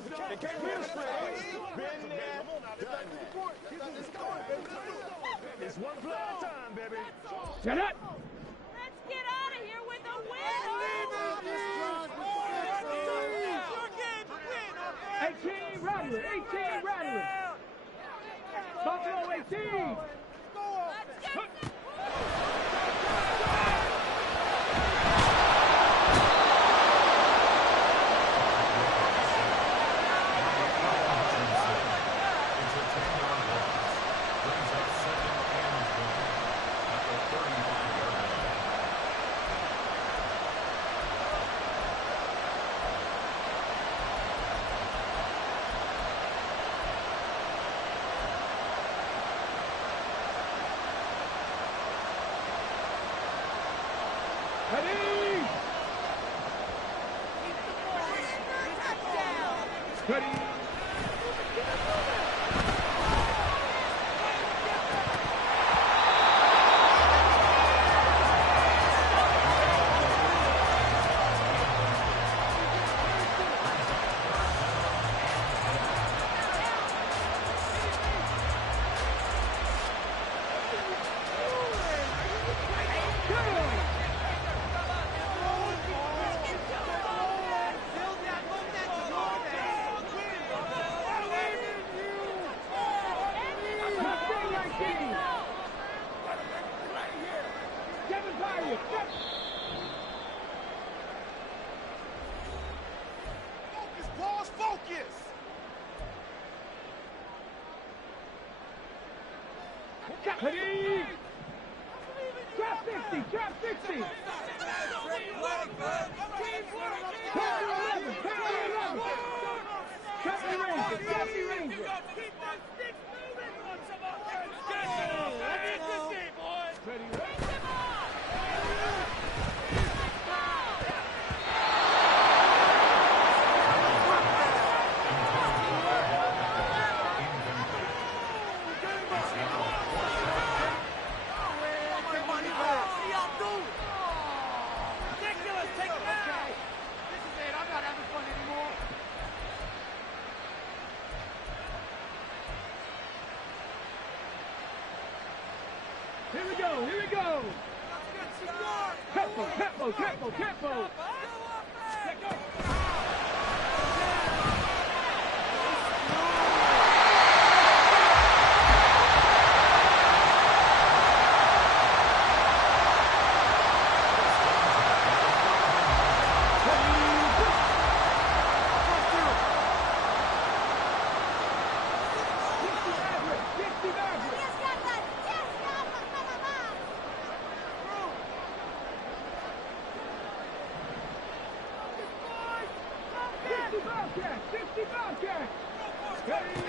They can't win straight. Been there, done that. It's one play at a time, baby. Shut up! Let's get out of here with a win! 18, Rattler! 18, Rattler! Buffalo 18! Let's get some Ready? Ready? Trap 60! Trap 60! Trap 11! Trap 11! Trap the Ranger! Trap the Ranger! Ready? Here we go, here we go! Tempo, tempo, tempo, tempo! Bobcat! 60 Bobcat! Ready?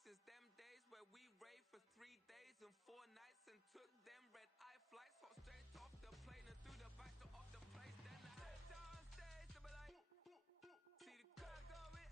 Since them days where we raved for 3 days and 4 nights and took them red-eye flights, hot straight off the plane and through the back door of the place. Then I head downstairs to be like, see the crowd going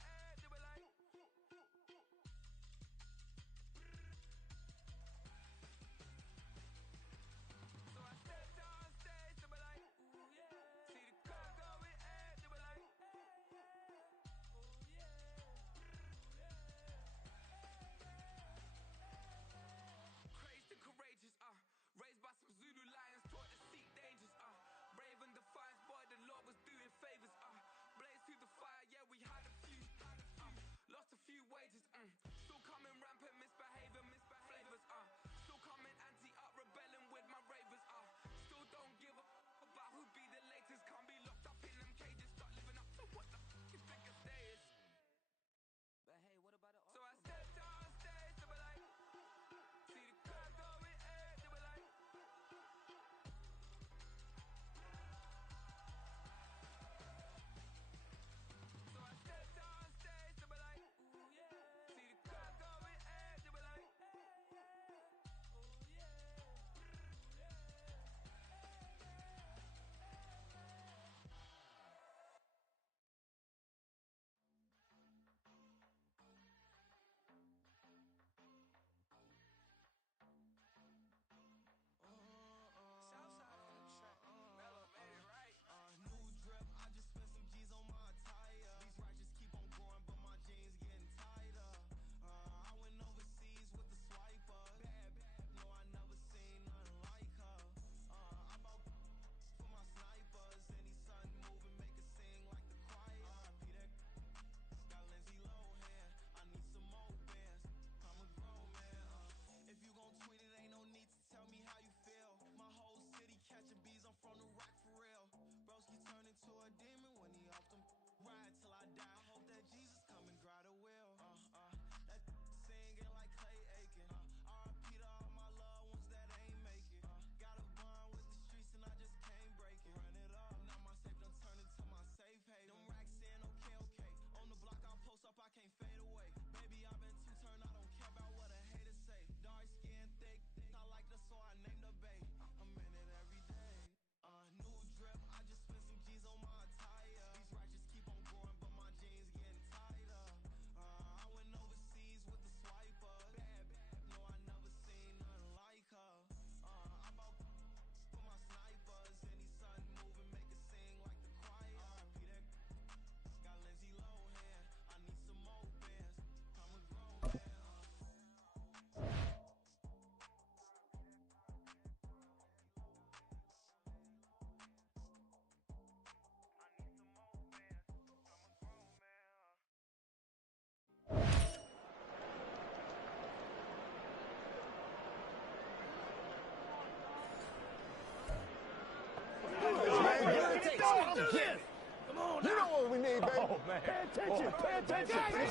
Pay attention. Pay attention. Hey,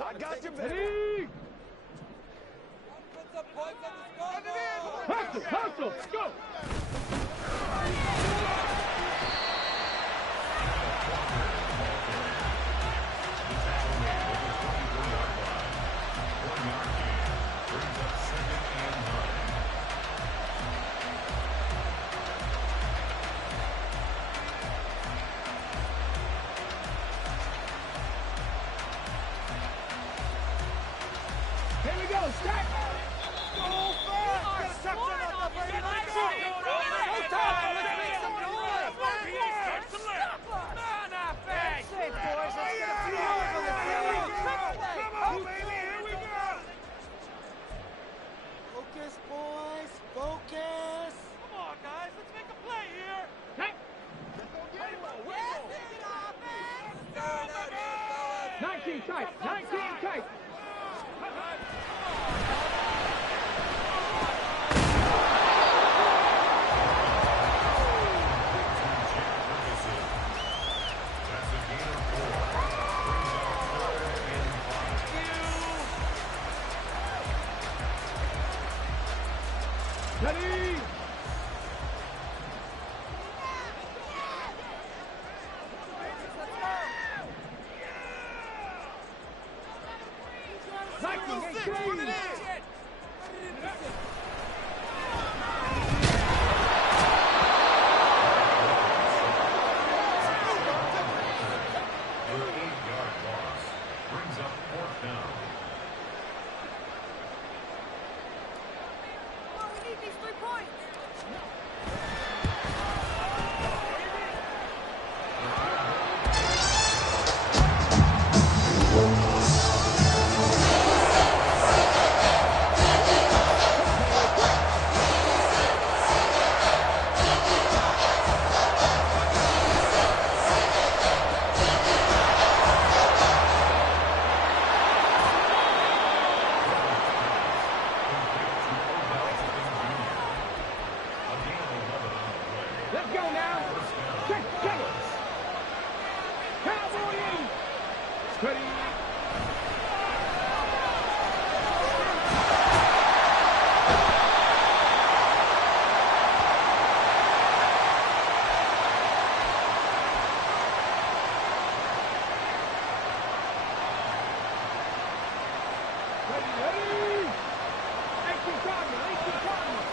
I got you, baby. Ready? Put some points on the scoreboard. Hustle, hustle, go. Here we go, stack. Go fast. Get a touchdown up, baby. Let's go. Go time. Let's make some noise. That's it, boys. Let's get a few hours on the field. Come on, baby. Here we go. Focus, boys. Focus. Come on, guys. Let's make a play here. Hey, Let's go get him. Start out here, fellas. 19 tight, 19 tight. Ready? Let's go now. Check it. Cowboy in. Ready? Ready? 18 Cardinal, 18 Cardinal.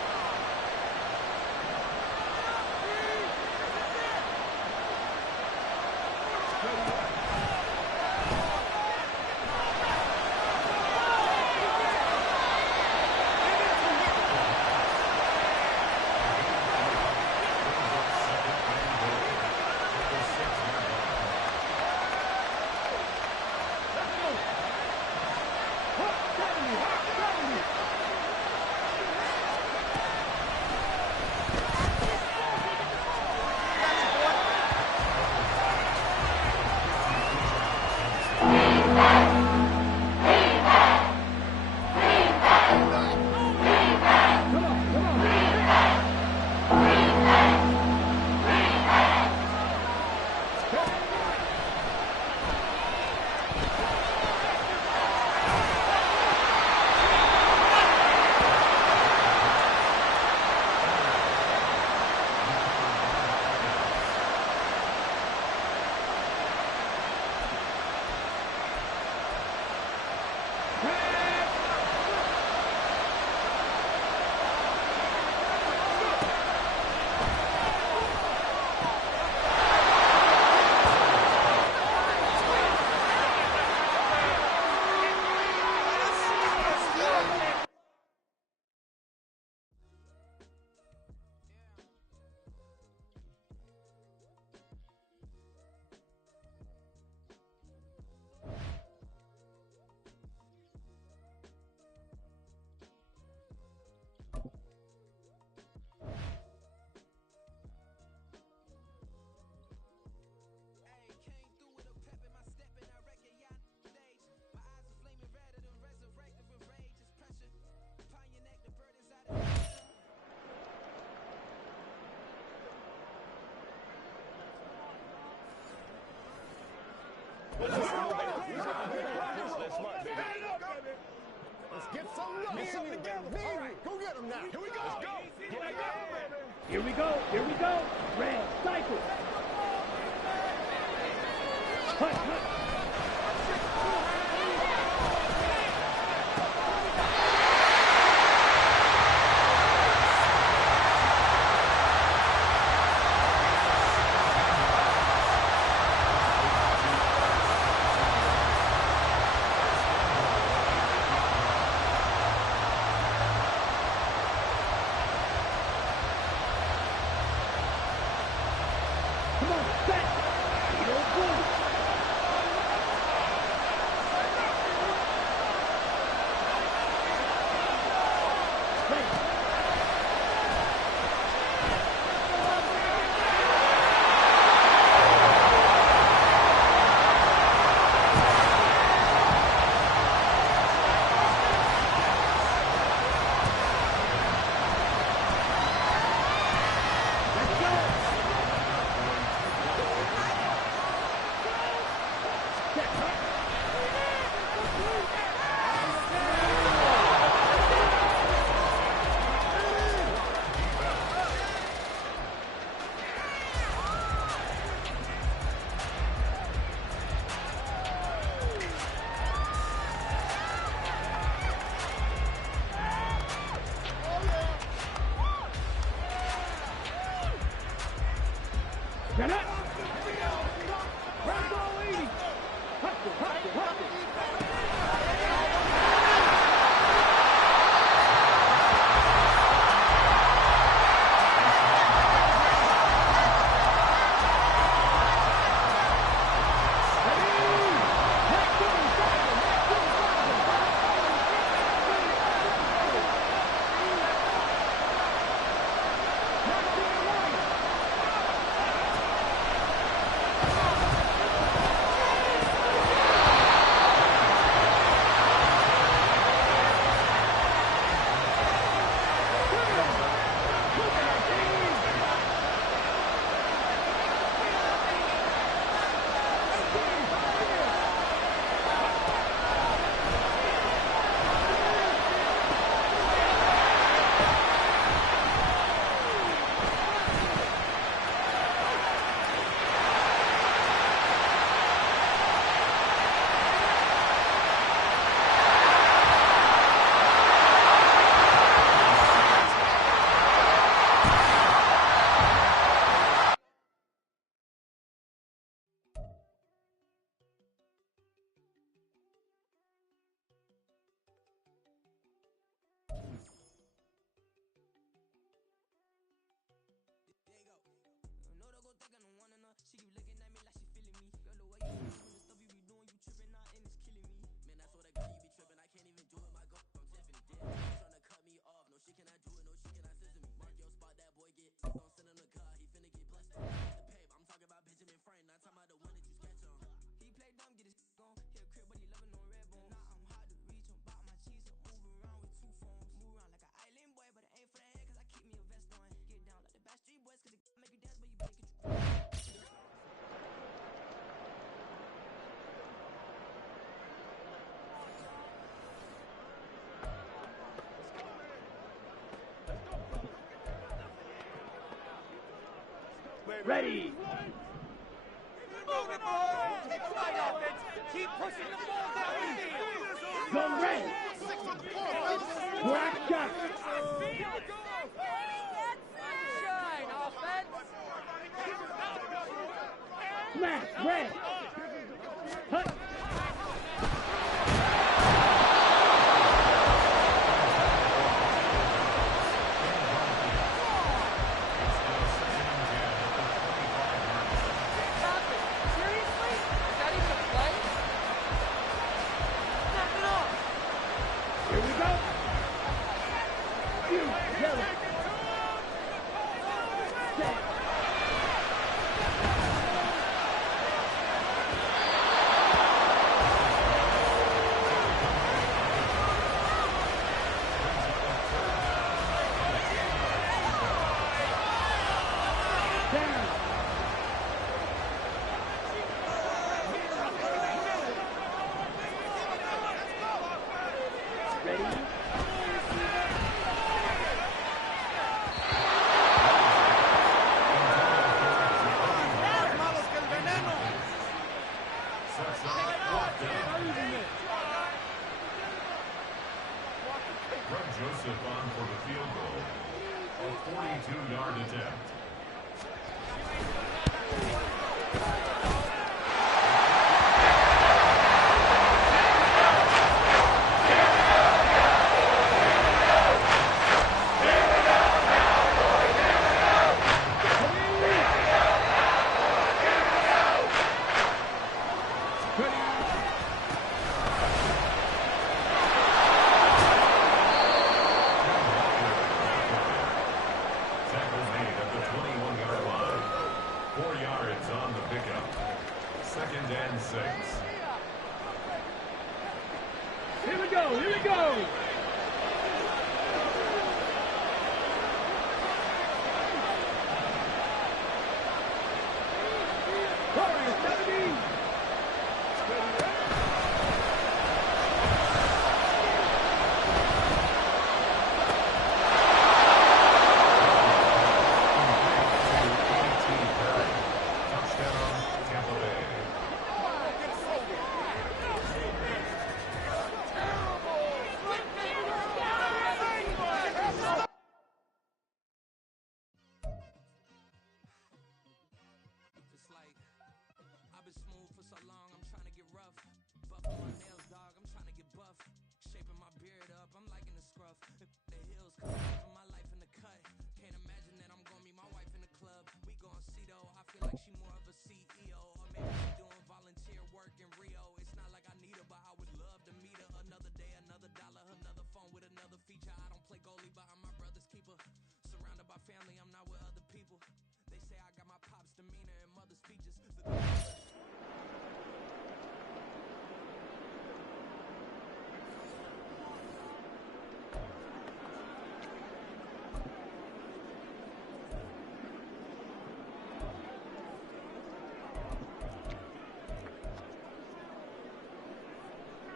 Hot 70, hot 70. Something together. All right, go get him now. Here we go. Let's go. Here we go. Here we go. Red, cycle. Hut, hut. Come on, set! Hero blue! Get up! Round ball 80! Hustle, hustle, hustle! Ready! Keep pushing the ball down the field. Zone red! Black shot! Shine, offense. Smash red! Hut! Seriously? Is that even a play? Knock it off. Here we go! You yellow! Set! Down! Ready? Joseph on for the field goal. A 42-yard attempt.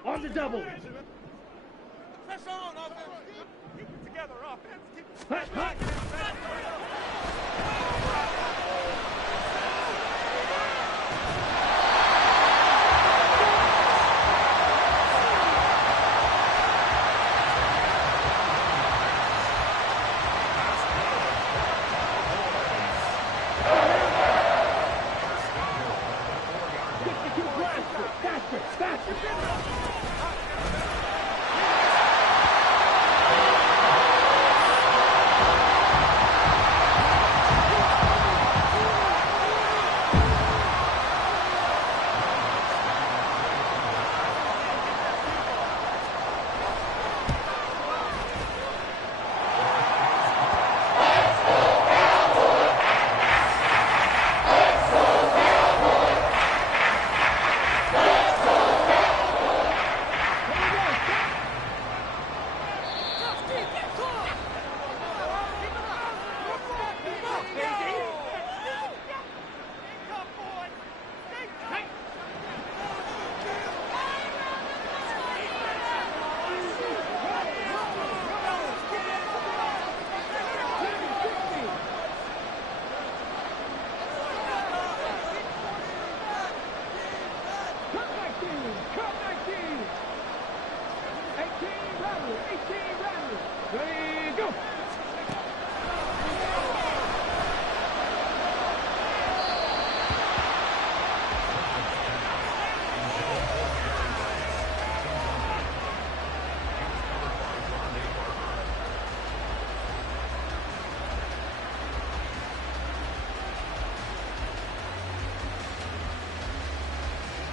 On the double. Press on, offense. Keep it together, offense. Keep it Hut, hut.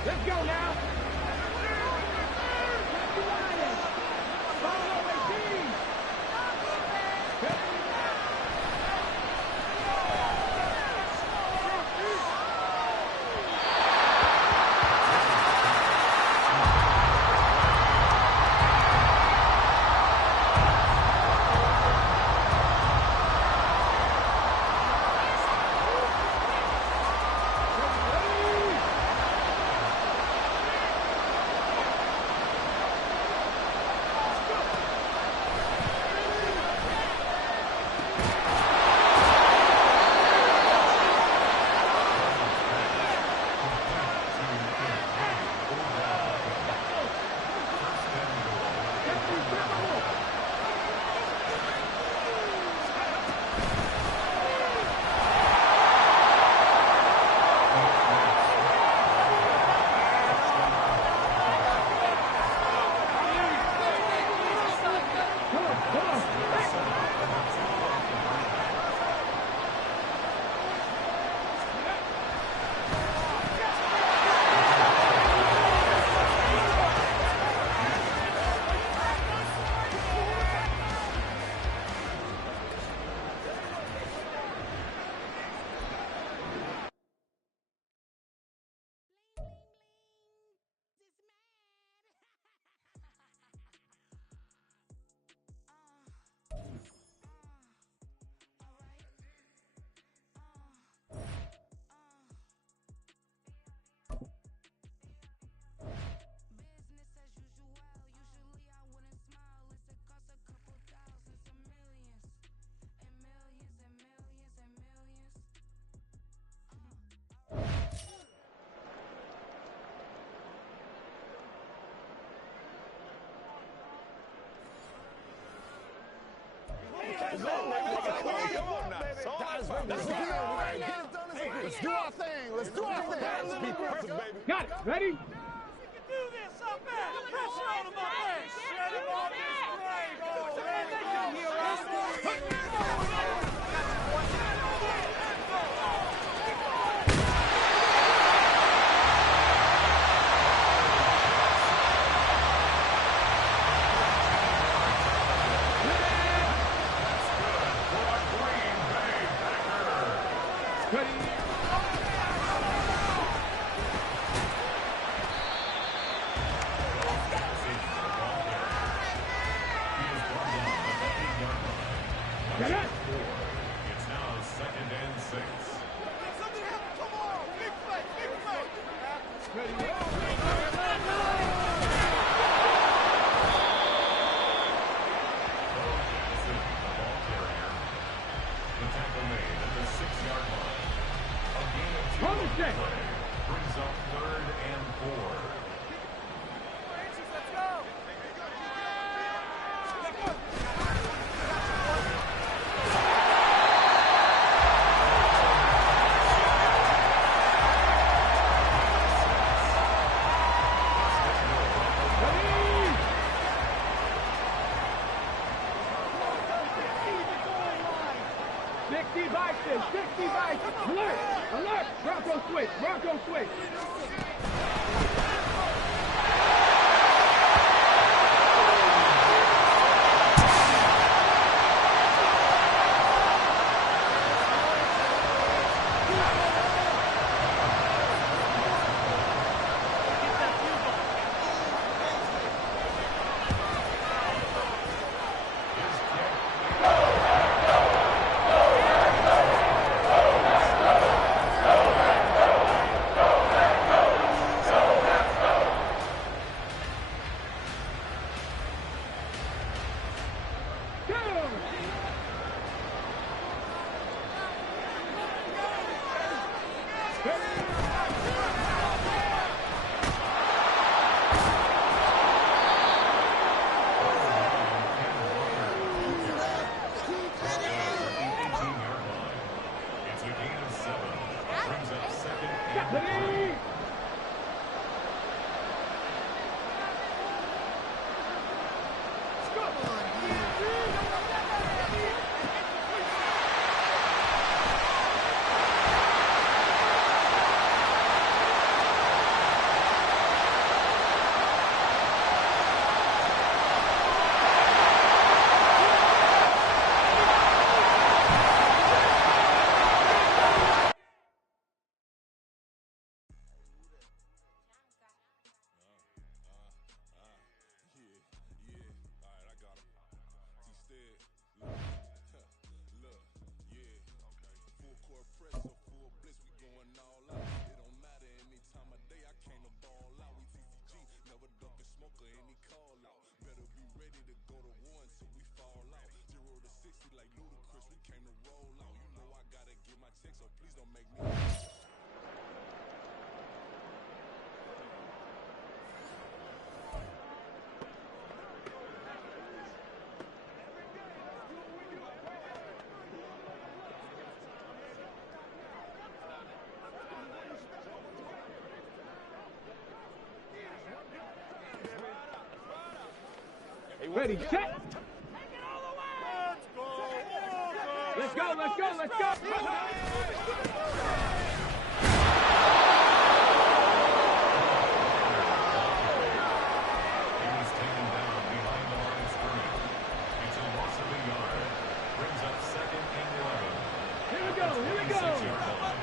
Let's go now. Let's do our thing. Let's do our thing. Be perfect, baby. Got it. Ready? You can do this up there. Pressure on him up there. Shut him off this play. Oh, there we go. It's now 2nd and 6. Something happened. Come on. Big play. Big play. The tackle made at the 6-yard line. A gain of 2 On the check. brings up 3rd and 4. Let's go. Alert! Alert! Bronco switch! Bronco switch! Ready, set. Let's go, let's go, let's go. He was taken down behind the line of scrimmage. It's a loss of a yard. Brings up 2nd and 11. Here we go, here we go. 26-yard line.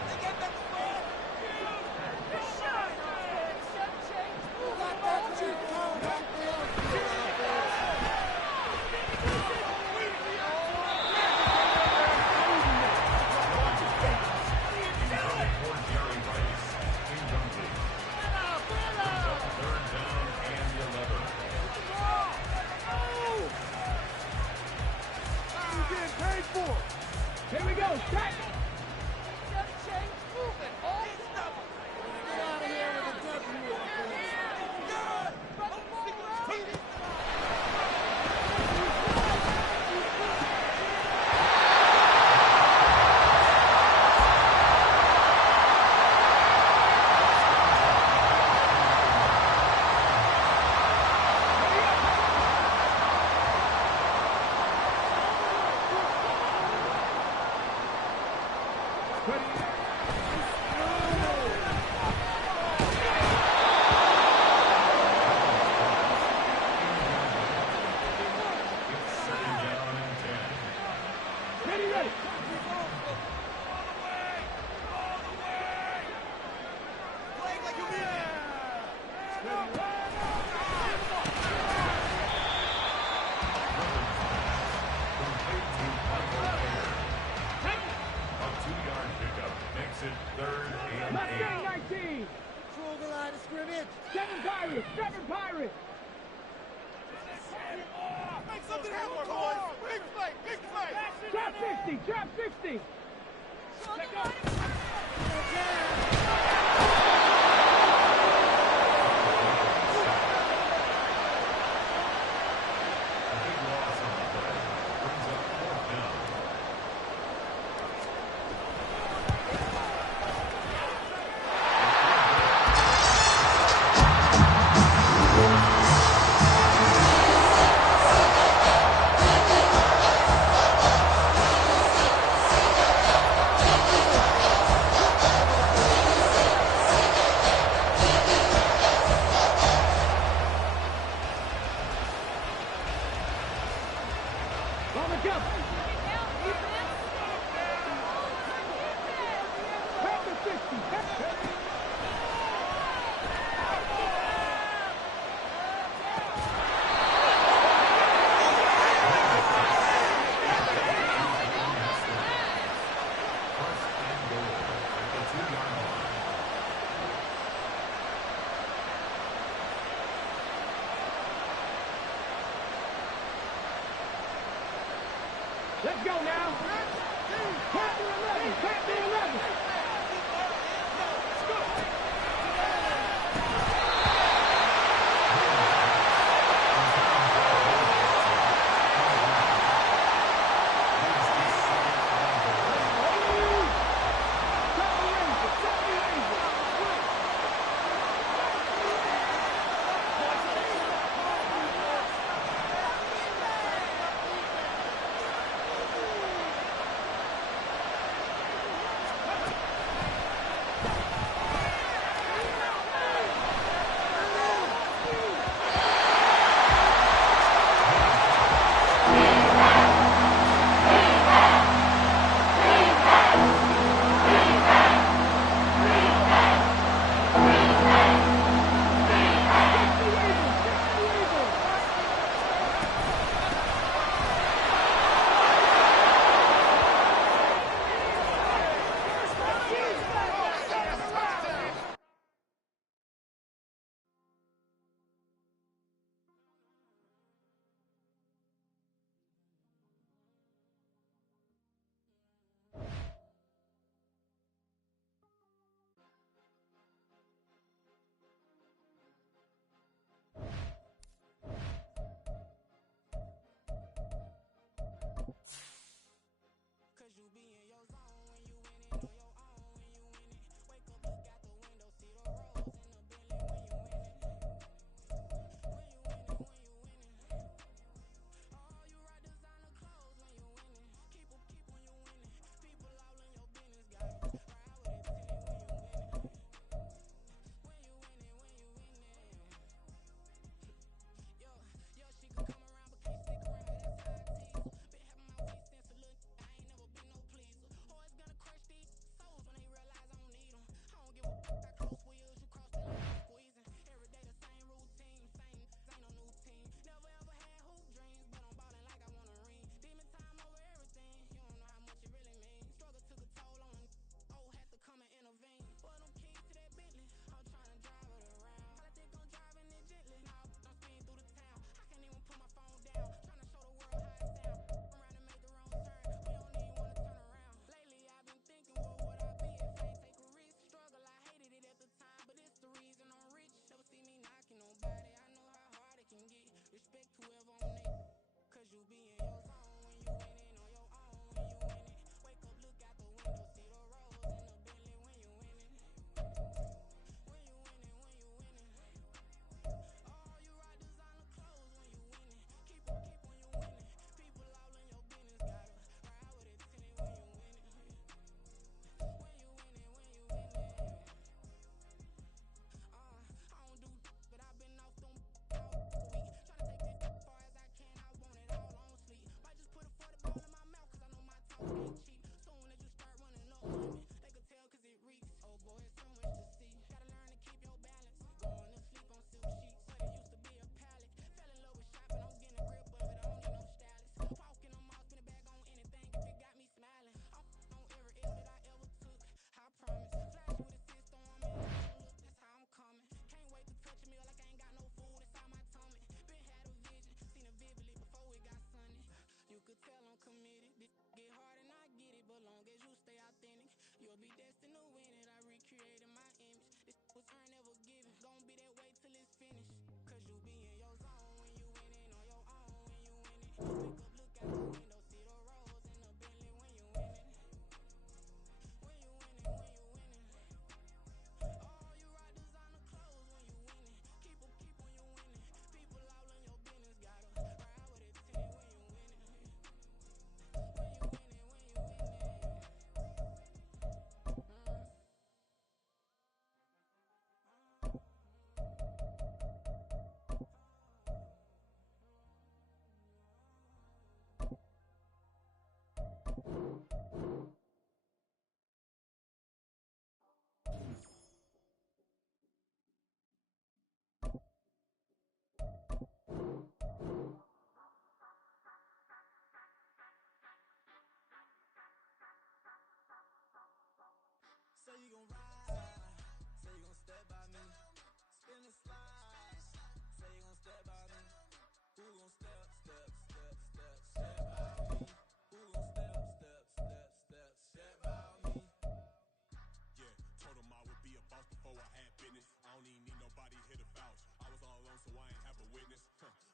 Trap 60. Shoulder line. On the jump. Back to 60. Let's go now. Clap the 11. Clap the 11. Let's go. step by me? Spin and slide. Say you gon' step by me. Who gon' step by me? Who gon' step by me? Yeah, told him I would be a boss before I had business. I don't even need nobody here to vouch. I was all alone, so I ain't have a witness.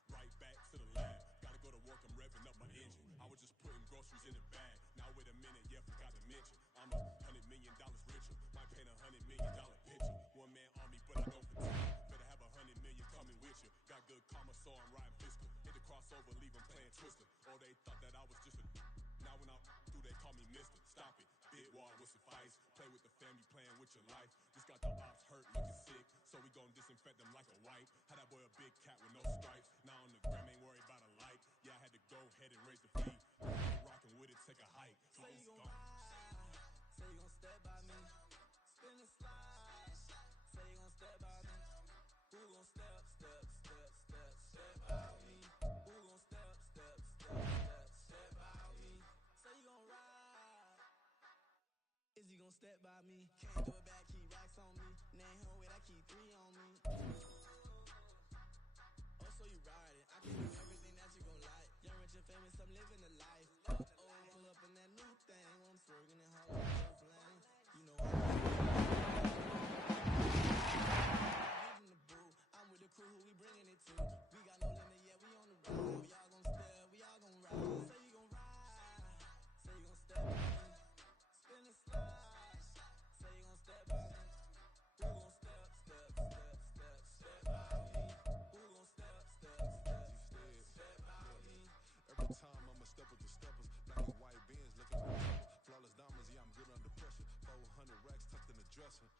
Right back to the lab. Gotta go to work, I'm revving up my engine. I was just putting groceries in the bag. Now wait a minute, yeah, forgot to mention. I'm $100 million richer. Might paint $100 million picture. One man army, but I don't fatigue. Better have $100 million coming with you. Got good karma, so I'm riding fiscal. Hit the crossover, leave them playing Twister. Or they thought that I was just a. Now when I do, they call me Mister. Stop it. Big wall would suffice. Play with the family, playing with your life. Just got the ops hurt, looking sick. So we gon' disinfect them like a wipe. Had that boy a big cat with no stripes. Now on the gram, ain't worried about a light. Yeah, I had to go ahead and raise the fee. Rockin' with it, take a hike. Say you gon' ride. Say you gon' step by me. Spin and slide. Say you gon' step by me. Who gon' step by me? Who gon' step by me? Say you gon' ride. Is he gon' step by me? Can't do it back, keep racks on me. Name home with I keep 3 on me. Oh, so you riding. I can do everything that you gon' like. Young, rich, and famous, I'm living the life. Pull up in that new thing. When I'm swerving and hollering no flame. You know I'm in the booth. I'm with the crew who we bringing it to. We got no limit, yeah, we on the ride. We all gon' step, we all gon' ride. Say you gon' ride. Say you gon' step by me. Spin and slide. Say you gon' step by me. Who gon' step by me? Who gon' step by me? Every time I'ma step with the steppers, black and white beans looking for trouble. Flawless diamonds, yeah, I'm good under pressure. 400 racks tucked in the dresser.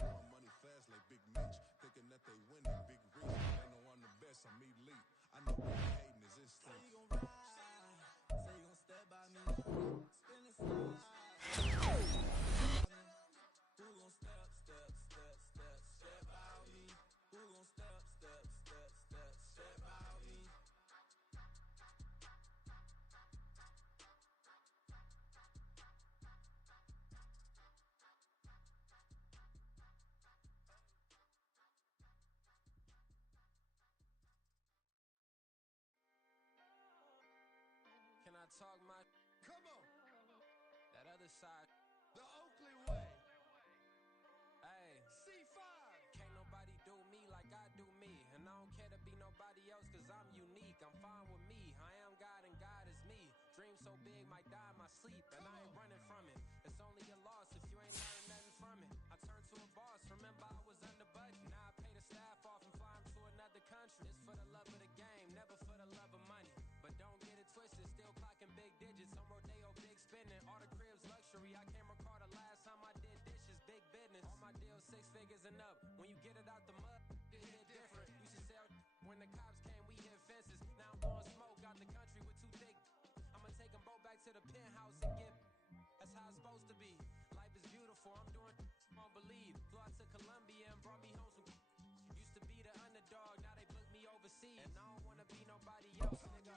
Blowing money fast like Big Meech, thinking that they winning Big Reach. They know I'm the best, I'm elite. I know what hating is instinct. Say you gon' ride, say you gon' step by me. Spin and slide. Who gon' step by me? Who gon' step by me? Can I talk my? Come on, That other side? the Oakley way. Hey, C5. can't nobody do me like I do me. And I don't care to be nobody else, cause I'm unique. I'm fine with me. I am God and God is me. Dream so big, might die in my sleep. And I ain't running from it. It's only a loss if you ain't learning nothing from it. I turned to a boss, remember I was under budget. Now I pay the staff off and fly them to another country. It's for the love of the game, never for the love of money. But don't get it twisted, still clocking big digits. I'm Rodeo, big spending. All the cribs luxury. I can't recall the last time I did dishes, big business. All my deals 6 figures and up. When you get it out the mud, it hit different. Used to sell when the cops came, we hit fences. Now I'm blowing smoke out the country with 2 thick. I'ma take them both back to the penthouse and get. That's how it's supposed to be. Life is beautiful, I'm doing won't believe. Flew out to Colombia and brought me home some. Used to be the underdog, now they book me overseas. And I don't wanna be nobody else, nigga.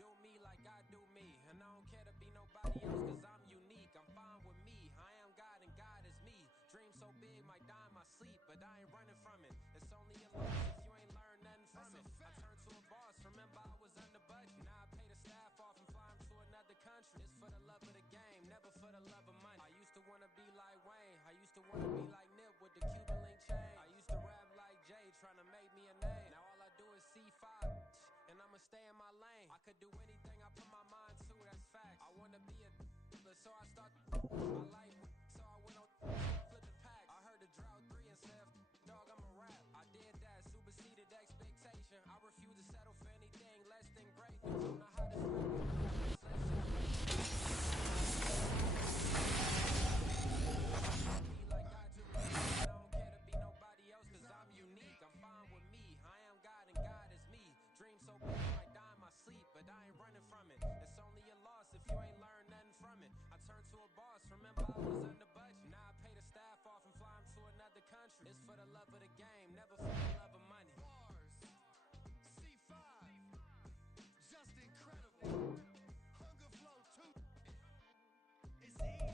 Do me like I do me. And I don't care to be nobody else, cause I'm unique. I'm fine with me. I am God and God is me. Dream so big, might die in my sleep. But I ain't running from it. It's only a loss if you ain't learned nothing from it. I turned to a boss, remember I was under budget. Now I pay the staff off and fly them to another country. It's for the love of the game, never for the love of money. I used to wanna be like Wayne. I used to wanna be like Nip with the Cuban link chain. I used to rap like Jay, trying to make me a name. Now all I do is C5, and I'ma stay in my lane. I could do anything I put my mind to, that's fact. I wanna be a so I start. I like, so I went on, flip the pack. I heard the drought 3 and said, dog, I'm a rap. I did that, superseded expectation. I refuse to settle for anything less than greatness. I'm the hottest rapper. Me like I do me. I don't care to be nobody else, cause I'm unique. I'm fine with me. I am God and God is me. Dream so big, might die in my sleep, but I ain't running from it. It's only a loss if you ain't learned nothing from it. I turned to a boss, remember I was under budget. Now I pay the staff off and fly them to another country. It's for the love of the game, never for the love of money. Bars. C5. Just incredible. Hunger Flow 2. It's easy.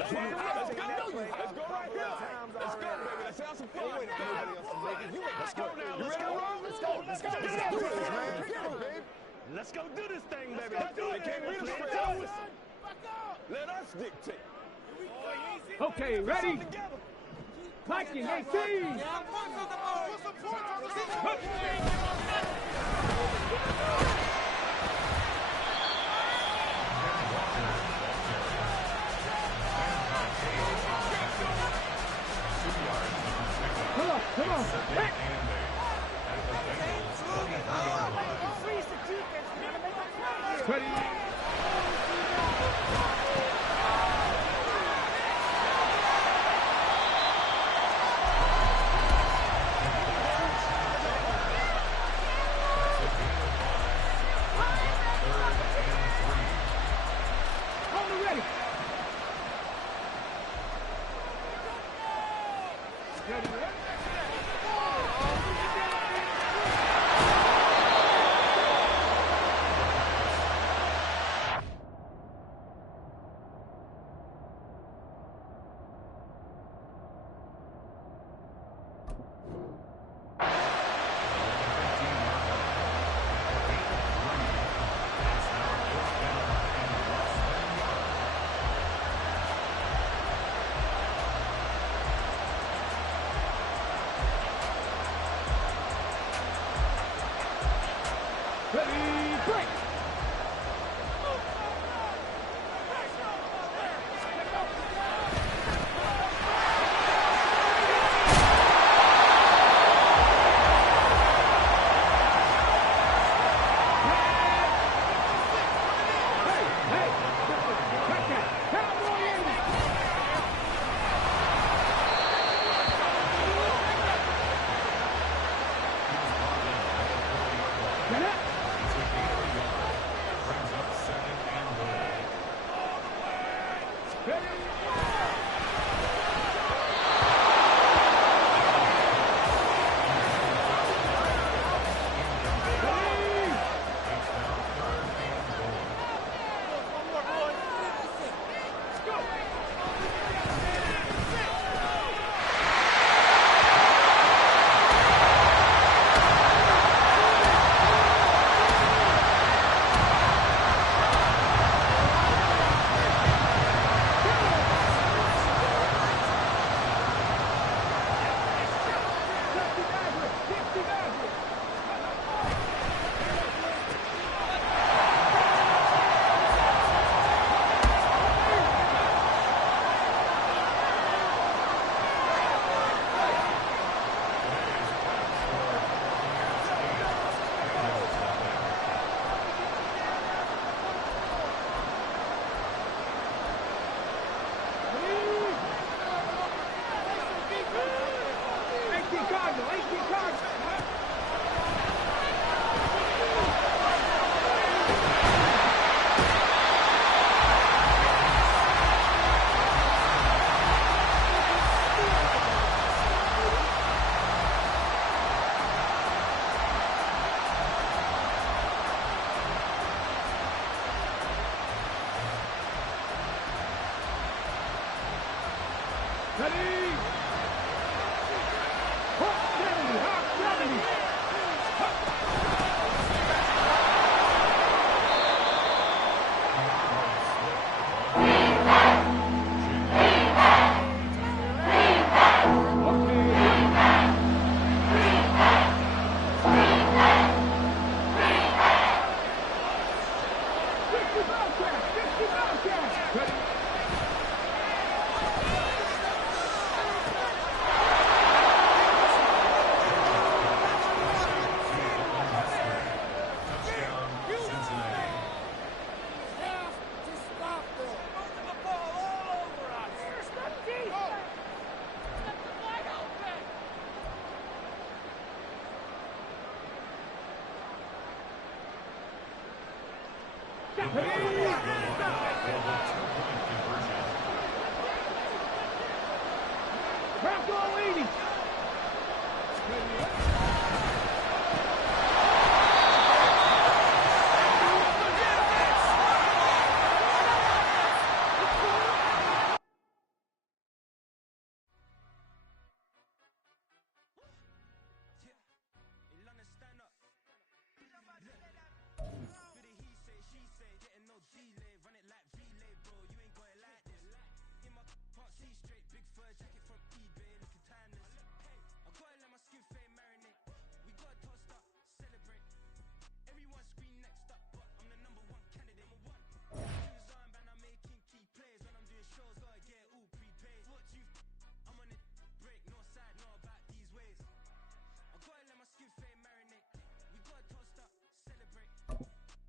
Let's go right here. Let's go, baby. Let's have some fun. Let's go now. You ready to roll? Let's go. Let's go. Let's go do this thing, baby. Let's do it. Can't beat us straight. Let us dictate. Okay, ready? Viking 18. Come on, come on. Hey. Ready? relay, run it like relay, bro. You ain't got it like this. In my can't see straight, big fur jacket from eBay, looking timeless. I gotta let my skin fade marinate. We gotta toast up, celebrate. Everyone scream next up, but I'm the #1 candidate. Shoes on, man, I'm making key plays. When I'm doing shows, gotta get all prepaid. What you I'm on it, break, no side, not about these ways. I gotta let my skin fade marinate. We gotta toast up, celebrate.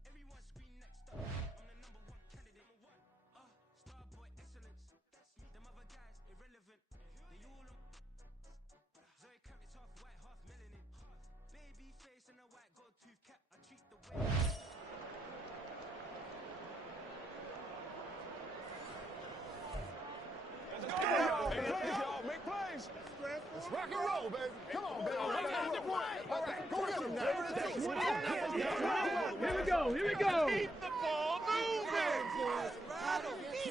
Everyone scream next up, I'm the #1 candidate. Starboy excellence. Them other guys, irrelevant. They all on Zoe Kravitz, half white, half melanin. Baby face and a white gold tooth cap. I treat the way. Let's go! Make plays, y'all. Make plays. Let's rock and roll, baby. Come on, baby. All right, go get him now. Here we go. Here we go. Keep the ball moving.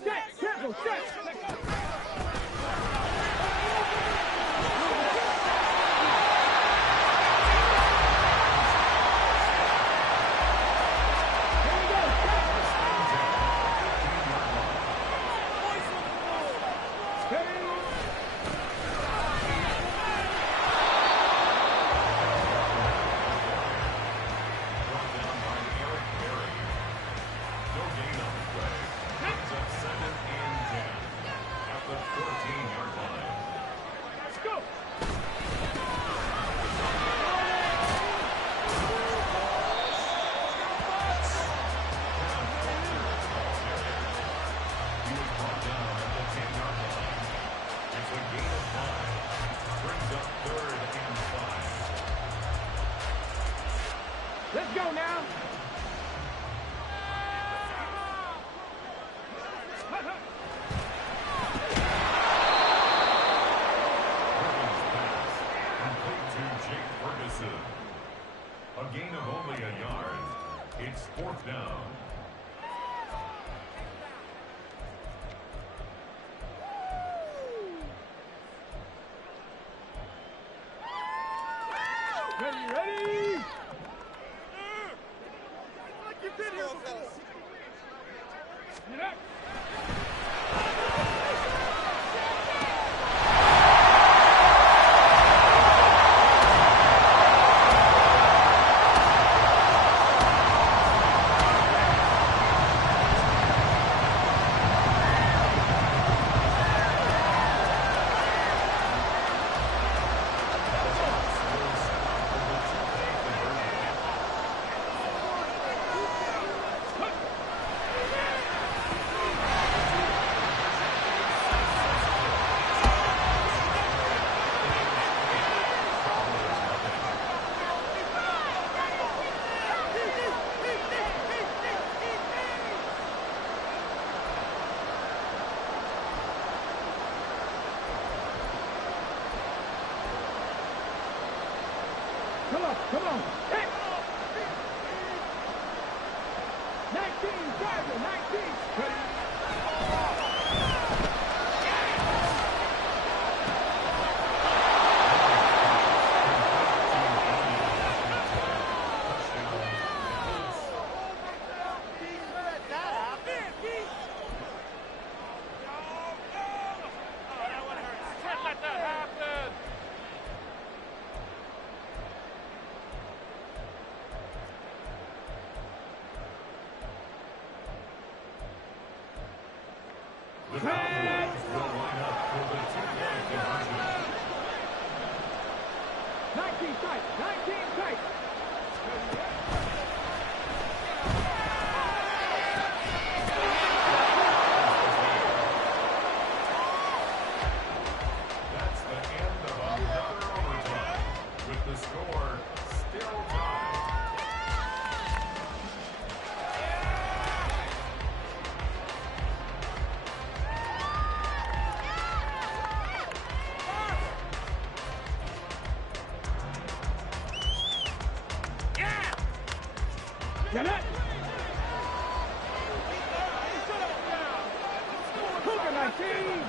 Set. Tempo. Set. Let's go now. A gain of only a yard. It's 4th down. Ready? Like you've been here before. Get up. Come on. Hey. 19, driver, 19. Ready? The Cowboys will line up for the two-point conversion. 19 tight, 19 tight. That's the end of another overtime, with the score still tied. Get it! Cougar 19!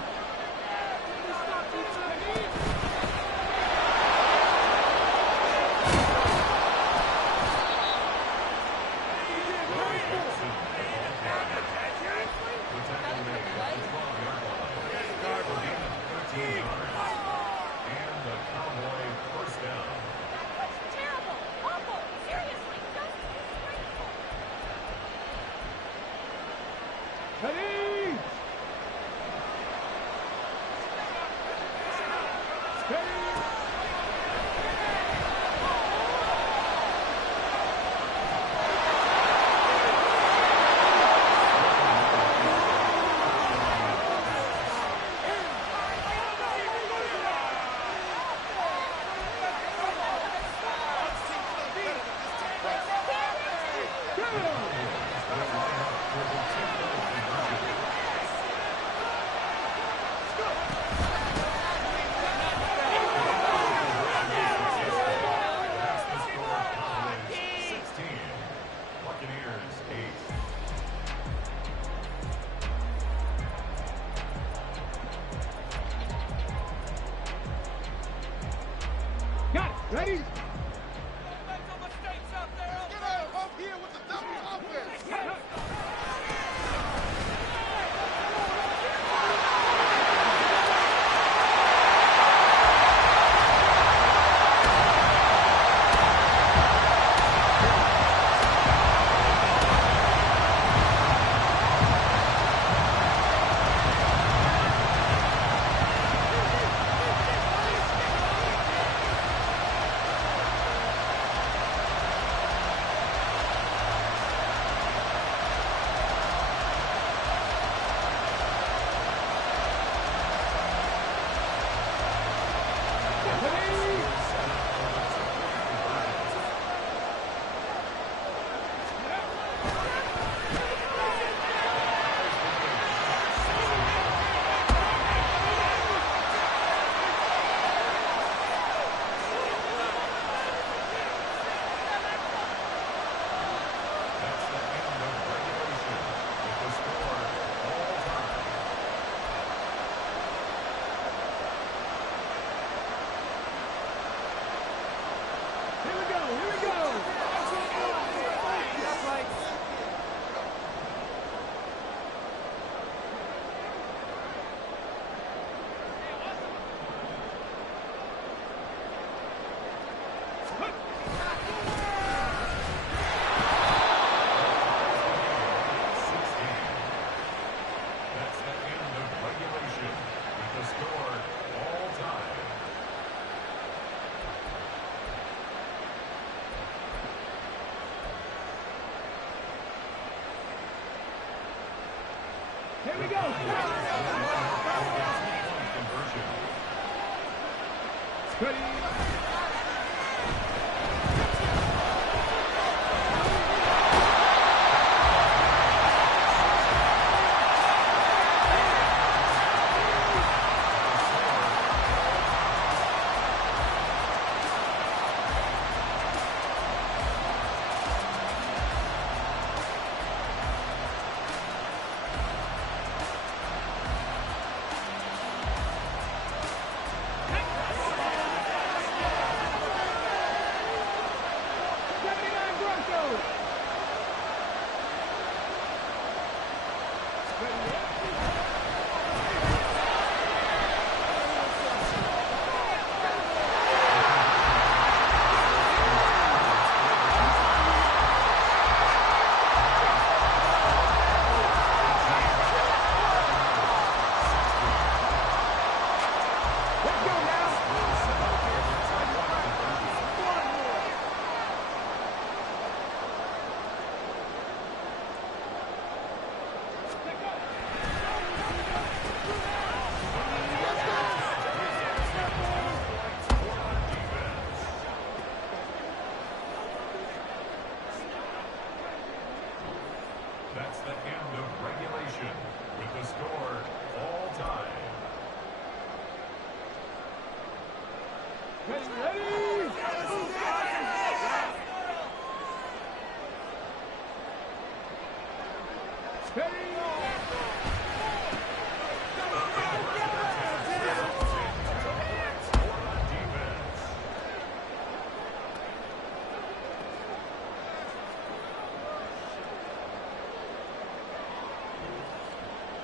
Ready? Make no mistakes out there. Get out up here with the double offense. Here we go. Ready? That's the end of regulation with the score all time.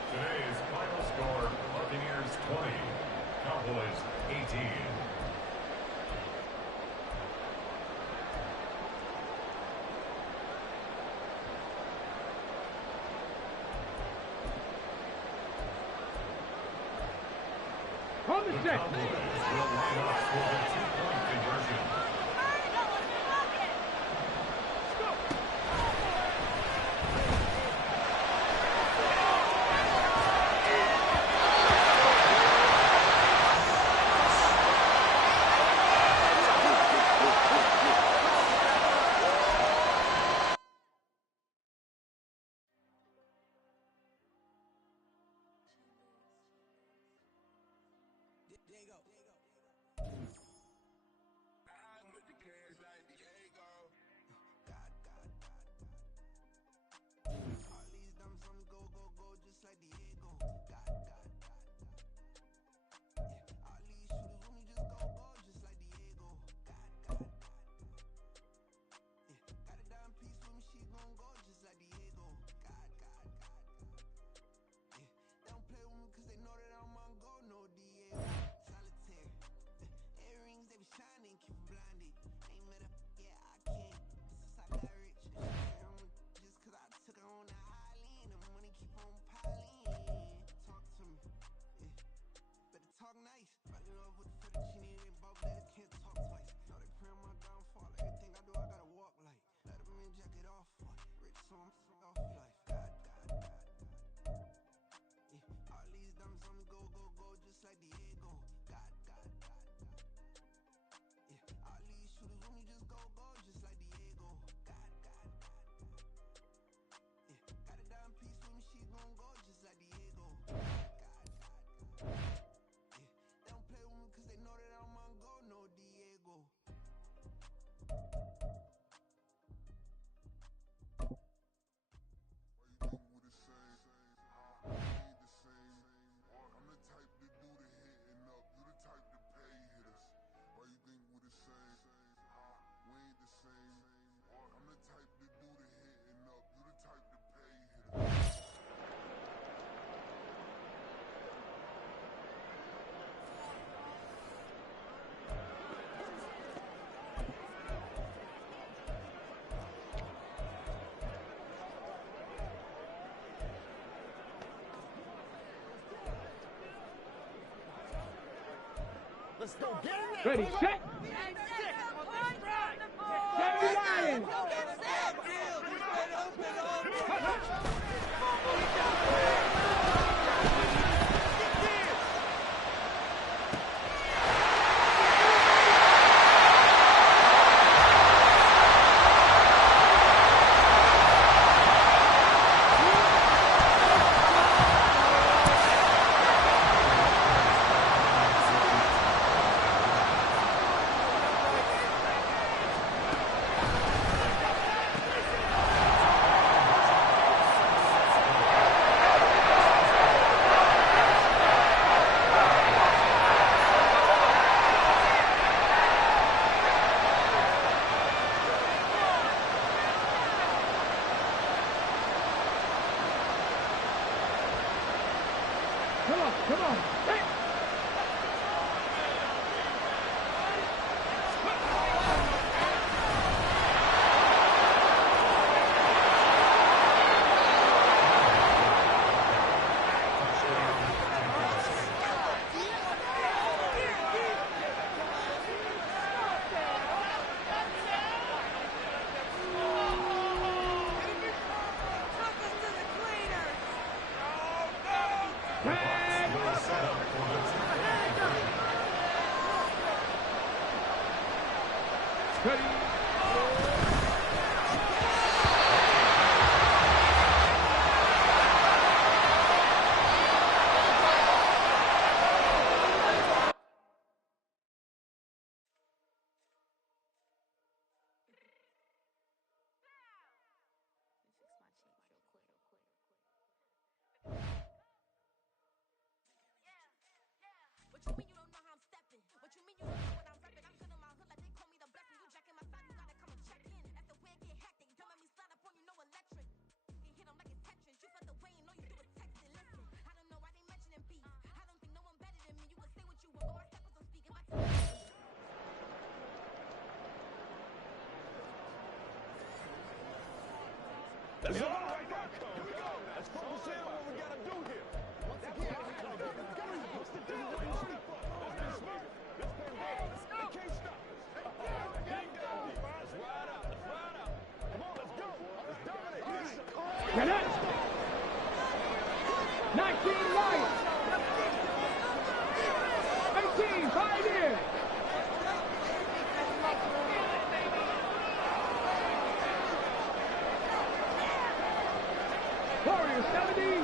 Today's final score, Buccaneers 20, Cowboys 18. On the The set. Cowboys will line up for the two-point conversion. go gold just like Diego. God. Yeah, got a dime piece with me, she gon' go just like Diego. God. Yeah, they don't play with me cause they know that I'm on go, no Diego. Let's go. Get in there. Ready, set. Sammy Ryan. Come on. Hey. Ready. That's all right. Here we go. Let's focus in on what we gotta do here. Once again, what's the deal? Let's be smart. Let's play ball. They can't stop us. Get down here. Let's ride out. Come on, let's go. Let's dominate. Get it. 19 right. 18, 5 in. Warriors 70.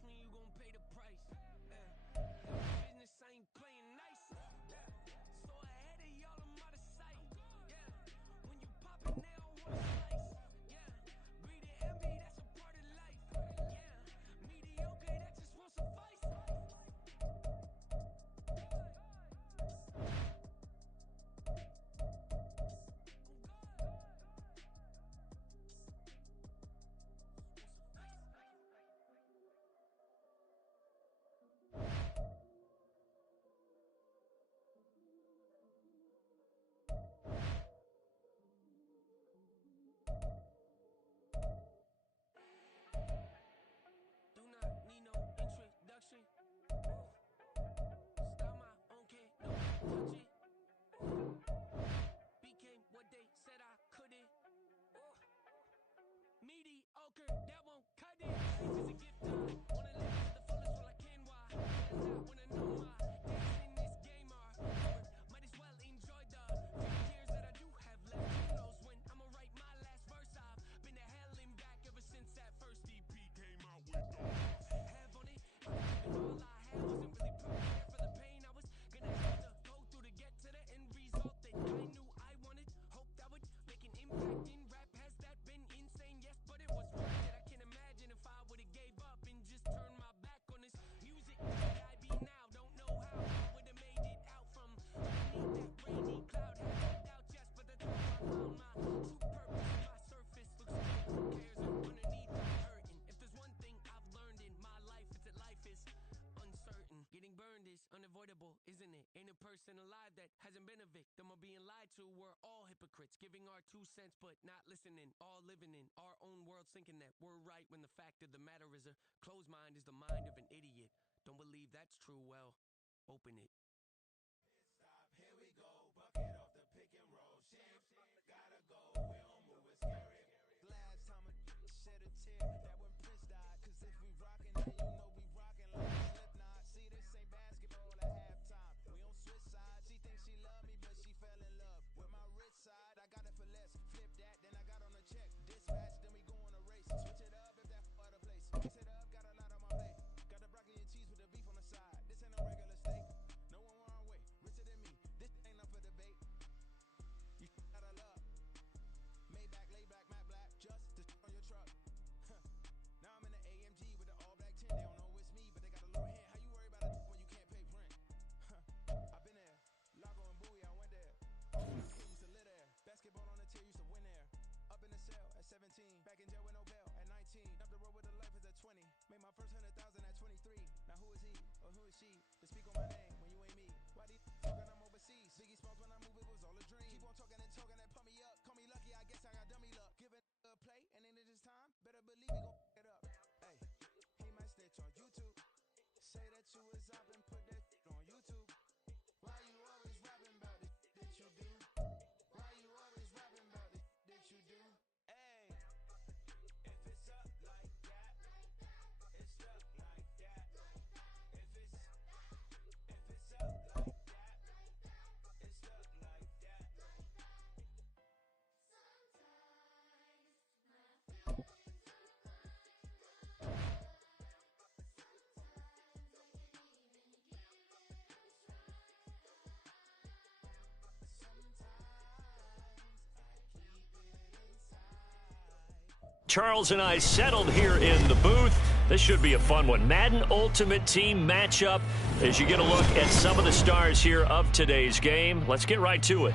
trust me, you gon' pay the price. Business ain't playing nice. So ahead of y'all, I'm out of sight. When you pop it now, I wanna slice. Greed and envy, that's a part of life. Mediocre, that just won't suffice. Do not need no introduction. Style my own kid, no touch it. Became what they said I couldn't. Mediocre, that won't cut it. Life is a gift, wanna live to the fullest while I can. Why? Not wanna know my days in this game are over. Might as well enjoy the few years that I do have left. Who knows when I'ma write my last verse? I've been to hell and back ever since that first EP came out with have on it. All I had wasn't really prepared for the pain I was gonna have to go through to get to the end result that I knew I wanted. Hoped I would make an impact in rap. Has that been insane? Yes, but it was worth it. I can't imagine if I would've gave up and just turned my back on this music. Where I be now, don't know how I would've made it out from underneath that rainy cloud. Had no doubt, yes, but the time I found my true purpose, my surface looks great. Who cares? Underneath I'm hurting. If there's one thing I've learned in my life, it's that life is uncertain. Getting burned is unavoidable, isn't it? Ain't a person alive that hasn't been a victim of being lied to. We're all hypocrites, giving our 2 cents but not listening. All living in our own world, thinking that we're right when the fact of the matter is a closed mind is the mind of an idiot. Don't believe that's true? Well, open it. Stop, here we go. Bucket off the pick and roll. Shit, gotta go. We don't move, it's scary. Last time a shed a tear, that when Prince died. Cause if we rockin', then you know we rockin' like a Slipknot. See, this ain't basketball at halftime. We on switch sides. She thinks she love me, but she fell in love with my rich side. I got it for less. Flip that, then I got on a check. Dispatch, then we go on a race. Switch it up if that other place. Mix it up, got a lot on my plate. Got the broccoli and cheese with the beef on the side. This ain't no regular steak. No one wrong way. Richer than me. This ain't up for debate. You gotta love. Maybach, laid back, matte black. Just to on your truck. Now I'm in the AMG with the all black tint. They don't know it's me, but they got a little hint. How you worry about it when you can't pay rent? I've been there. Lago and Bowie, I went there. All my kids used to live there. Basketball on the tier, used to win there. Up in the cell at 17. Back in jail with no bail at 19. Up the road with the life is at 20. Made my first 100,000 at 23. Now who is he or who is she to speak on my name when you ain't me? Why these talking I'm overseas? Biggie Smalls when I move it was all a dream. Keep on talking and pump me up. Call me lucky, I guess I got dummy luck. Give it a play and then it is time. Better believe we gon' it up. Hey, he might snitch on YouTube. Say that you was up and put that on YouTube. Why you always rapping about it that you do? Why you always rapping about it that you do? Hey, if it's up like that, it's stuck like that. If it's up like that, it's stuck like that. Charles and I settled here in the booth. This should be a fun one. Madden Ultimate Team matchup as you get a look at some of the stars here of today's game. Let's get right to it.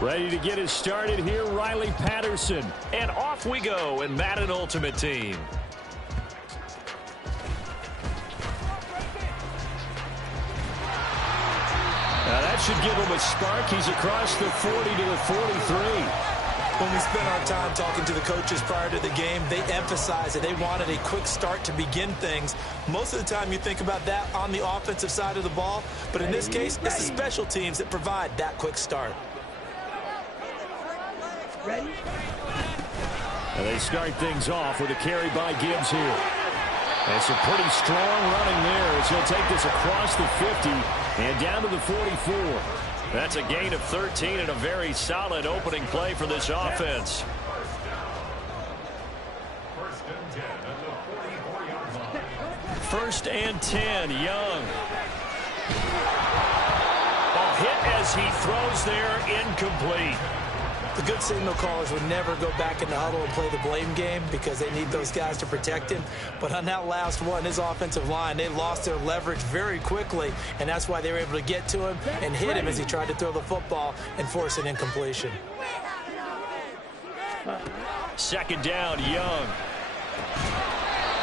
Ready to get us started here, Riley Patterson. And off we go in Madden Ultimate Team. Now that should give him a spark. He's across the 40 to the 43. When we spent our time talking to the coaches prior to the game, they emphasized that they wanted a quick start to begin things. Most of the time you think about that on the offensive side of the ball, but in this case, it's the special teams that provide that quick start. Ready? And they start things off with a carry by Gibbs here. And some pretty strong running there as he'll take this across the 50 and down to the 44. That's a gain of 13 and a very solid opening play for this offense. First and 10, Young. A hit as he throws there, incomplete. The good signal callers would never go back in the huddle and play the blame game because they need those guys to protect him. But on that last one, his offensive line, they lost their leverage very quickly, and that's why they were able to get to him and hit him as he tried to throw the football and force an incompletion. Second down, Young.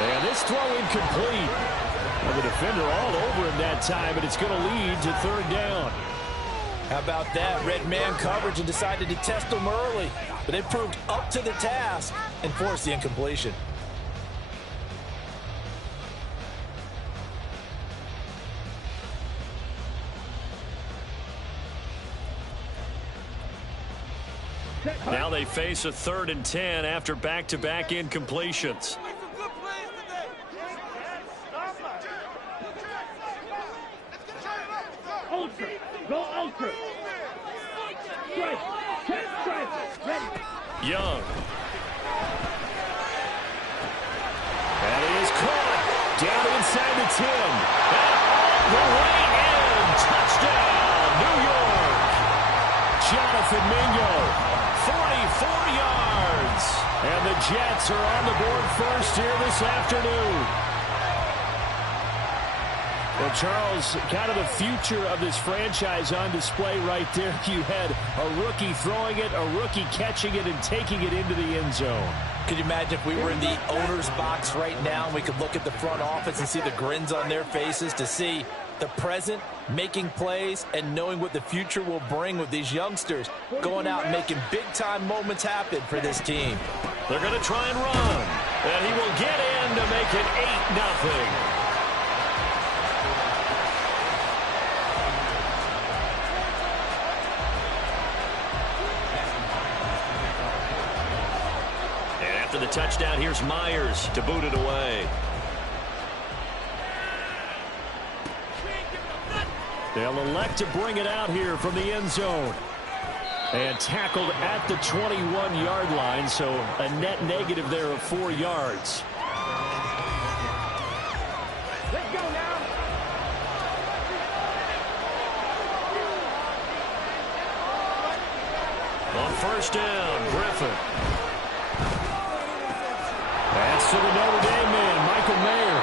And this throw incomplete. And the defender all over him that time, but it's going to lead to third down. How about that? Red man coverage and decided to test them early. But they proved up to the task and forced the incompletion. Now they face a 3rd and 10 after back-to-back incompletions. Ultra. Go ultra. Strike. Check strike. Ready. Young. That is caught. Down inside the 10. And all the way in. Touchdown, New York. Jonathan Mingo. 44 yards. And the Jets are on the board first here this afternoon. Well, Charles, kind of the future of this franchise on display right there. You had a rookie throwing it, a rookie catching it, and taking it into the end zone. Could you imagine if we were in the owner's box right now and we could look at the front office and see the grins on their faces to see the present making plays and knowing what the future will bring with these youngsters going out and making big-time moments happen for this team. They're going to try and run, and he will get in to make it 8-0. After the touchdown, here's Myers to boot it away. They'll elect to bring it out here from the end zone. And tackled at the 21-yard line, so a net negative there of 4 yards. Let's go now. On first down, Griffin. That's to the Notre Dame man, Michael Mayer.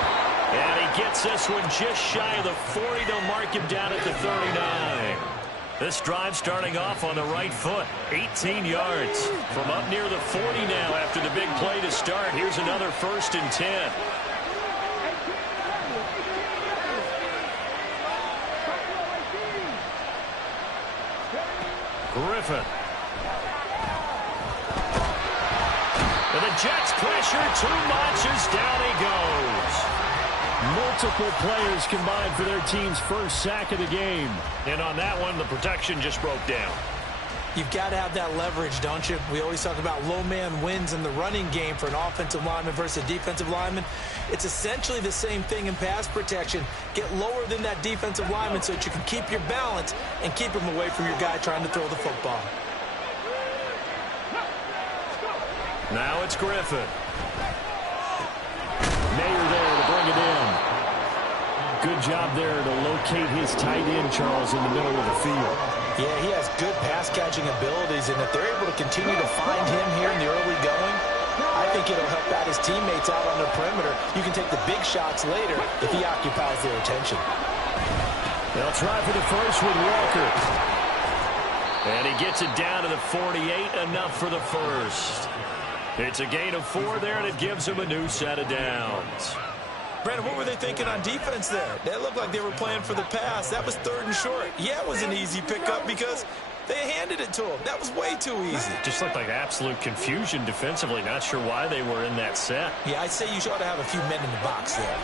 And he gets this one just shy of the 40. They'll mark him down at the 39. This drive starting off on the right foot. 18 yards from up near the 40 now after the big play to start. Here's another 1st and 10. Griffin. And the Jets pressure too much as down he goes. Multiple players combined for their team's first sack of the game. And on that one, the protection just broke down. You've got to have that leverage, don't you? We always talk about low man wins in the running game for an offensive lineman versus a defensive lineman. It's essentially the same thing in pass protection. Get lower than that defensive lineman so that you can keep your balance and keep him away from your guy trying to throw the football. Now it's Griffin. Mayer there to bring it in. Good job there to locate his tight end, Charles, in the middle of the field. Yeah, he has good pass-catching abilities, and if they're able to continue to find him here in the early going, I think it'll help out his teammates out on the perimeter. You can take the big shots later if he occupies their attention. They'll try for the first with Walker. And he gets it down to the 48, enough for the first. It's a gain of 4 there, and it gives him a new set of downs. Brandon, what were they thinking on defense there? They looked like they were playing for the pass. That was 3rd and short. Yeah, it was an easy pickup because They handed it to him. That was way too easy. Just looked like absolute confusion defensively. Not sure why they were in that set. Yeah, I'd say you ought to have a few men in the box there.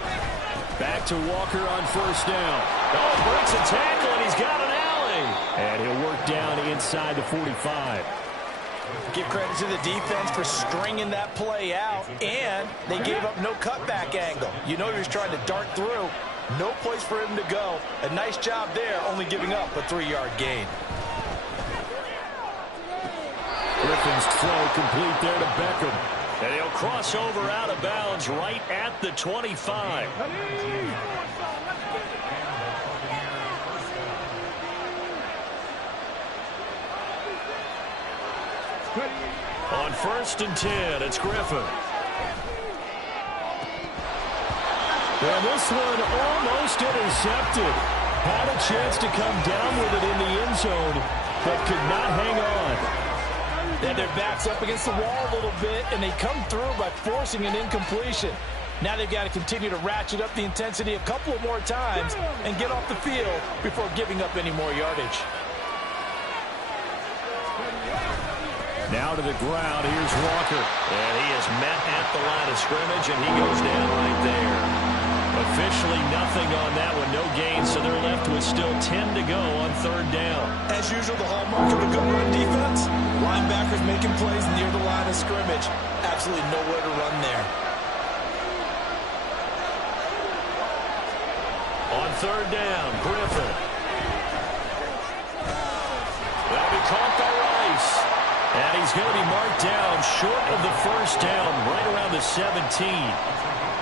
Back to Walker on first down. Oh, breaks a tackle, and he's got an alley. And he'll work down inside the 45. Give credit to the defense for stringing that play out, and they gave up no cutback angle. You know he was trying to dart through. No place for him to go. A nice job there, only giving up a 3-yard gain. Griffin's throw complete there to Beckham. And he'll cross over out of bounds right at the 25. On first and 10, it's Griffin. And this one almost intercepted. Had a chance to come down with it in the end zone, but could not hang on. And their backs up against the wall a little bit, and they come through by forcing an incompletion. Now they've got to continue to ratchet up the intensity a couple of more times and get off the field before giving up any more yardage. Now to the ground, here's Walker. And he is met at the line of scrimmage, and he goes down right there. Officially nothing on that one, no gain, so they're left with still 10 to go on third down. As usual, the hallmark of a good run defense, linebackers making plays near the line of scrimmage. Absolutely nowhere to run there. On third down, Griffin. That'll be caught by Rice. And he's going to be marked down short of the first down, right around the 17.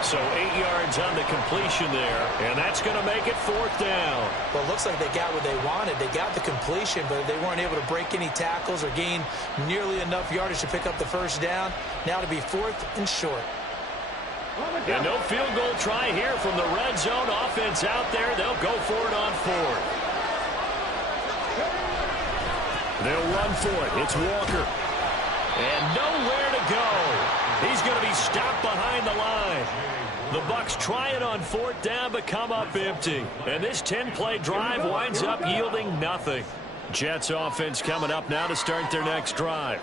So 8 yards on the completion there, and that's going to make it fourth down. Well, it looks like they got what they wanted. They got the completion, but they weren't able to break any tackles or gain nearly enough yardage to pick up the first down. Now to be fourth and short. And no field goal try here from the red zone. Offense out there. They'll go for it on fourth. They'll run for it. It's Walker. And nowhere to go. He's going to be stopped behind the line. The Bucs try it on fourth down, but come up empty. And this 10-play drive winds up yielding nothing. Jets offense coming up now to start their next drive.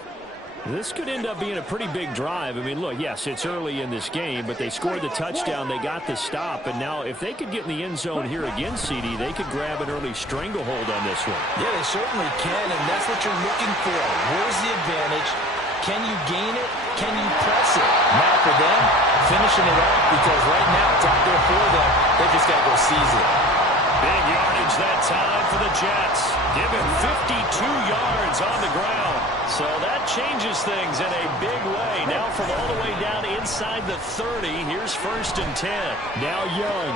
This could end up being a pretty big drive. I mean, look, yes, it's early in this game, but they scored the touchdown. They got the stop. And now if they could get in the end zone here again, CD, they could grab an early stranglehold on this one. Yeah, they certainly can, and that's what you're looking for. Where's the advantage? Can you gain it? Can you press it? Now for them, finishing it off, because right now it's out there for them. They just got to go seize it. Big yardage that time for the Jets. Given 52 yards on the ground. So that changes things in a big way. Now from all the way down inside the 30, here's first and 10. Now Young.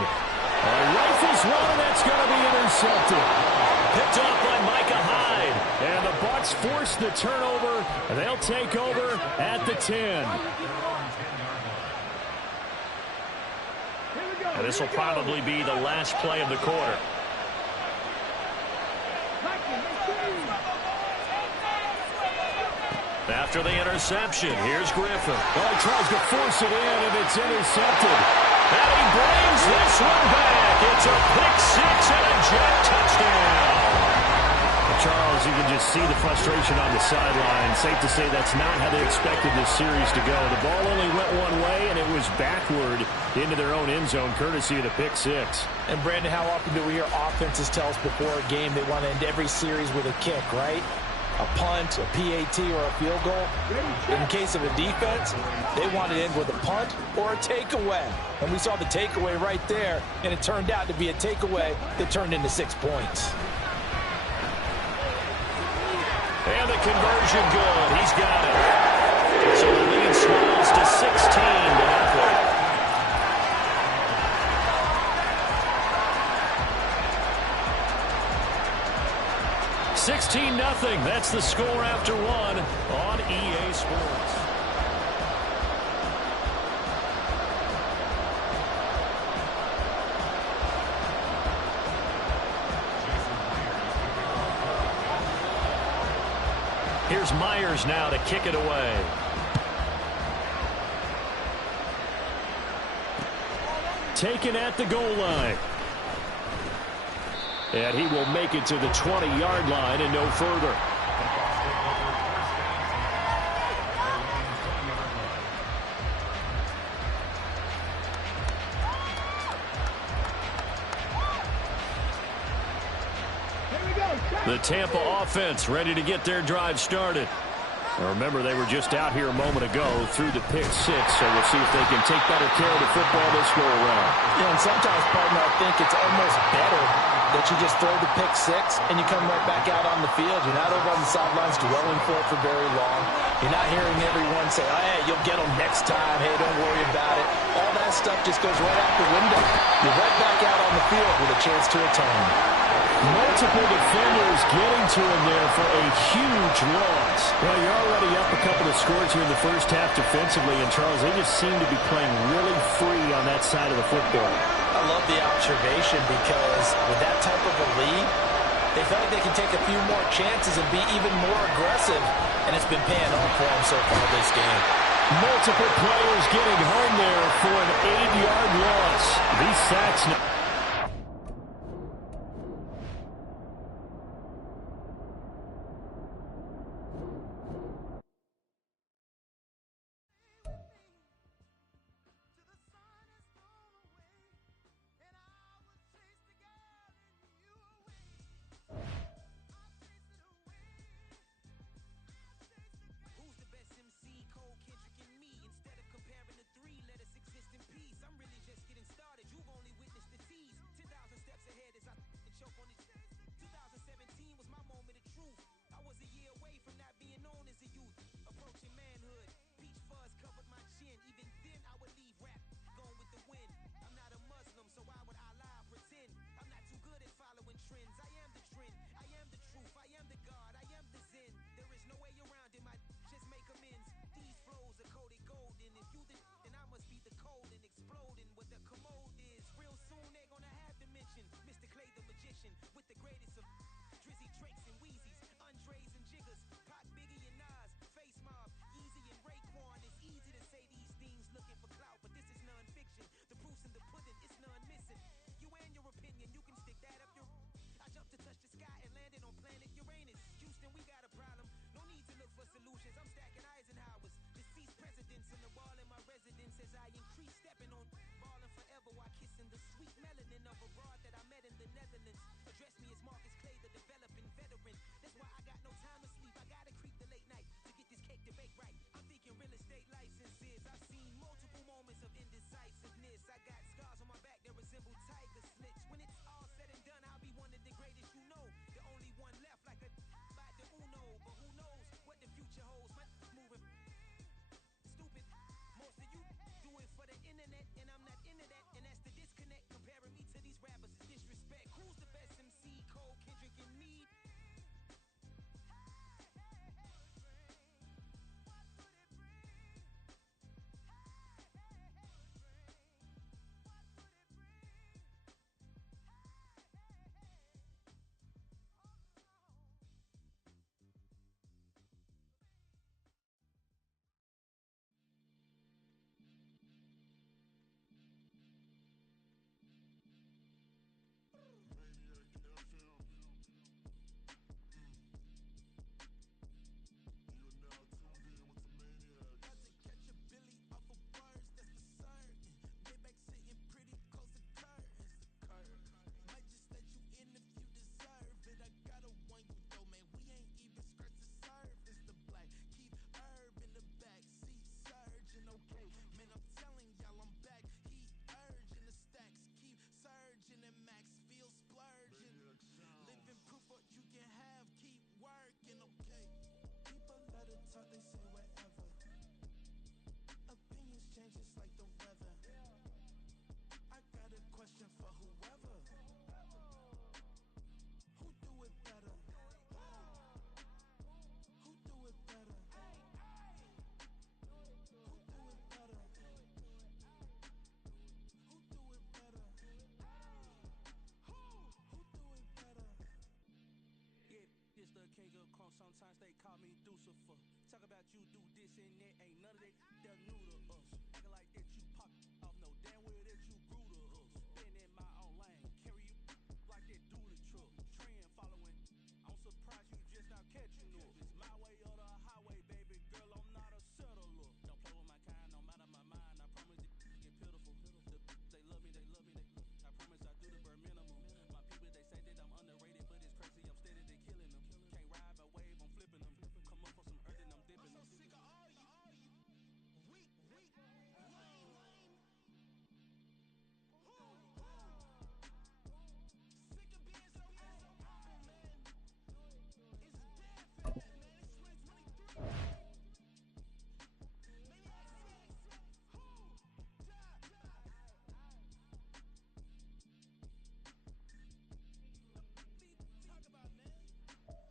Rifles one, and that's going to be intercepted. Picked up by Micah Hyde. And the Bucs force the turnover, and they'll take over at the 10. And this will probably be the last play of the quarter. After the interception, here's Griffin. Oh, he tries to force it in, and it's intercepted. And he brings this one back. It's a pick six and a Jet touchdown. Charles, you can just see the frustration on the sideline. Safe to say that's not how they expected this series to go. The ball only went one way, and it was backward into their own end zone, courtesy of the pick six. And, Brandon, how often do we hear offenses tell us before a game they want to end every series with a kick, right? A punt, a PAT, or a field goal. In case of a defense, they want to end with a punt or a takeaway. And we saw the takeaway right there, and it turned out to be a takeaway that turned into 6 points. And the conversion good. He's got it. So the lead swells to 16-0. 16-0. That's the score after one on EA Sports. Here's Myers now to kick it away. Taken at the goal line. And he will make it to the 20-yard line and no further. The Tampa offense ready to get their drive started. Now remember, they were just out here a moment ago through the pick 6, so we'll see if they can take better care of the football this go around. Yeah, and sometimes, partner, I think it's almost better that you just throw the pick 6 and you come right back out on the field. You're not over on the sidelines dwelling for it for very long. You're not hearing everyone say, oh, hey, you'll get them next time. Hey, don't worry about it. All that stuff just goes right out the window. You're right back out on the field with a chance to atone. Multiple defenders getting to him there for a huge loss. Well, you're already up a couple of scores here in the first half defensively, and Charles, they just seem to be playing really free on that side of the football. I love the observation because with that type of a lead, they feel like they can take a few more chances and be even more aggressive, and it's been paying off for them so far this game. Multiple players getting home there for an 8-yard loss. These sacks now.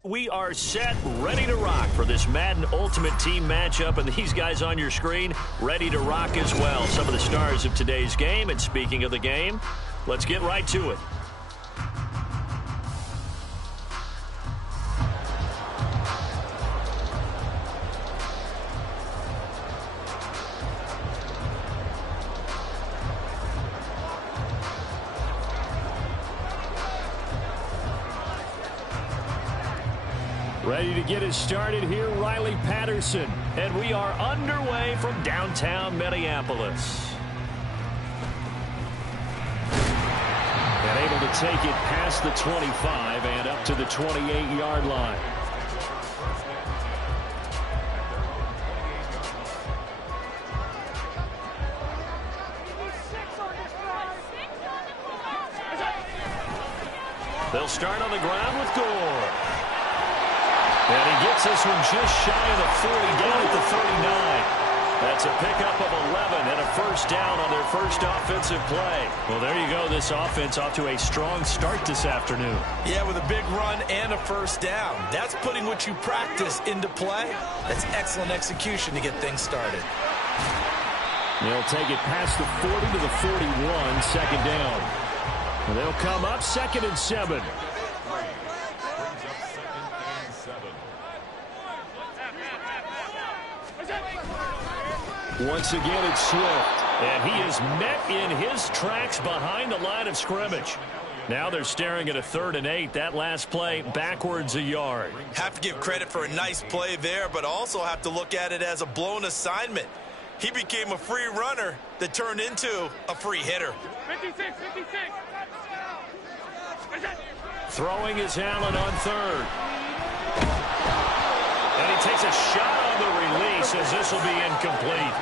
We are set, ready to rock for this Madden Ultimate Team matchup, and these guys on your screen ready to rock as well. Some of the stars of today's game, and speaking of the game, let's get right to it. Ready to get us started here, Riley Patterson. And we are underway from downtown Minneapolis. And able to take it past the 25 and up to the 28-yard line. They'll start on the ground with Gore. And he gets this one just shy of the 40, down at the 39. That's a pickup of 11 and a first down on their first offensive play. Well, there you go. This offense off to a strong start this afternoon. Yeah, with a big run and a first down. That's putting what you practice into play. That's excellent execution to get things started. They'll take it past the 40 to the 41, second down. And they'll come up 2nd and 7. Once again, it's Swift, and he is met in his tracks behind the line of scrimmage. Now they're staring at a 3rd and 8. That last play backwards a yard. Have to give credit for a nice play there, but also have to look at it as a blown assignment. He became a free runner that turned into a free hitter. 56. Throwing is Allen on 3rd. And he takes a shot on the release as this will be incomplete.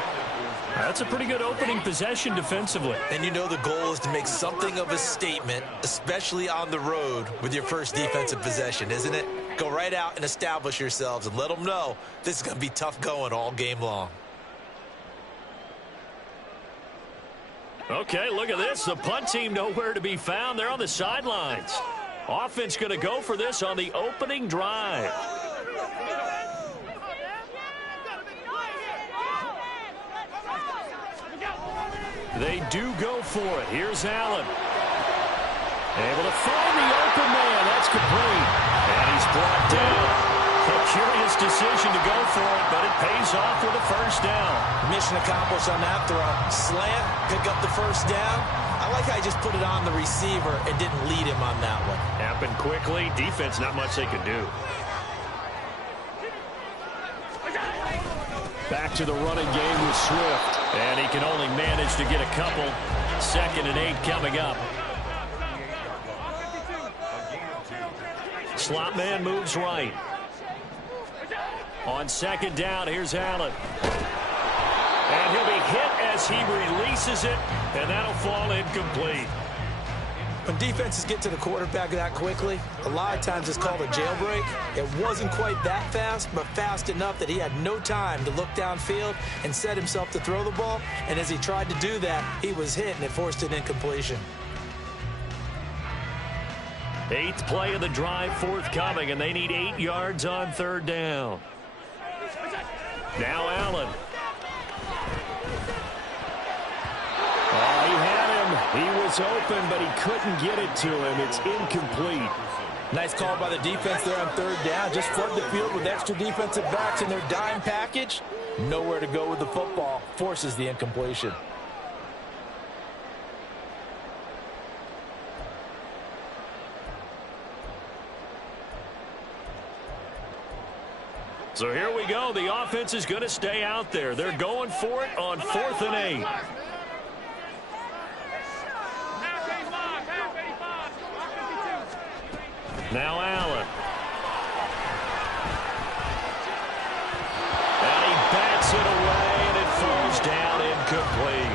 That's a pretty good opening possession defensively. And you know the goal is to make something of a statement, especially on the road with your first defensive possession, isn't it? Go right out and establish yourselves and let them know this is going to be tough going all game long. Okay, look at this. The punt team nowhere to be found. They're on the sidelines. Offense going to go for this on the opening drive. They do go for it. Here's Allen. Able to find the open man. That's complete. And he's brought down. A curious decision to go for it, but it pays off with a first down. Mission accomplished on that throw. Slant, pick up the first down. I like how he just put it on the receiver and didn't lead him on that one. Happened quickly. Defense, not much they can do. Back to the running game with Swift. And he can only manage to get a couple. 2nd and 8 coming up. Slot man moves right. On 2nd down, here's Allen. And he'll be hit as he releases it. And that'll fall incomplete. When defenses get to the quarterback that quickly, a lot of times it's called a jailbreak. It wasn't quite that fast, but fast enough that he had no time to look downfield and set himself to throw the ball. And as he tried to do that, he was hit, and it forced an incompletion. 8th play of the drive forthcoming, and they need 8 yards on 3rd down. Now Allen. Oh, he had him. He was open, but he couldn't get it to him. It's incomplete. Nice call by the defense there on 3rd down. Just flood the field with extra defensive backs in their dime package. Nowhere to go with the football. Forces the incompletion. So here we go. The offense is going to stay out there. They're going for it on 4th and 8. Now Allen. And he bats it away, and it falls down incomplete.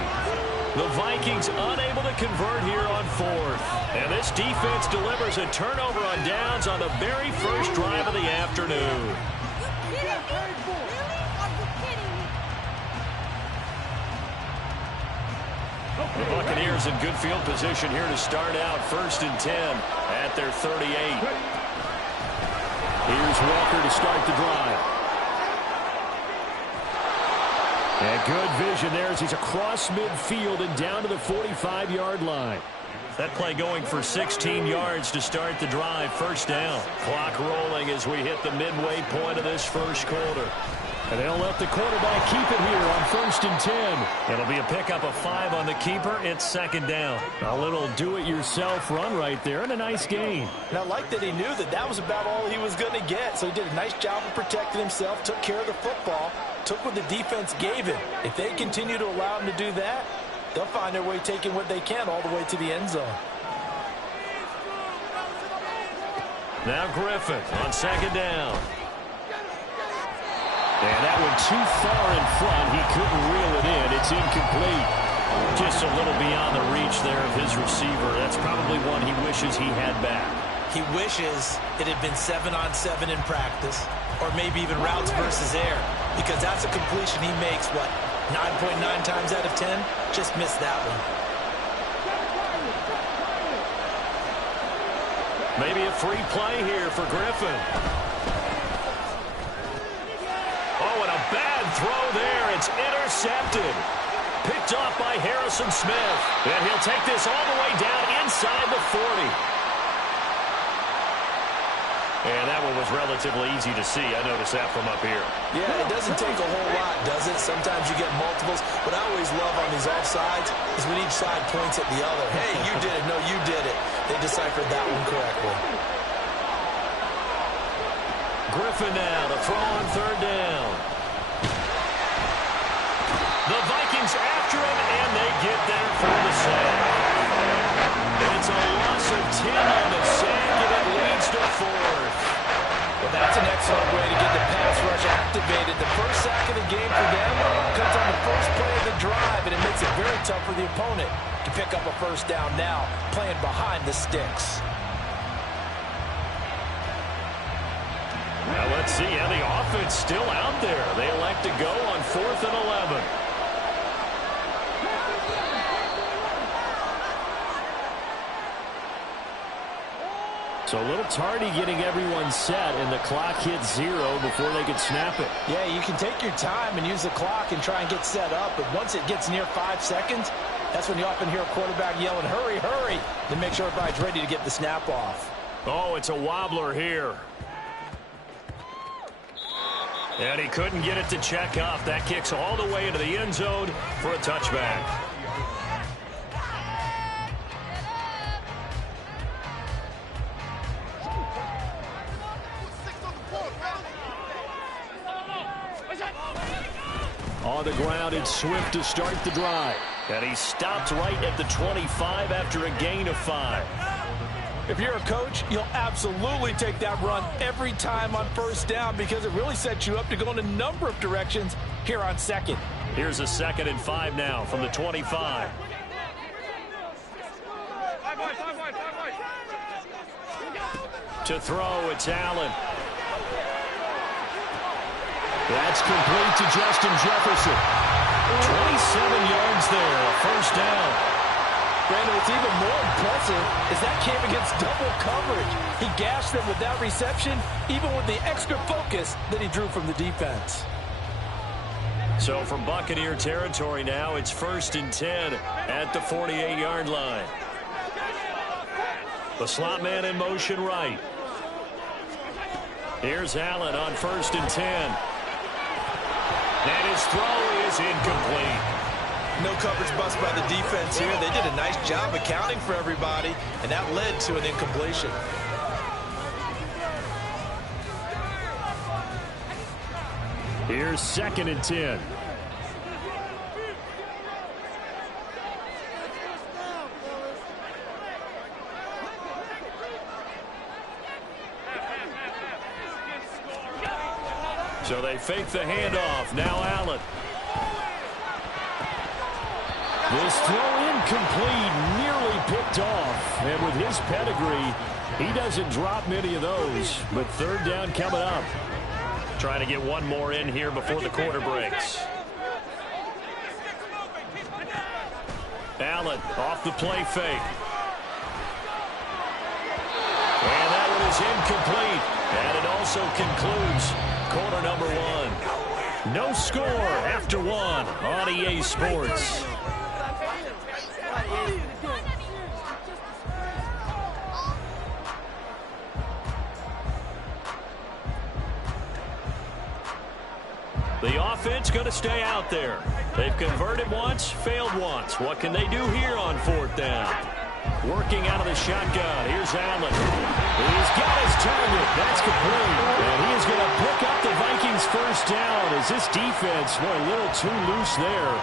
The Vikings unable to convert here on 4th. And this defense delivers a turnover on downs on the very first drive of the afternoon. The Buccaneers in good field position here to start out 1st and 10 at their 38. Here's Walker to start the drive. And good vision there as he's across midfield and down to the 45-yard line. That play going for 16 yards to start the drive. First down. Clock rolling as we hit the midway point of this first quarter. And they'll let the quarterback keep it here on 1st and 10. It'll be a pickup of 5 on the keeper. It's second down. A little do-it-yourself run right there and a nice gain. And I like that he knew that that was about all he was going to get. So he did a nice job of protecting himself, took care of the football, took what the defense gave him. If they continue to allow him to do that, they'll find their way taking what they can all the way to the end zone. Now Griffin on second down. And that one too far in front. He couldn't reel it in. It's incomplete. Just a little beyond the reach there of his receiver. That's probably one he wishes he had back. He wishes it had been 7-on-7 in practice, or maybe even routes versus air, because that's a completion he makes, what, 9.9 times out of 10? Just missed that one. Maybe a free play here for Griffin. Oh, and a bad throw there. It's intercepted. Picked off by Harrison Smith. And he'll take this all the way down inside the 40. And that one was relatively easy to see. I noticed that from up here. Yeah, it doesn't take a whole lot, does it? Sometimes you get multiples. What I always love on these offsides is when each side points at the other. Hey, you did it. No, you did it. They deciphered that one correctly. Griffin now to throw on third down. The Vikings after him, and they get there for the sack. It's a loss of 10 on the sack, and it leads to 4th. Well, that's an excellent way to get the pass rush activated. The first sack of the game for them comes on the first play of the drive, and it makes it very tough for the opponent to pick up a first down now, playing behind the sticks. Now let's see how the offense still out there. They elect to go on 4th and 11. So a little tardy getting everyone set, and the clock hits 0 before they could snap it. Yeah, you can take your time and use the clock and try and get set up, but once it gets near 5 seconds, that's when you often hear a quarterback yelling, hurry, hurry, to make sure everybody's ready to get the snap off. Oh, it's a wobbler here. And he couldn't get it to check up. That kicks all the way into the end zone for a touchback. On the ground, it's Swift to start the drive. And he stopped right at the 25 after a gain of 5. If you're a coach, you'll absolutely take that run every time on first down because it really sets you up to go in a number of directions here on second. Here's a 2nd and 5 now from the 25. To throw, it's Allen. That's complete to Justin Jefferson. 27 yards there, a first down. Brandon, what's even more impressive is that came against double coverage. He gashed them with that reception, even with the extra focus that he drew from the defense. So from Buccaneer territory now, it's 1st and 10 at the 48-yard line. The slot man in motion right. Here's Allen on 1st and 10. And his throw is incomplete. No coverage bust by the defense here. They did a nice job accounting for everybody, and that led to an incompletion. Here's 2nd and 10. So they fake the handoff. Now Allen. This throw incomplete, nearly picked off. And with his pedigree, he doesn't drop many of those. But 3rd down coming up. Trying to get one more in here before the quarter breaks. Allen off the play fake. And that one is incomplete. And it also concludes quarter number one. No score after one on EA Sports. The offense going to stay out there. They've converted once, failed once. What can they do here on fourth down? Working out of the shotgun. Here's Allen. He's got his target. That's complete. And he is going to pick up the Vikings first down as this defense, boy, a little too loose there.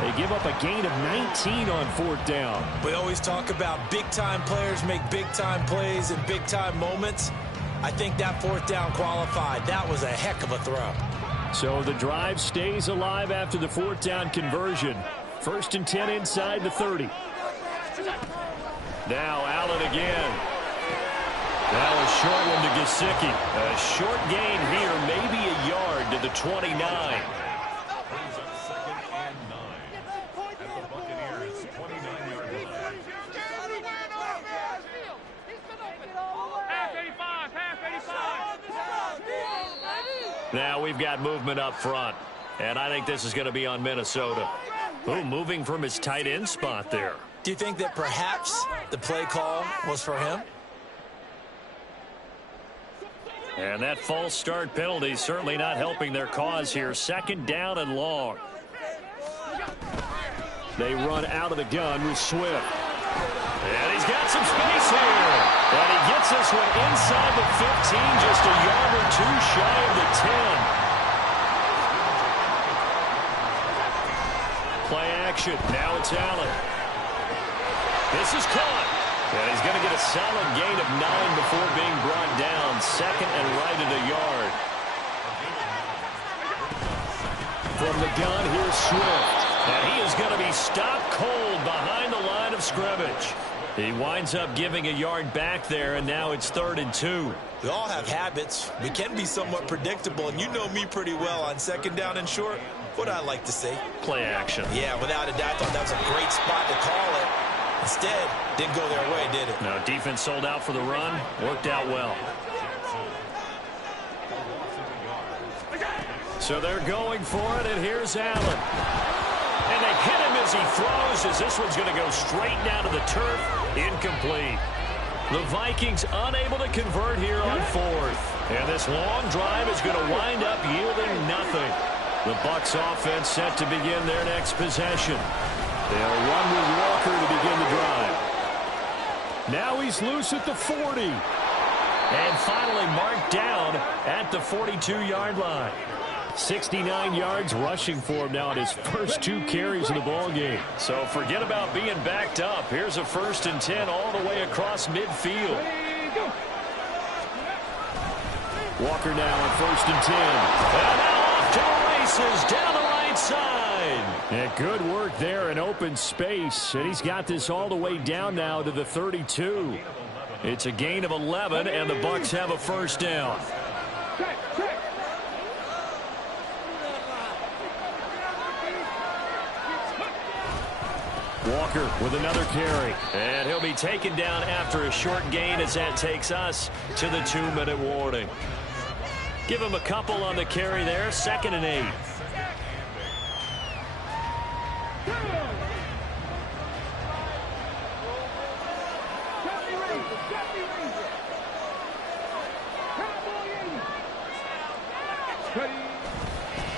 They give up a gain of 19 on fourth down. We always talk about big-time players make big-time plays in big-time moments. I think that fourth down qualified. That was a heck of a throw. So the drive stays alive after the fourth down conversion. 1st and 10 inside the 30. Now Allen again. Now a short one to Gesicki. A short gain here, maybe a yard to the 29. Brings up 2nd and 9 at the Buccaneers' 29-yard line. Now we've got movement up front. And I think this is going to be on Minnesota. Ooh, moving from his tight end spot there. Do you think that perhaps the play call was for him? And that false start penalty certainly not helping their cause here. 2nd down and long. They run out of the gun with Swift. And he's got some space here. And he gets this one inside the 15, just a yard or two shy of the 10. Play action. Now it's Allen. This is caught. And he's going to get a solid gain of 9 before being brought down. 2nd and right at a yard. From the gun, here's Swift. And he is going to be stopped cold behind the line of scrimmage. He winds up giving a yard back there, and now it's 3rd and 2. We all have habits. We can be somewhat predictable, and you know me pretty well on 2nd down and short. What I like to say? Play action. Yeah, without a doubt, I thought that was a great spot to call it. Instead, didn't go their way, did it? No, defense sold out for the run. Worked out well. So they're going for it, and here's Allen. And they hit him as he throws, as this one's going to go straight down to the turf. Incomplete. The Vikings unable to convert here on 4th. And this long drive is going to wind up yielding nothing. The Bucs offense set to begin their next possession. They'll run with Walker to begin the drive. Now he's loose at the 40. And finally marked down at the 42-yard line. 69 yards rushing for him now in his first 2 carries of the ballgame. So forget about being backed up. Here's a 1st and 10 all the way across midfield. Walker now on 1st and 10. And now off to the races down the right side. And good work there in open space. And he's got this all the way down now to the 32. It's a gain of 11, and the Bucs have a 1st down. Walker with another carry. And he'll be taken down after a short gain as that takes us to the 2-minute warning. Give him a couple on the carry there. 2nd and 8.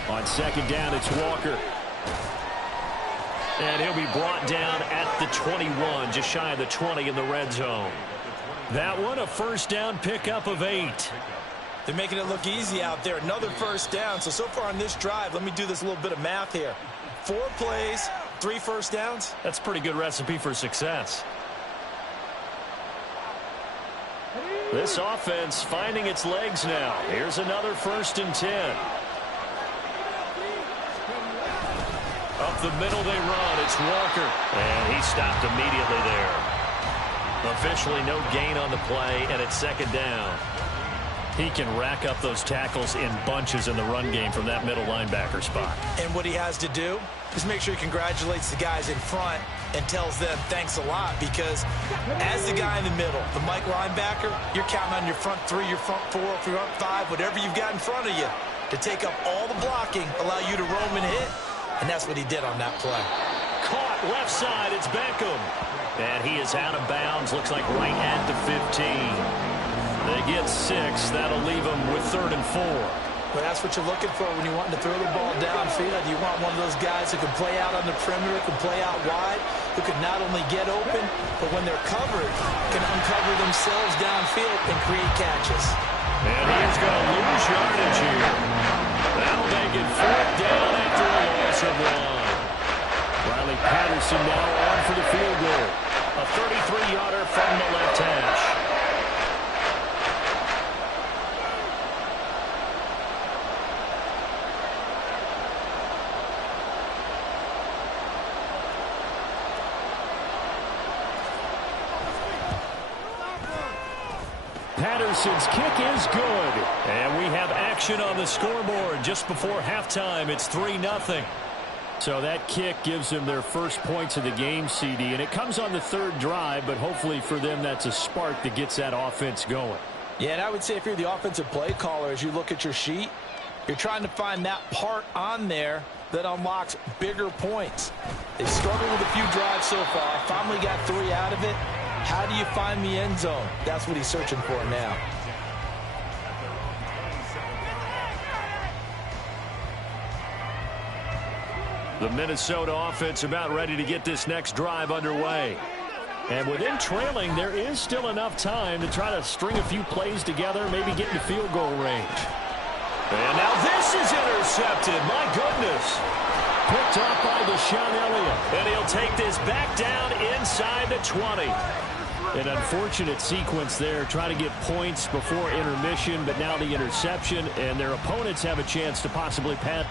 On 2nd down, it's Walker. And he'll be brought down at the 21, just shy of the 20 in the red zone. That one, a 1st down pickup of 8. They're making it look easy out there. Another 1st down. So far on this drive, let me do this little bit of math here. 4 plays, 3 1st downs. That's a pretty good recipe for success. This offense finding its legs now. Here's another 1st and 10. Up the middle they run. It's Walker. And he stopped immediately there. Officially no gain on the play, and it's 2nd down. He can rack up those tackles in bunches in the run game from that middle linebacker spot. And what he has to do is make sure he congratulates the guys in front and tells them thanks a lot, because as the guy in the middle, the Mike linebacker, you're counting on your front three, your front four, your front five, whatever you've got in front of you to take up all the blocking, allow you to roam and hit, and that's what he did on that play. Caught left side, it's Beckham. And he is out of bounds, looks like right at the 15. They get 6. That'll leave them with 3rd and 4. Well, that's what you're looking for when you're wanting to throw the ball downfield. You want one of those guys who can play out on the perimeter, can play out wide, who can not only get open, but when they're covered, can uncover themselves downfield and create catches. And he's going to lose yardage here. That'll make it 4th down after a loss of 1. Riley Patterson now on for the field goal. A 33-yarder from the left hash. Patterson's kick is good. And we have action on the scoreboard just before halftime. It's 3-0. So that kick gives them their first points of the game, CD. And it comes on the 3rd drive, but hopefully for them that's a spark that gets that offense going. Yeah, and I would say if you're the offensive play caller, as you look at your sheet, you're trying to find that part on there that unlocks bigger points. They've struggled with a few drives so far. Finally got 3 out of it. How do you find the end zone? That's what he's searching for now. The Minnesota offense about ready to get this next drive underway. And with them trailing, there is still enough time to try to string a few plays together, maybe get into field goal range. And now this is intercepted. My goodness. Picked off by Deshaun Elliott. And he'll take this back down inside the 20. An unfortunate sequence there, trying to get points before intermission, but now the interception, and their opponents have a chance to possibly pass.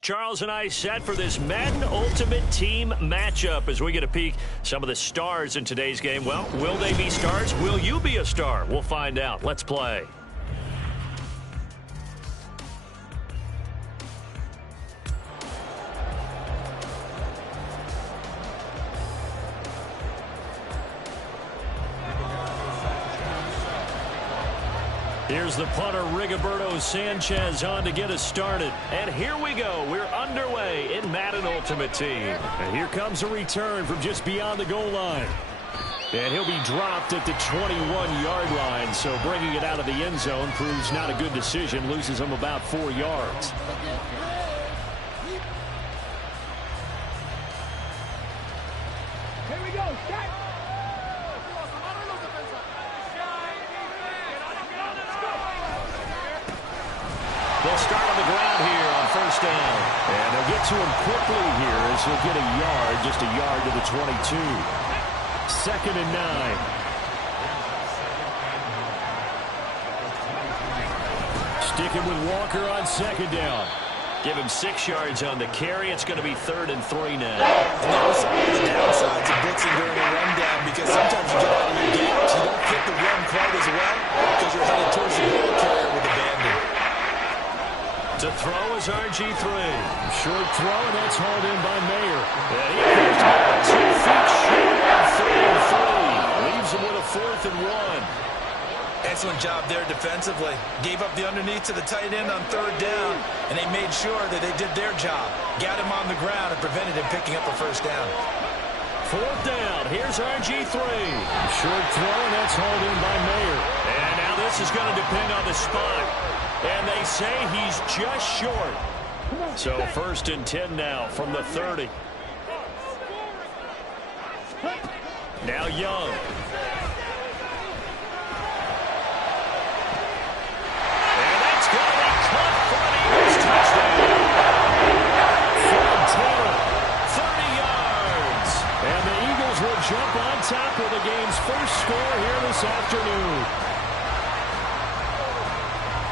Charles and I set for this Madden Ultimate Team matchup as we get a peek some of the stars in today's game. Well, will they be stars? Will you be a star? We'll find out. Let's play. Here's the punter, Rigoberto Sanchez, on to get us started. And here we go. We're underway in Madden Ultimate Team. And here comes a return from just beyond the goal line. And he'll be dropped at the 21-yard line. So bringing it out of the end zone proves not a good decision. Loses him about 4 yards. Here we go. Set. They'll start on the ground here on 1st down. And they'll get to him quickly here as he'll get a yard, just a yard to the 22. 2nd and 9. Sticking with Walker on 2nd down. Give him 6 yards on the carry. It's going to be 3rd and 3 now. And also the downsides of blitzing during a rundown, because sometimes you get out of your gaps. You don't fit the run quite as well because you're headed towards the ball carrier with abandon. To throw is RG3. Short throw, and that's hauled in by Mayer. And he goes about 2 feet short on 3rd and 3. Leaves him with a 4th and 1. Excellent job there defensively. Gave up the underneath to the tight end on 3rd down, and they made sure that they did their job. Got him on the ground and prevented him picking up a 1st down. 4th down. Here's RG3. Short throw, and that's hauled in by Mayer. And now this is going to depend on the spot. And they say he's just short. So 1st and 10 now from the 30. Now Young. And that's going to be caught for an Eagles touchdown. Fred Taylor, 30 yards. And the Eagles will jump on top of the game's first score here this afternoon.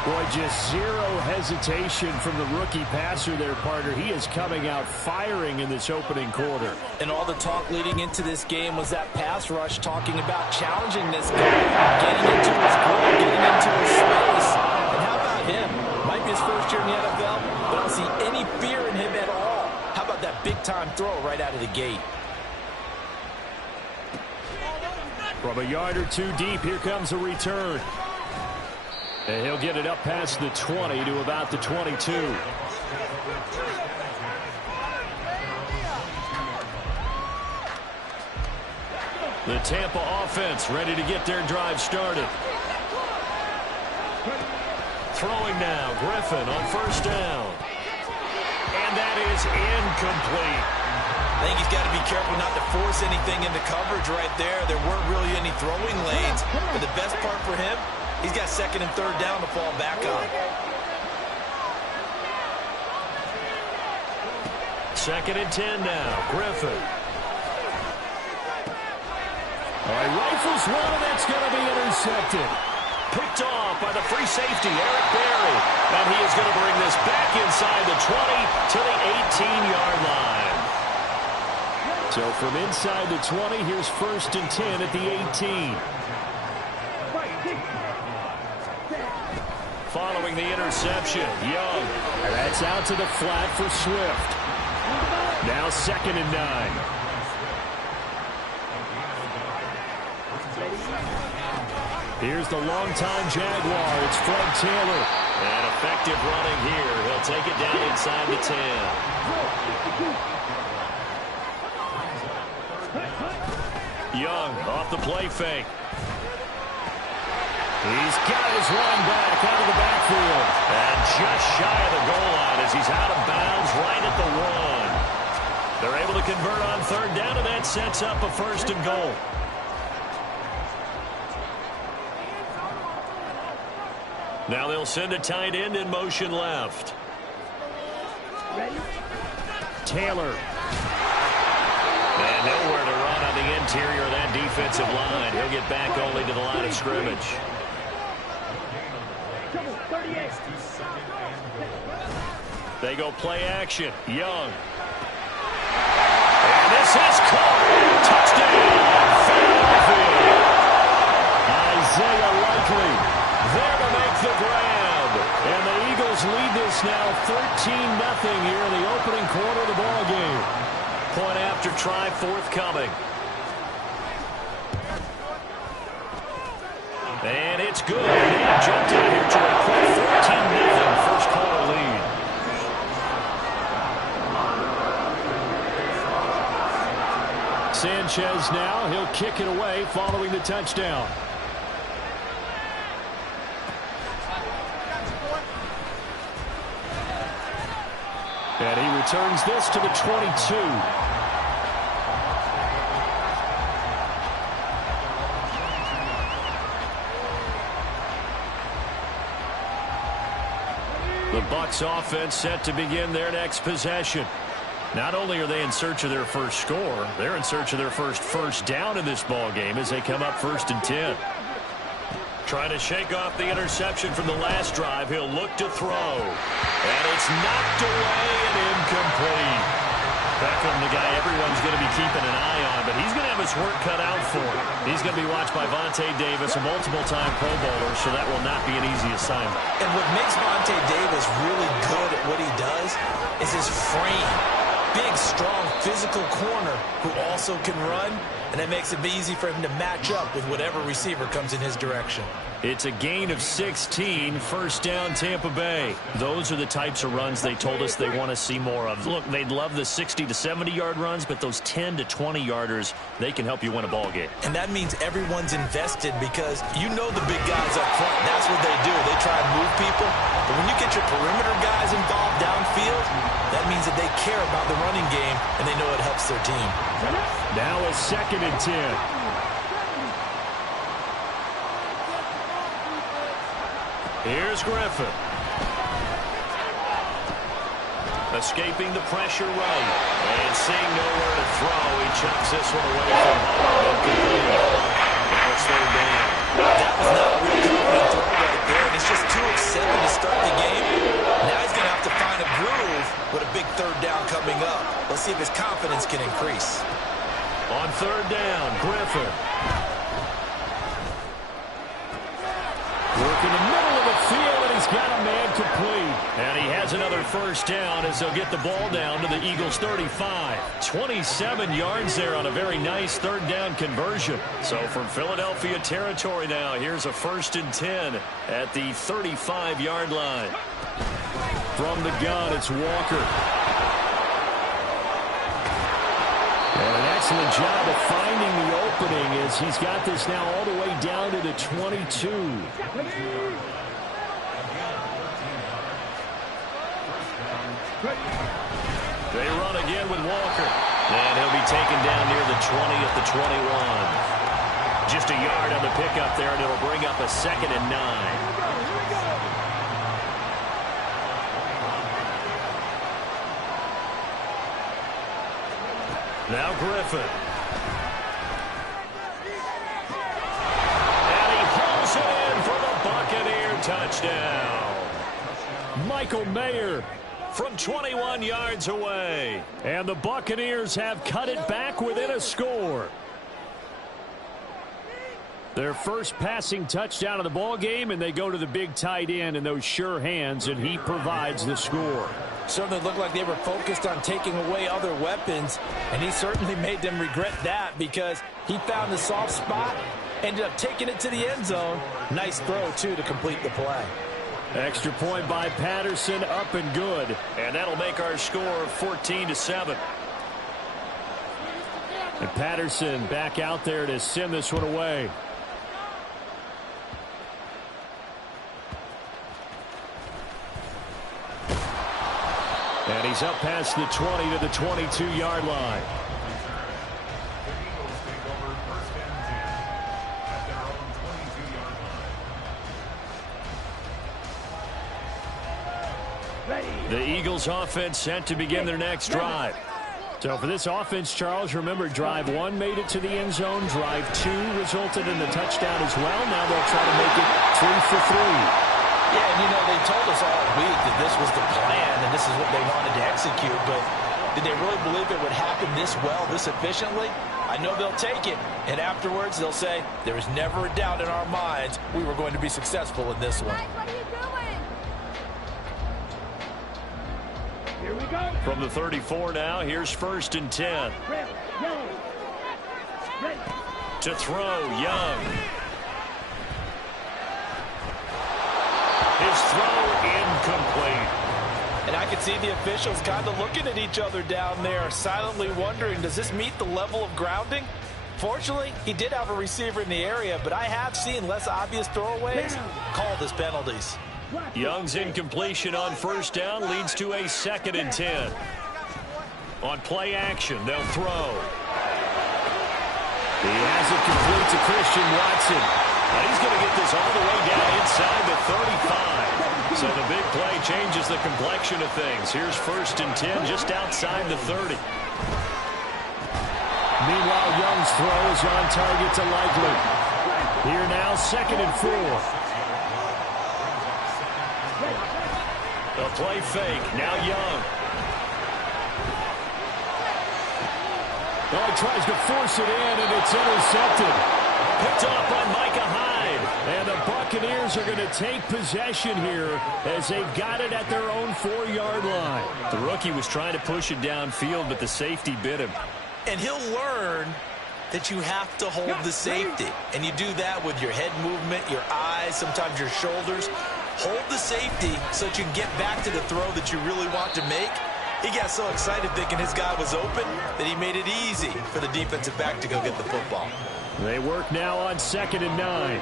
Boy, just zero hesitation from the rookie passer there, partner. He is coming out firing in this opening quarter. And all the talk leading into this game was that pass rush, talking about challenging this guy, getting into his grill, getting into his space. And how about him? Might be his first year in the NFL, but I don't see any fear in him at all. How about that big-time throw right out of the gate? From a yard or two deep, here comes a return. And he'll get it up past the 20 to about the 22. The Tampa offense ready to get their drive started. Throwing now, Griffin on first down. And that is incomplete. I think he's got to be careful not to force anything into coverage right there. There weren't really any throwing lanes. But the best part for him, he's got second and third down to fall back on. Second and 10 now. Griffin. All right, rifles one, and that's going to be intercepted. Picked off by the free safety, Eric Berry. And he is going to bring this back inside the 20 to the 18-yard line. So from inside the 20, here's first and 10 at the 18. Following the interception, Young. And that's out to the flat for Swift. Now second and 9. Here's the longtime Jaguar. It's Fred Taylor. And effective running here. He'll take it down inside the 10. Young off the play fake. He's got his run back out of the backfield. And just shy of the goal line as he's out of bounds right at the 1. They're able to convert on third down, and that sets up a first and goal. Now they'll send a tight end in motion left. Taylor. And nowhere to run on the interior of that defensive line. He'll get back only to the line of scrimmage. They go play action. Young. And this is caught. Touchdown. Philadelphia. Isaiah Likely there to make the grab. And the Eagles lead this now 13-0 here in the opening quarter of the ball game. Point after try forthcoming. And it's good. He jumped in here to a quick 14-0 first quarter lead. Sanchez now. He'll kick it away following the touchdown. And he returns this to the 22. The Bucs offense set to begin their next possession. Not only are they in search of their first score, they're in search of their first down in this ball game as they come up 1st and 10. Trying to shake off the interception from the last drive. He'll look to throw. And it's knocked away and incomplete. Beckham, the guy everyone's going to be keeping an eye on, but he's going to have his work cut out for him. He's going to be watched by Vontae Davis, a multiple-time Pro Bowler, so that will not be an easy assignment. And what makes Vontae Davis really good at what he does is his frame. Big, strong, physical corner who also can run, and it makes it easy for him to match up with whatever receiver comes in his direction. It's a gain of 16, first down Tampa Bay. Those are the types of runs they told us they want to see more of. Look, they'd love the 60 to 70-yard runs, but those 10 to 20-yarders, they can help you win a ball game. And that means everyone's invested because you know the big guys up front. That's what they do. They try and move people. But when you get your perimeter guys involved downfield, that means that they care about the running game, and they know it helps their team. Now a 2nd and 10. Here's Griffin. Escaping the pressure right. And seeing nowhere to throw, he chucks this one away from incomplete. Now it's 3rd down. That was not a real confident throw right there, and it's just 2 of 7 to start the game. Now he's going to have to find a groove with a big 3rd down coming up. Let's see if his confidence can increase. On 3rd down, Griffin. Working the middle of the field, and he's got a man complete. And he has another 1st down as they'll get the ball down to the Eagles' 35. 27 yards there on a very nice 3rd down conversion. So from Philadelphia territory now, here's a 1st and 10 at the 35-yard line. From the gun, it's Walker. And an excellent job of finding the opening as he's got this now all the way down to the 22. They run again with Walker. And he'll be taken down near the 20 at the 21. Just a yard on the pickup there, and it'll bring up a 2nd and 9. Now Griffin. And he pulls it in for the Buccaneer touchdown. Michael Mayer from 21 yards away. And the Buccaneers have cut it back within a score. Their first passing touchdown of the ball game, and they go to the big tight end in those sure hands, and he provides the score. Certainly looked like they were focused on taking away other weapons, and he certainly made them regret that because he found the soft spot, ended up taking it to the end zone. Nice throw, too, to complete the play. Extra point by Patterson, up and good. And that'll make our score 14-7. And Patterson back out there to send this one away. And he's up past the 20 to the 22-yard line. The Eagles offense set to begin their next drive. So for this offense, Charles, remember drive 1 made it to the end zone. Drive 2 resulted in the touchdown as well. Now they'll try to make it 3 for 3. Yeah, and you know, they told us all week that this was the plan and this is what they wanted to execute, but did they really believe it would happen this well, this efficiently? I know they'll take it, and afterwards they'll say, there was never a doubt in our minds we were going to be successful in this one. What are you doing? Here we go. From the 34 now, here's 1st and 10. Red, yellow. Red. To throw, Young. His throw incomplete. And I could see the officials kind of looking at each other down there, silently wondering, does this meet the level of grounding? Fortunately, he did have a receiver in the area, but I have seen less obvious throwaways called as penalties. Young's incompletion on 1st down leads to a 2nd and 10. On play action, they'll throw. He has it complete to Christian Watson. And he's going to get this all the way down inside the 35. So the big play changes the complexion of things. Here's 1st and 10 just outside the 30. Meanwhile, Young's throw is on target to Likely. Here now, 2nd and 4. A play fake. Now Young. Oh, he tries to force it in, and it's intercepted. Picked off by Micah Hyde. And the Buccaneers are going to take possession here as they've got it at their own 4-yard line. The rookie was trying to push it downfield, but the safety bit him. And he'll learn that you have to hold the safety. And you do that with your head movement, your eyes, sometimes your shoulders. Hold the safety so that you can get back to the throw that you really want to make. He got so excited thinking his guy was open that he made it easy for the defensive back to go get the football. They work now on 2nd and 9.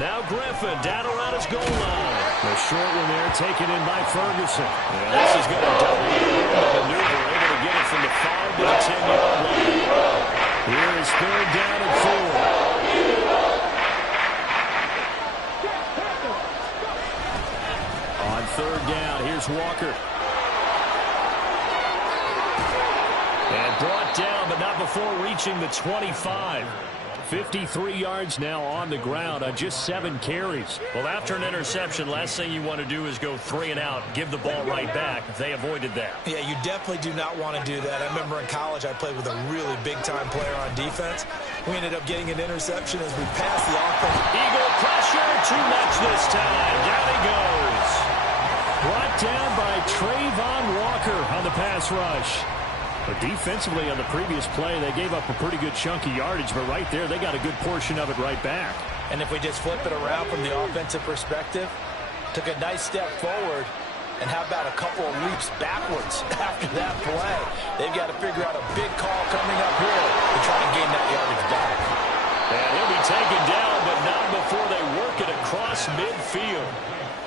Now Griffin down around his goal line. The short one there taken in by Ferguson. And this is going to double the maneuver. Able to get it from the 5 to the 10-yard line. Here is 3rd down and 4. On 3rd down, here's Walker. And brought down, but not before reaching the 25. 53 yards now on the ground on just 7 carries. Well, after an interception, last thing you want to do is go 3 and out, give the ball right back. They avoided that. Yeah, you definitely do not want to do that. I remember in college I played with a really big-time player on defense. We ended up getting an interception as we passed the offense. Eagle pressure, too much this time. Down he goes. Brought down by Trayvon Walker on the pass rush. But defensively on the previous play, they gave up a pretty good chunk of yardage, but right there, they got a good portion of it right back. And if we just flip it around from the offensive perspective, took a nice step forward, and how about a couple of leaps backwards after that play? They've got to figure out a big call coming up here to try and gain that yardage back. And he'll be taken down, but not before they work it across midfield.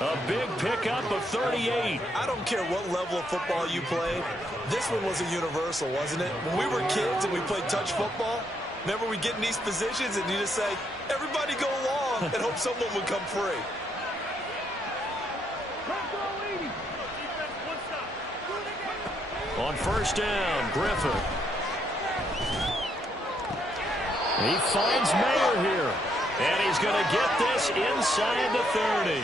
A big pickup of 38. I don't care what level of football you played. This one was a universal, wasn't it? When we were kids and we played touch football, remember we get in these positions and you just say, everybody go along and hope someone would come free. On 1st down, Griffin. He finds Mayer here. And he's going to get this inside the 30.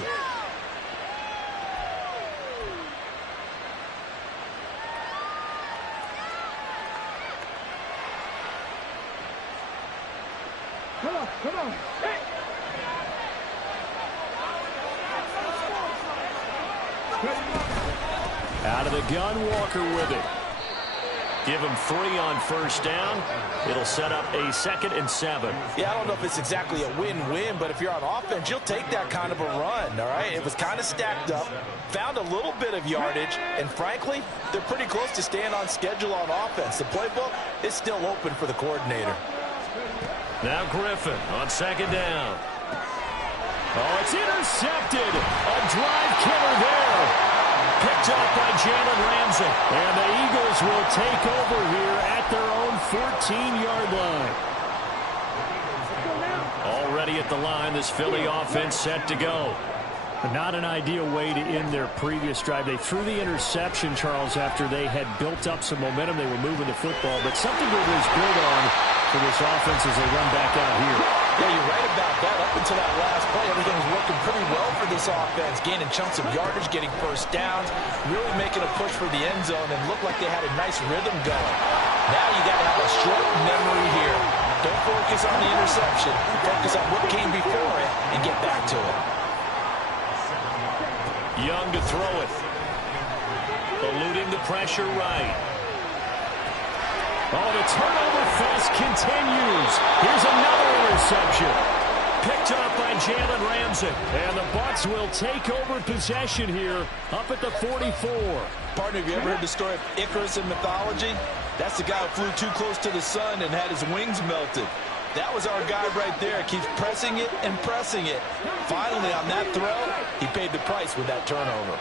Come on. Hey. Out of the gun, Walker with it. Give him 3 on 1st down. It'll set up a 2nd and 7. Yeah, I don't know if it's exactly a win-win, but if you're on offense, you'll take that kind of a run, all right? It was kind of stacked up, found a little bit of yardage, and frankly, they're pretty close to staying on schedule on offense. The playbook is still open for the coordinator. Now Griffin on 2nd down. Oh, it's intercepted. A drive killer there. Picked up by Jalen Ramsey. And the Eagles will take over here at their own 14-yard line. Already at the line, this Philly offense set to go. But not an ideal way to end their previous drive. They threw the interception, Charles, after they had built up some momentum. They were moving the football, but something that was built on for this offense as they run back out here. Yeah, you're right about that. Up until that last play, everything was working pretty well for this offense. Gaining chunks of yardage, getting 1st downs, really making a push for the end zone, and looked like they had a nice rhythm going. Now you got to have a short memory here. Don't focus on the interception. Focus on what came before it and get back to it. Young to throw it. Eluding the pressure right. Oh, the turnover fest continues. Here's another interception. Picked up by Jalen Ramsey. And the Bucs will take over possession here up at the 44. Partner, have you ever heard the story of Icarus in mythology? That's the guy who flew too close to the sun and had his wings melted. That was our guy right there. Keeps pressing it and pressing it. Finally, on that throw, he paid the price with that turnover.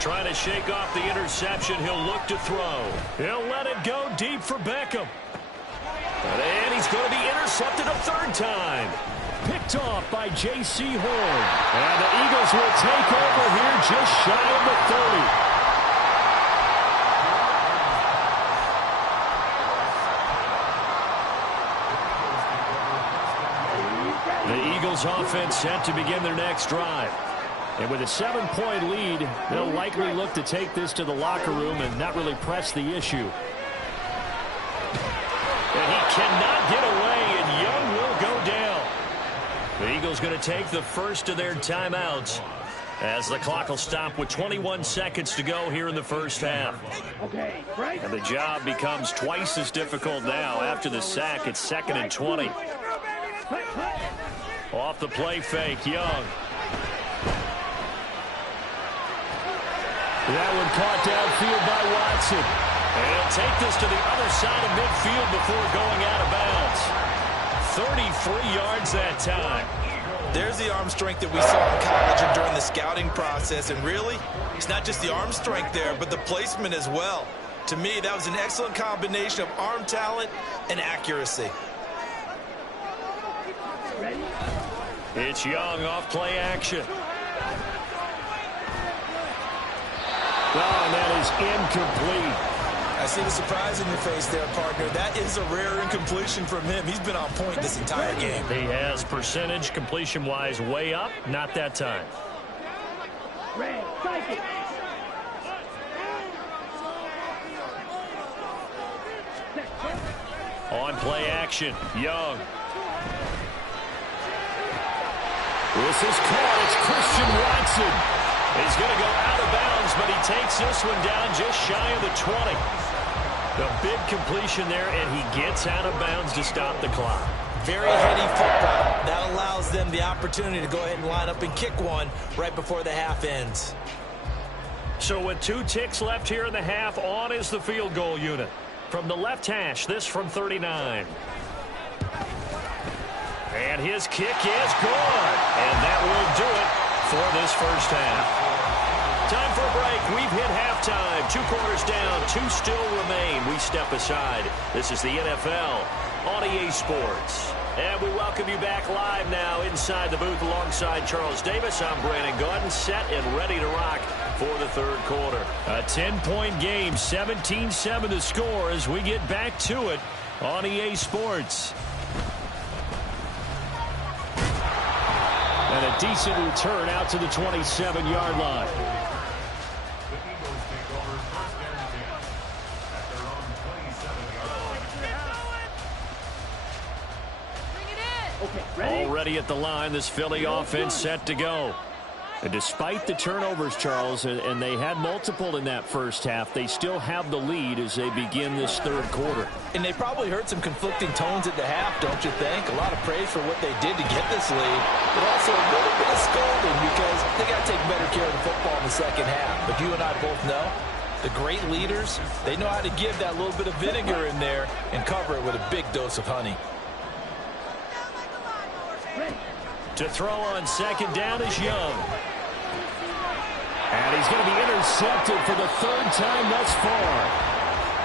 Trying to shake off the interception. He'll look to throw. He'll let it go deep for Beckham. And he's going to be intercepted a 3rd time. Picked off by J.C. Horn. And the Eagles will take over here just shy of the 30. The Eagles offense set to begin their next drive. And with a 7-point lead, they'll likely look to take this to the locker room and not really press the issue. And he cannot get away, and Young will go down. The Eagles going to take the first of their timeouts as the clock will stop with 21 seconds to go here in the 1st half. Okay, right. And the job becomes twice as difficult now. After the sack, it's 2nd and 20. Off the play fake, Young. That one caught downfield by Watson. And he'll take this to the other side of midfield before going out of bounds. 33 yards that time. There's the arm strength that we saw in college and during the scouting process. And really, it's not just the arm strength there, but the placement as well. To me, that was an excellent combination of arm talent and accuracy. It's Young off play action. Oh, and that is incomplete. I see the surprise in your face there, partner. That is a rare incompletion from him. He's been on point this entire game. He has percentage completion-wise way up. Not that time. On play action, Young. This is caught. It's Christian Watson. He's going to go out of bounds, but he takes this one down just shy of the 20. A big completion there, and he gets out of bounds to stop the clock. Very heady football. That allows them the opportunity to go ahead and line up and kick one right before the half ends. So with 2 ticks left here in the half, on is the field goal unit. From the left hash, this from 39. And his kick is good. And that will do it for this first half. Time for a break. We've hit halftime. 2 quarters down. 2 still remain. We step aside. This is the NFL on EA Sports. And we welcome you back live now inside the booth alongside Charles Davis. I'm Brandon Gaudin, set and ready to rock for the third quarter. A 10-point game, 17-7 the score as we get back to it on EA Sports. And a decent return out to the 27-yard line. Already at the line, this Philly offense set to go. And despite the turnovers, Charles, and they had multiple in that first half, they still have the lead as they begin this third quarter. And they probably heard some conflicting tones at the half, don't you think? A lot of praise for what they did to get this lead, but also a little bit of scolding because they got to take better care of the football in the second half. But you and I both know the great leaders, they know how to give that little bit of vinegar in there and cover it with a big dose of honey. To throw on second down is Young. And he's going to be intercepted for the third time thus far.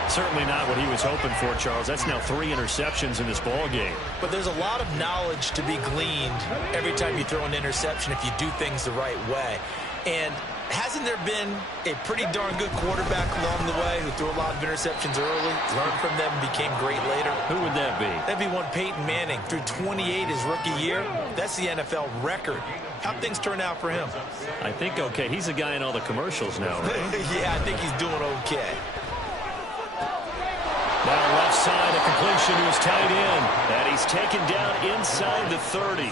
Certainly not what he was hoping for, Charles. That's now 3 interceptions in this ball game. But there's a lot of knowledge to be gleaned every time you throw an interception if you do things the right way. And hasn't there been a pretty darn good quarterback along the way who threw a lot of interceptions early, learned from them, and became great later? Who would that be? That'd be one Peyton Manning. Threw 28 his rookie year. That's the NFL record. How'd things turn out for him? I think okay. He's a guy in all the commercials now, right? Yeah, I think he's doing okay. Now left side, a completion to his tight end. And he's taken down inside the 30.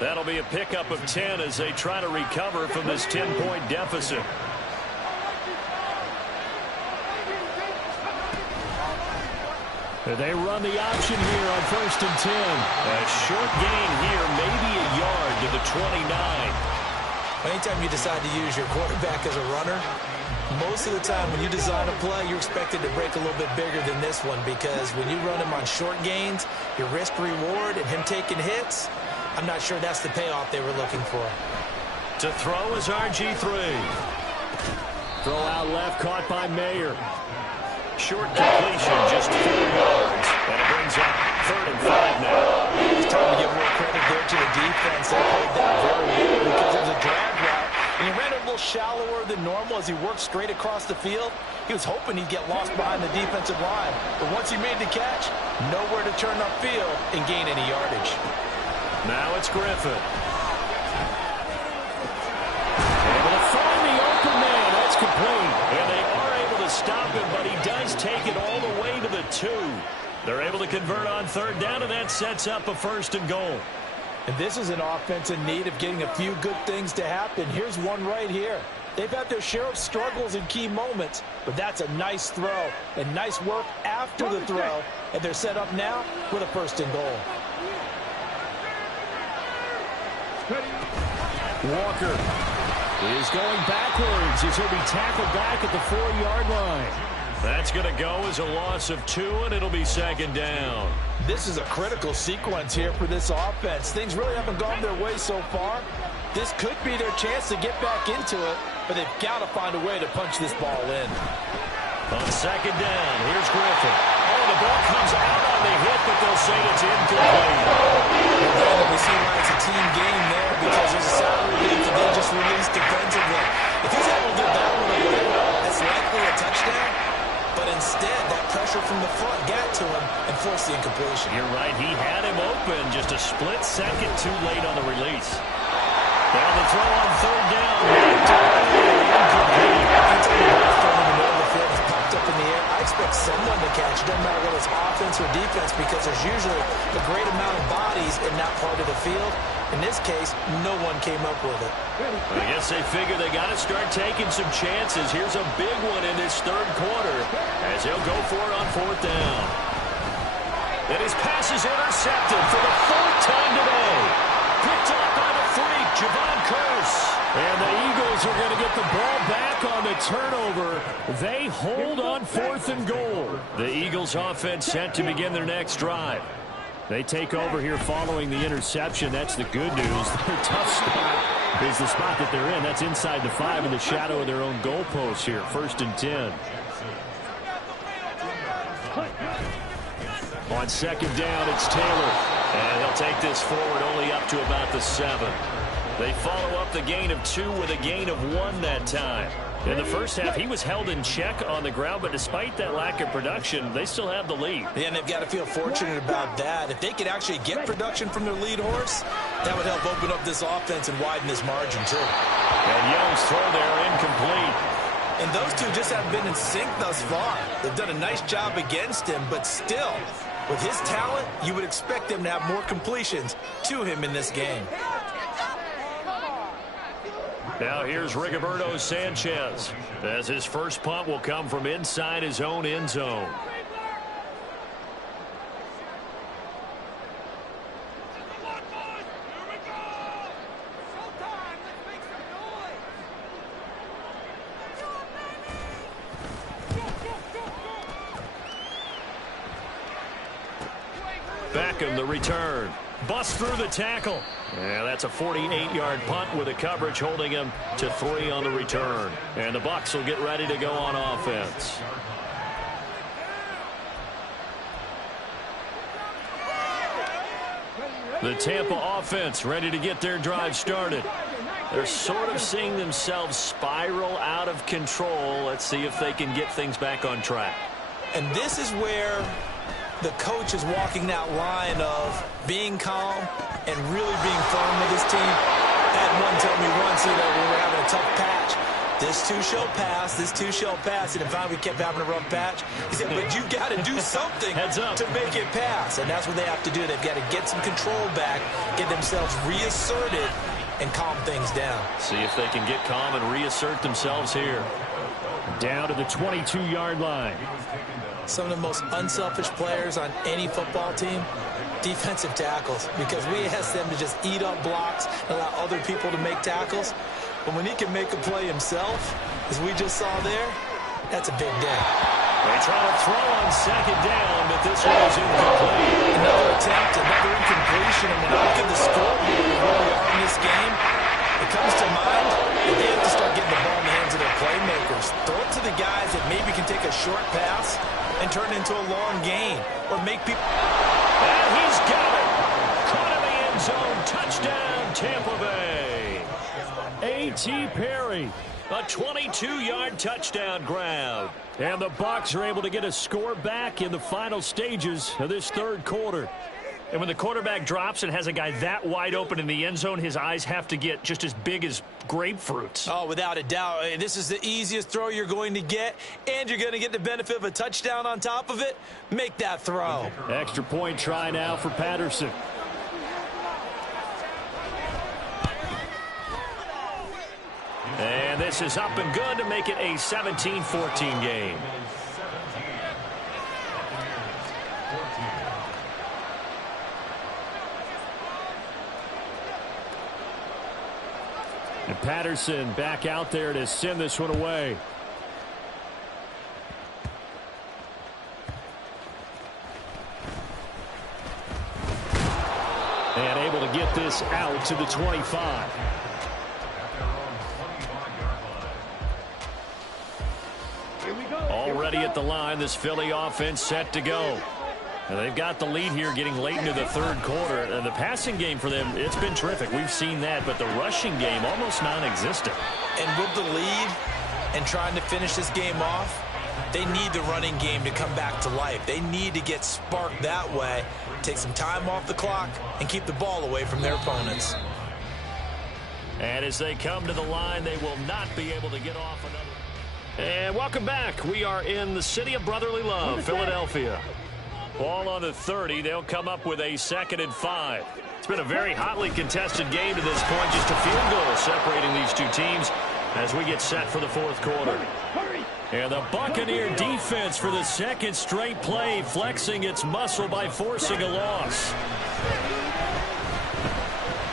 That'll be a pickup of 10 as they try to recover from this 10-point deficit. They run the option here on 1st and 10. A short gain here, maybe a yard to the 29. Anytime you decide to use your quarterback as a runner, most of the time when you design a play, you're expected to break a little bit bigger than this one because when you run him on short gains, your risk-reward and him taking hits, I'm not sure that's the payoff they were looking for. To throw is RG3. Throw out left, caught by Mayer. Short completion, just 4 yards. And it brings up 3rd and 5 now. It's time to give more credit there to the defense. They played that very well because it was a drag route. And he ran a little shallower than normal as he worked straight across the field. He was hoping he'd get lost behind the defensive line. But once he made the catch, nowhere to turn upfield and gain any yardage. Now it's Griffin. Able to find the open man. That's complete. And they are able to stop him, but he does take it all the way to the 2. They're able to convert on 3rd down, and that sets up a 1st and goal. And this is an offense in need of getting a few good things to happen. Here's one right here. They've had their share of struggles in key moments, but that's a nice throw and nice work after the throw. And they're set up now with a 1st and goal. Walker is going backwards as he'll be tackled back at the 4-yard line. That's going to go as a loss of 2, and it'll be second down. This is a critical sequence here for this offense. Things really haven't gone their way so far. This could be their chance to get back into it, but they've got to find a way to punch this ball in. On second down, here's Griffin. Oh, the ball comes out on the hit, but they'll say it's incomplete. And we see why it's a team game there, because there's a salary lead that they just released defensively. If he's able to get that one away, that's likely a touchdown. But instead, that pressure from the front got to him and forced the incompletion. You're right. He had him open just a split second too late on the release. Now the throw on third down. Incomplete. Anytime the ball thrown in the middle of the field is popped up in the air, I expect someone to catch it. Doesn't matter whether it's offense or defense, because there's usually a great amount of bodies in that part of the field. In this case, no one came up with it. I guess they figure they got to start taking some chances. Here's a big one in this third quarter as they'll go for it on fourth down. And his pass is intercepted for the 4th time today. Picked up by the freak, Javon Curse. And the Eagles are going to get the ball back on the turnover. They hold on 4th and goal. The Eagles offense set to begin their next drive. They take over here following the interception. That's the good news. Their tough spot is the spot that they're in. That's inside the 5 in the shadow of their own goalpost here. 1st and 10. On second down, it's Taylor. And he'll take this forward only up to about the 7. They follow up the gain of 2 with a gain of 1 that time. In the first half, he was held in check on the ground, but despite that lack of production, they still have the lead. Yeah, and they've got to feel fortunate about that. If they could actually get production from their lead horse, that would help open up this offense and widen this margin, too. And Young's throw there incomplete. And those two just haven't been in sync thus far. They've done a nice job against him, but still, with his talent, you would expect them to have more completions to him in this game. Now here's Rigoberto Sanchez, as his first punt will come from inside his own end zone. Beckham the return. Bust through the tackle. Yeah, that's a 48-yard punt with a coverage holding him to 3 on the return. And the Bucs will get ready to go on offense. The Tampa offense ready to get their drive started. They're sort of seeing themselves spiral out of control. Let's see if they can get things back on track. And this is where the coach is walking that line of being calm and really being firm with his team. I had one tell me once, when we were having a tough patch, this too shall pass, this too shall pass. And finally we kept having a rough patch. He said, but you got to do something to make it pass. And that's what they have to do. They've got to get some control back, get themselves reasserted, and calm things down. See if they can get calm and reassert themselves here. Down to the 22-yard line. Some of the most unselfish players on any football team, defensive tackles, because we ask them to just eat up blocks and allow other people to make tackles. But when he can make a play himself, as we just saw there, that's a big day. They try to throw on second down, but this one is incomplete. Another attempt, another incompletion, and when I look at the scoreboard and where we are in this game, it comes to mind that they have to start getting the ball in the hands of their playmakers. Throw it to the guys that maybe can take a short pass and turn it into a long gain, or make people... And he's got it! Caught in the end zone. Touchdown, Tampa Bay. A.T. Perry, a 22-yard touchdown grab. And the Bucs are able to get a score back in the final stages of this third quarter. And when the quarterback drops and has a guy that wide open in the end zone, his eyes have to get just as big as grapefruits. Oh, without a doubt. This is the easiest throw you're going to get, and you're going to get the benefit of a touchdown on top of it. Make that throw. Extra point try now for Patterson. And this is up and good to make it a 17-14 game. And Patterson back out there to send this one away. get this out to the 25. Already at the line, this Philly offense set to go. And they've got the lead here getting late into the third quarter. And the passing game for them, it's been terrific. We've seen that, but the rushing game almost non-existent. And with the lead and trying to finish this game off, they need the running game to come back to life. They need to get sparked that way, take some time off the clock, and keep the ball away from their opponents. And as they come to the line, they will not be able to get off another. And welcome back. We are in the city of brotherly love, Philadelphia. Ball on the 30. They'll come up with a 2nd and 5. It's been a very hotly contested game to this point. Just a field goal separating these two teams as we get set for the fourth quarter. And the Buccaneer defense for the second straight play, flexing its muscle by forcing a loss.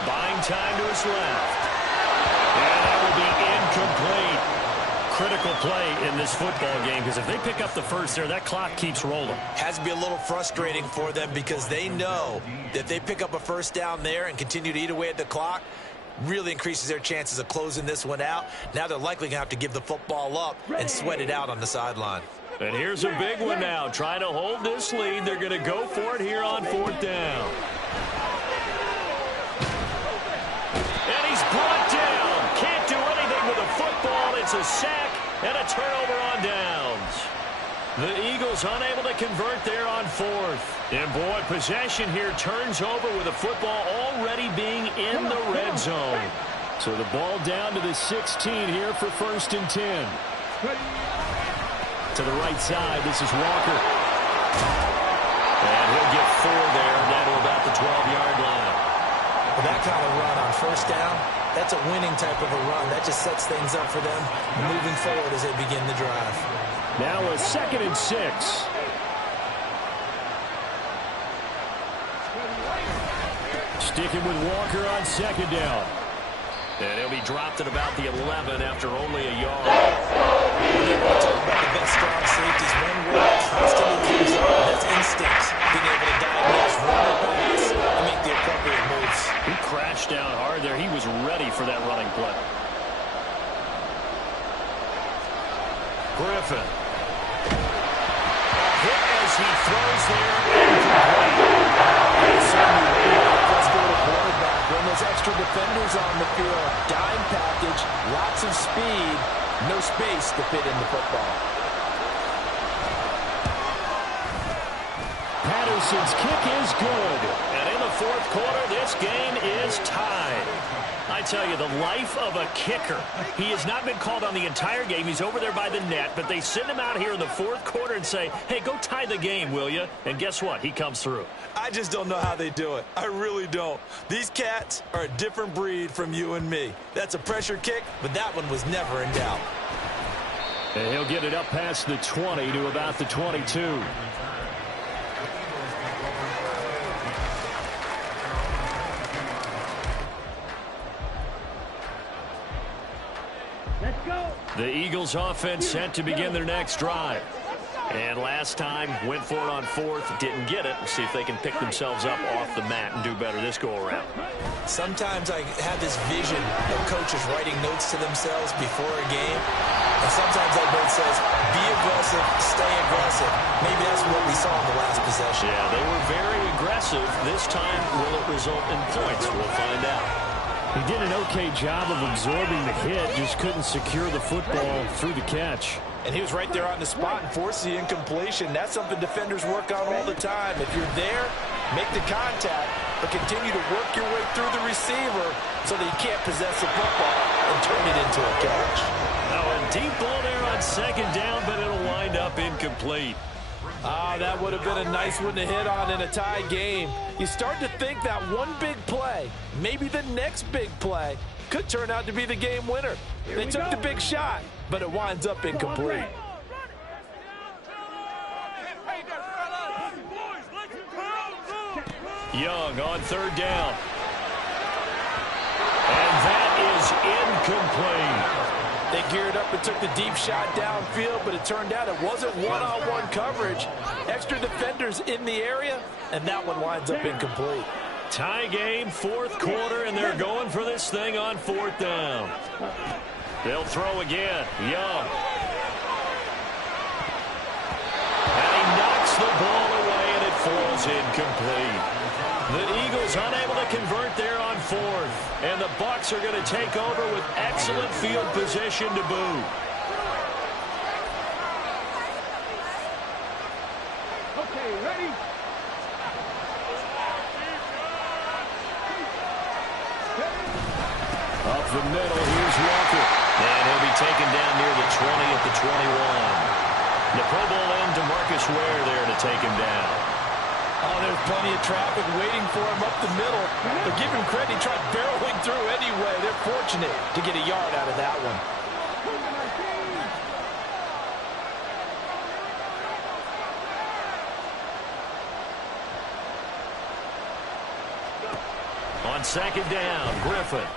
Buying time to his left. And that will be incomplete. Critical play in this football game, because if they pick up the first there, that clock keeps rolling. Has to be a little frustrating for them because they know that if they pick up a first down there and continue to eat away at the clock, really increases their chances of closing this one out. Now they're likely going to have to give the football up and sweat it out on the sideline. And here's a big one now. Trying to hold this lead. They're going to go for it here on 4th down. And he's brought down. Can't do anything with a football. It's a sack and a turnover on downs. The Eagles unable to convert there on 4th. And boy, possession here turns over with the football already being in the red zone. So the ball down to the 16 here for 1st and 10. To the right side, this is Walker. And he'll get 4 there, down to about the 12-yard line. With that kind of run on 1st down, that's a winning type of a run. That just sets things up for them moving forward as they begin the drive. Now a 2nd and 6. Sticking with Walker on 2nd down. And he'll be dropped at about the 11 after only a yard. We'll talk about the best strong safeties. One word constantly comes up. That's instincts. Being able to diagnose, run or pass, and make the appropriate moves. He crashed down hard there. He was ready for that running play. Griffin. Hit as he throws there. Let's go to quarterback. When there's extra defenders on the field, dime package, lots of speed, no space to fit in the football. Patterson's kick is good. And in the fourth quarter, this game is tied. I tell you, the life of a kicker. He has not been called on the entire game. He's over there by the net, but they send him out here in the fourth quarter and say, hey, go tie the game, will you? And guess what? He comes through. I just don't know how they do it. I really don't. These cats are a different breed from you and me. That's a pressure kick, but that one was never in doubt. And he'll get it up past the 20 to about the 22. Let's go. The Eagles offense set to begin their next drive. And last time, went for it on 4th, didn't get it. We'll see if they can pick themselves up off the mat and do better this go-around. Sometimes I have this vision of coaches writing notes to themselves before a game. And sometimes that note says, be aggressive, stay aggressive. Maybe that's what we saw in the last possession. Yeah, they were very aggressive. This time, will it result in points? We'll find out. He did an okay job of absorbing the hit, just couldn't secure the football through the catch. And he was right there on the spot and forced the incompletion. That's something defenders work on all the time. If you're there, make the contact, but continue to work your way through the receiver so that you can't possess the football and turn it into a catch. Now a deep ball there on 2nd down, but it'll wind up incomplete. That would have been a nice one to hit on in a tie game. You start to think that one big play, maybe the next big play, could turn out to be the game winner. They took the big shot, but it winds up incomplete. Young on 3rd down. And that is incomplete. They geared up and took the deep shot downfield, but it turned out it wasn't one-on-one coverage. Extra defenders in the area, and that one winds up incomplete. Tie game, fourth quarter, and they're going for this thing on fourth down. They'll throw again. Young. And he knocks the ball away, and it falls incomplete. The Eagles unable to convert there on fourth, and the Bucs are going to take over with excellent field position to boot. Okay, ready? Up the middle, here's Walker. And he'll be taken down near the 20 at the 21. The Pro Bowl end to Marcus Ware there to take him down. Oh, there's plenty of traffic waiting for him up the middle. But give him credit, he tried barreling through anyway. They're fortunate to get a yard out of that one. On second down, Griffin.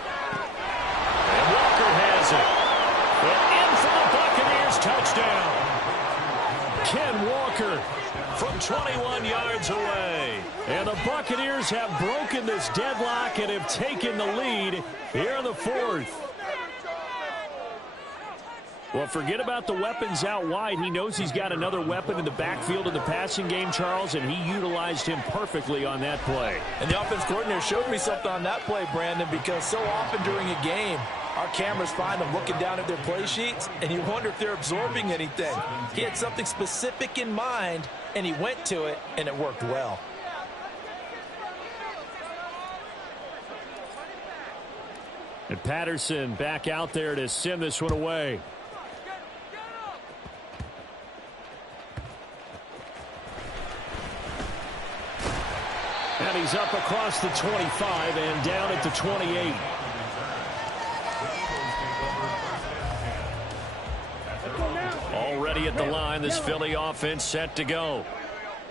And Walker has it. And in for the Buccaneers, touchdown. Ken Walker from 21 yards away. And the Buccaneers have broken this deadlock and have taken the lead here in the fourth. Well, forget about the weapons out wide. He knows he's got another weapon in the backfield of the passing game, Charles, and he utilized him perfectly on that play. And the offense coordinator showed me something on that play, Brandon, because so often during a game, our cameras find them looking down at their play sheets, and you wonder if they're absorbing anything. He had something specific in mind, and he went to it, and it worked well. And Patterson back out there to send this one away. And he's up across the 25 and down at the 28. Already at the line, this Philly offense set to go.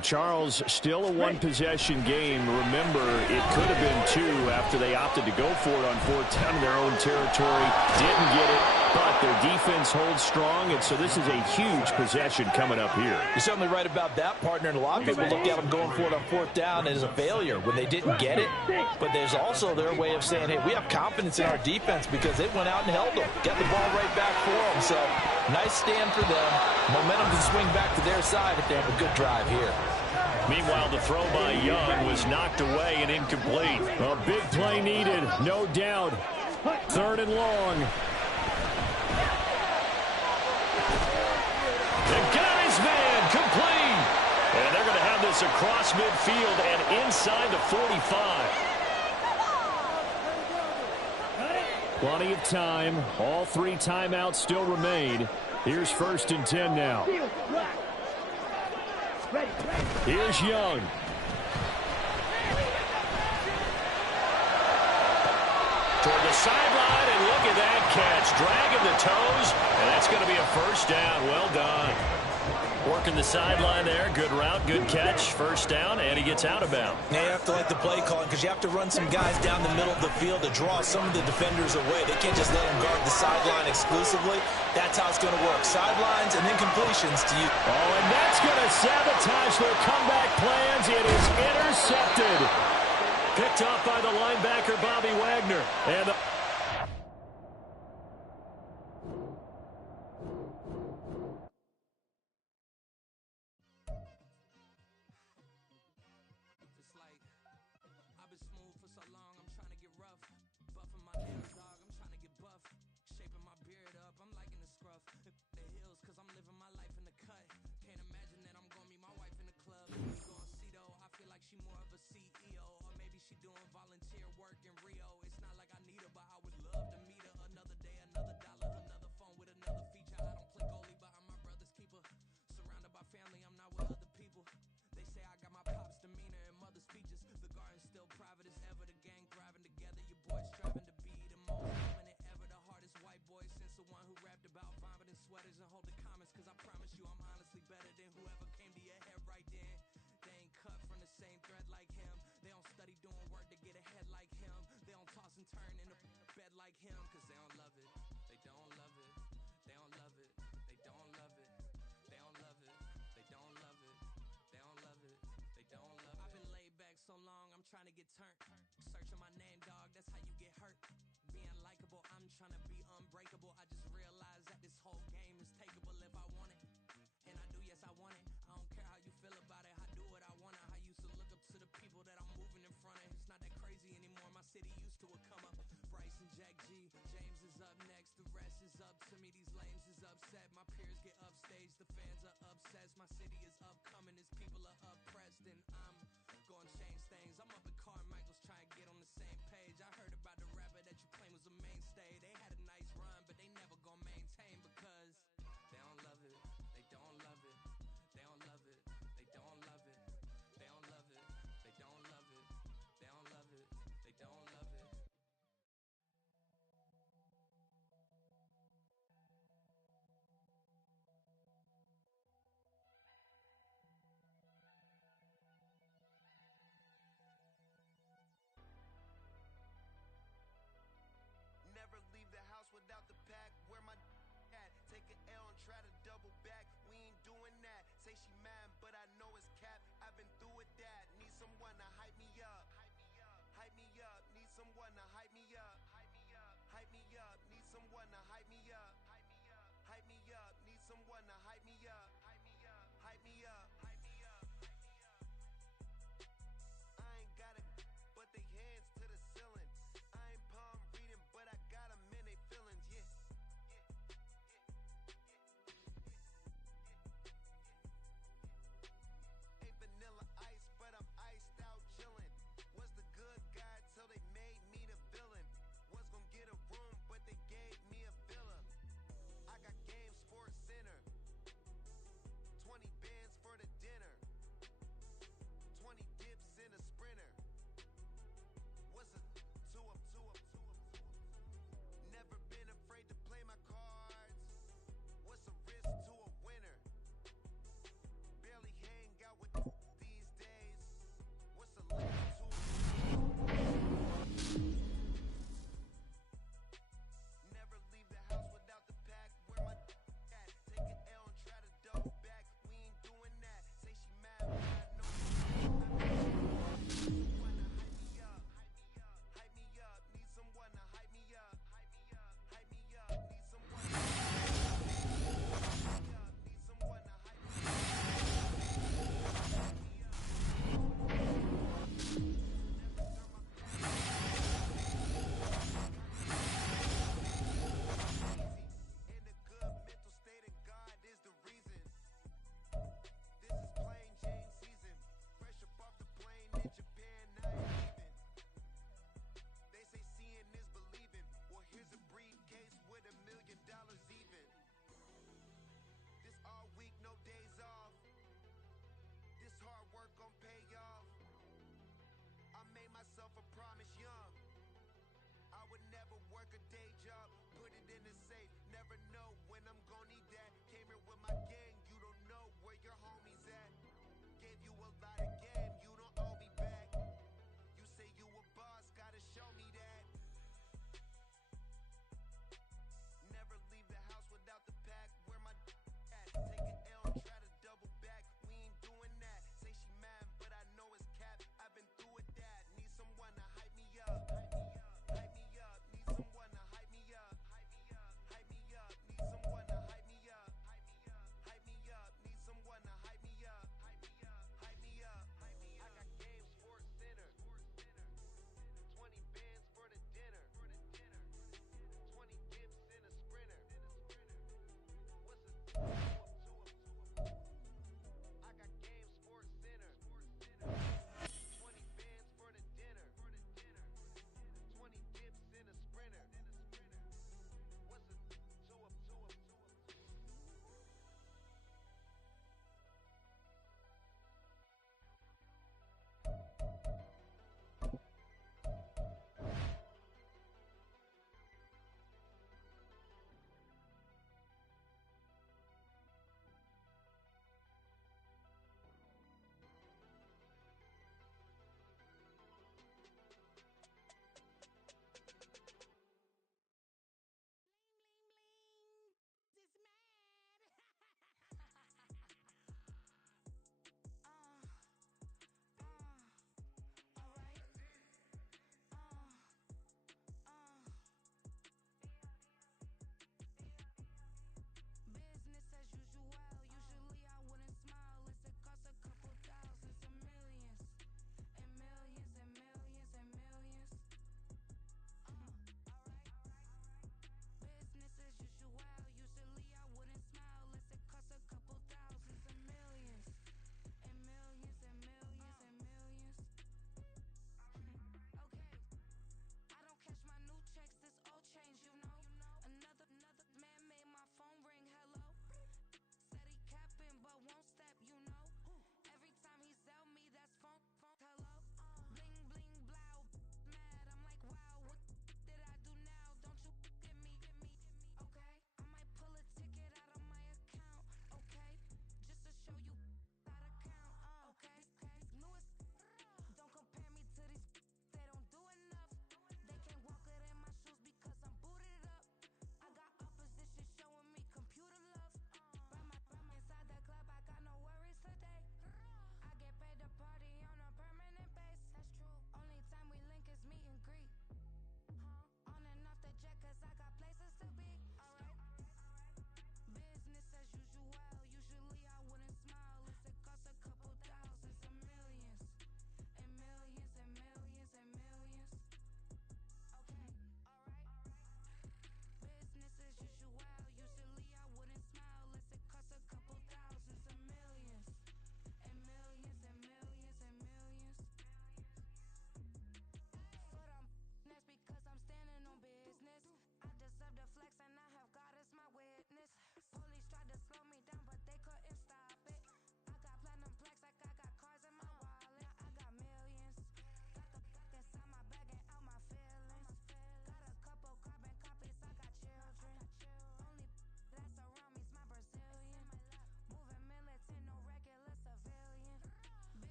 Charles, still a one-possession game. Remember, it could have been two after they opted to go for it on fourth down in their own territory. Didn't get it, but their defense holds strong, and so this is a huge possession coming up here. You're certainly right about that, partner, and a lot of people look at them going for it on fourth down as a failure when they didn't get it. But there's also their way of saying, hey, we have confidence in our defense because they went out and held them. Got the ball right back for them. So nice stand for them. Momentum can swing back to their side if they have a good drive here. Meanwhile, the throw by Young was knocked away and incomplete. A big play needed, no doubt. Third and long. The guy's man, complete. And they're going to have this across midfield and inside the 45. Plenty of time. All three timeouts still remain. Here's 1st and 10 now. Here's Young. Toward the sideline, and look at that catch. Dragging the toes, and that's going to be a first down. Well done. Working the sideline there. Good route, good catch. First down, and he gets out of bounds. Now you have to like the play calling because you have to run some guys down the middle of the field to draw some of the defenders away. They can't just let them guard the sideline exclusively. That's how it's going to work. Sidelines and then completions to you. Oh, and that's going to sabotage their comeback plans. It is intercepted. Picked off by the linebacker, Bobby Wagner. And trying to get turned. upset, my peers get upstaged, the fans are obsessed, my city is upcoming, its people are oppressed, and I'm gonna change things. I'm up at Carmichael's trying to get on the same page. I heard about the rapper that you claim was a mainstay. They had a nice run, but they never gonna maintain because they don't love it, they don't love it, they don't love it, they don't love it, they don't love it, they don't love it, they don't love it, they don't love it. Never leave the house without the pack. Where my at? Take an L and try to double back. We ain't doing that. Say she mad, but I know it's cap. I've been through with that. Need someone to hype me up. Hype me up. Need someone to hype me up. Hype me up. Need someone to hype me up. Hype me up. Need someone to hype me up. Hype me up. I ain't got it, but they hands to the ceiling. I ain't palm reading, but I got them in they feelings, yeah.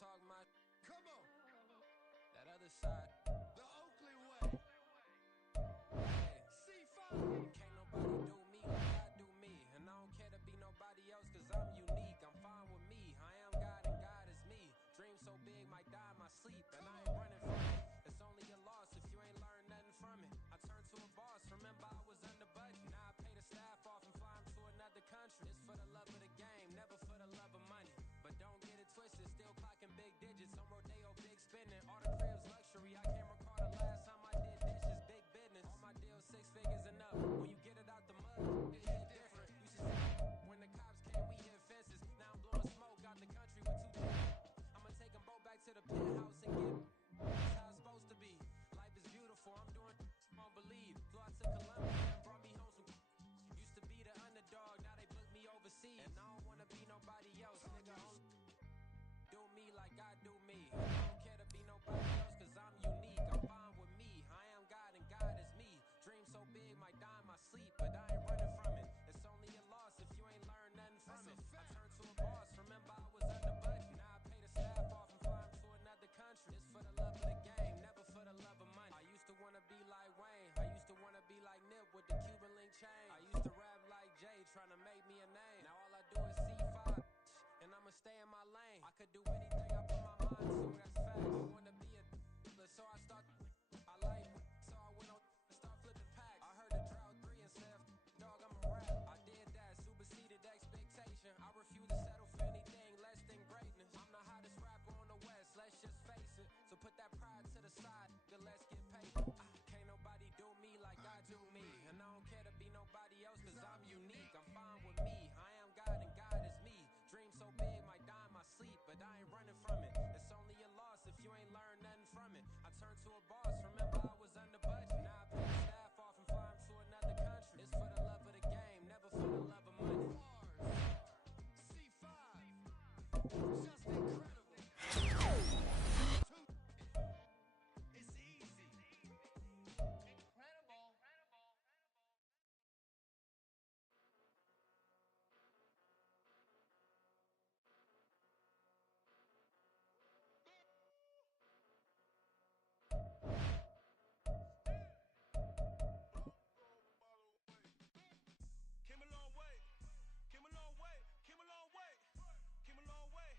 talk my Come on, that other side. the Oakley way. Hey, C5. can't nobody do me like I do me. And I don't care to be nobody else cause I'm unique. I'm fine with me. I am God and God is me. Dream so big might die in my sleep. And I ain't running from it. It's only a loss if you ain't learned nothing from it. I turned to a boss. Remember I was under budget. Now I pay the staff off and fly them to another country. It's for the love of the game, never for the love of money. But don't get it twisted, still clocking big digits. On Rodeo, big spending. All the cribs luxury. I can't recall the last time I did dishes. Big business. All my deals 6 figures and up. When you get it out the mud, it hit different. Used to see when the cops came, we hit fences. Now I'm blowing smoke out the country with 2 tickets. I'ma take them both back to the penthouse and get that's how it's supposed to be. Life is beautiful. I'm doing won't believe. Flew out to Colombia and brought me home some. Used to be the underdog, now they book me overseas. And I don't wanna be nobody else, nigga. Do me like I do me. I don't care to be nobody else cause I'm unique. I'm fine with me. I am God and God is me. Dream so big might die in my sleep, but I ain't running from it. It's only a loss if you ain't learned nothing from it. I turned to a boss. Remember I was under budget. Now I pay the staff off and fly them to another country. It's for the love of the game, never for the love of money. I used to wanna be like Wayne. I used to wanna be like Nip with the Cuban link chain. I used to rap like Jay, trying to make me a name. Now all I do is C5. And I'ma stay in my lane. I could do anything I put my mind to, that's fact. I wanna be a so I start. I like so I went on and start flipping packs. I heard the drought 3 and said, dog, I'm a rap. I did that, superseded expectation. I refuse to settle for anything less than greatness. I'm the hottest rapper on the West, let's just face it. So put that pride to the side, then let's get paid. Can't nobody do me like I do me. And I don't care to be nobody else cause I'm unique. I'm fine with me. I am God and God is me. Dream so big might die in my sleep, but I ain't running from it. It's only a loss if you ain't learned nothing from it. I turned to a boss, remember I was under budget. Now I pay the staff off and fly them to another country. It's for the love of the game, never for the love of money. C5. Just incredible. It's easy. Incredible. Came a long way, came a long way, came a long way, came a long way.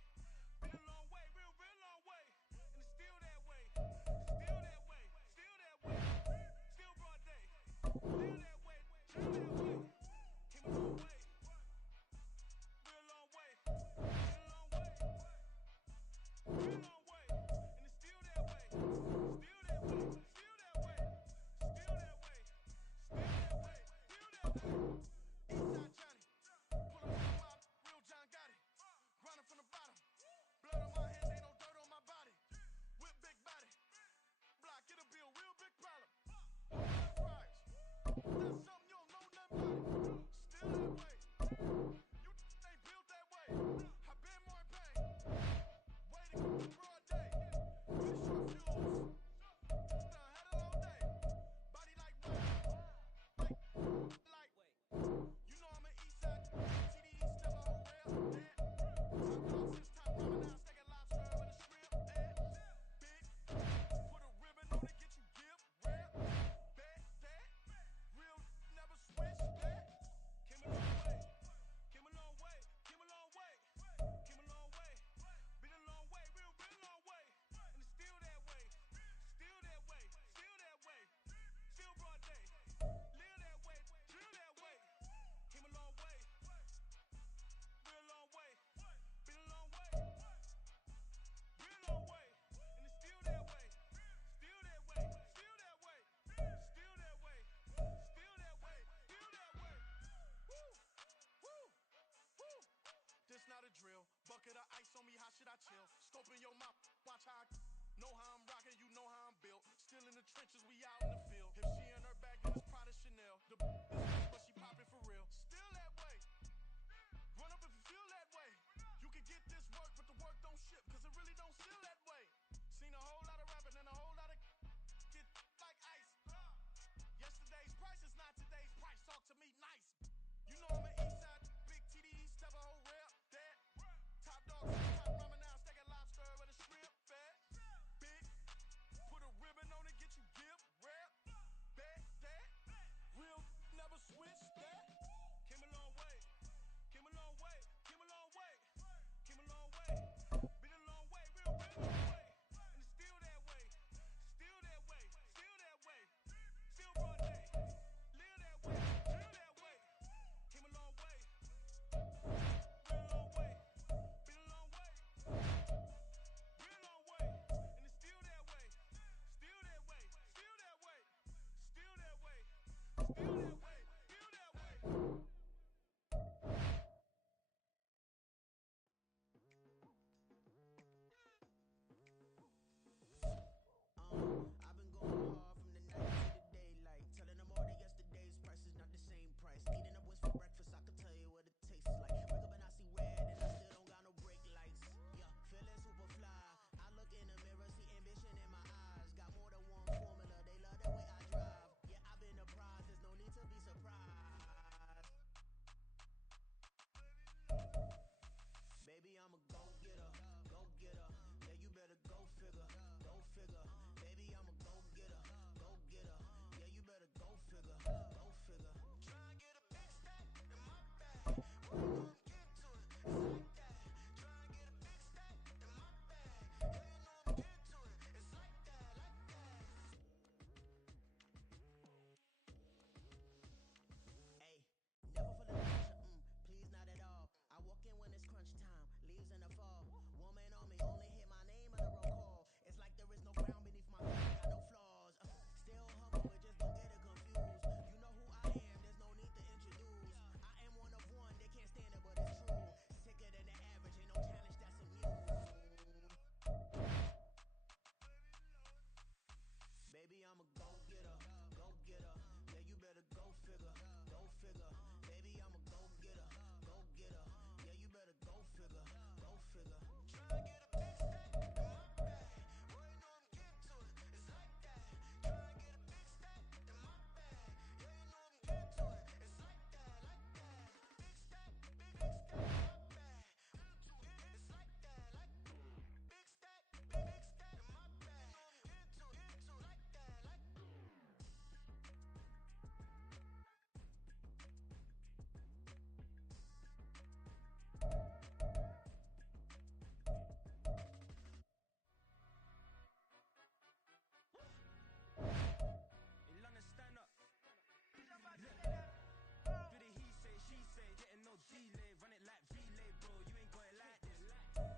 delay, run it like relay, bro. You ain't got it like this.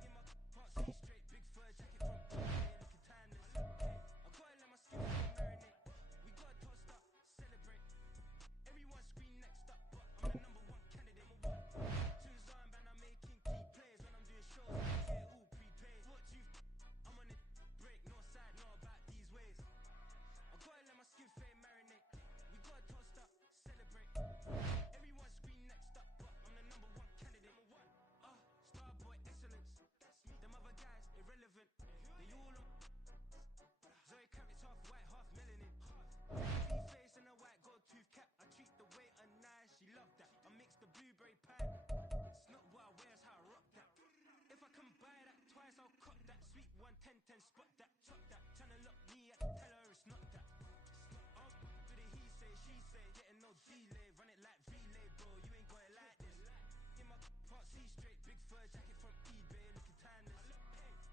In my part C straight, big fur jacket from eBay, looking timeless. I gotta let my skin marinate. We gotta toast up, celebrate. Everyone scream next up, but I'm the number one candidate. To Zion, man, I'm making key plays when I'm doing shows. Yeah, all prepaid. What you? I'm on it break, no side, no about these ways. I gotta let my skin fade marinate. We gotta toast up, celebrate. Everyone scream next up, but I'm the number one candidate. Starboy excellence. Them other guys irrelevant. They all on. Zoe Kravitz half white, half melanin. Baby face and a white gold tooth cap. I treat the waiter nice, she love that. I mix the blueberry pie. It's not what I wear, it's how I rock that. If I can buy that twice, I'll cut that. Sweet 110, spot that, chop that. Tryna lock me at, tell her it's not that. I'll with it, he say, she say, getting no delay. Run it like relay, bro. You ain't got it like this. In my part C straight, big fur jacket from eBay, looking timeless.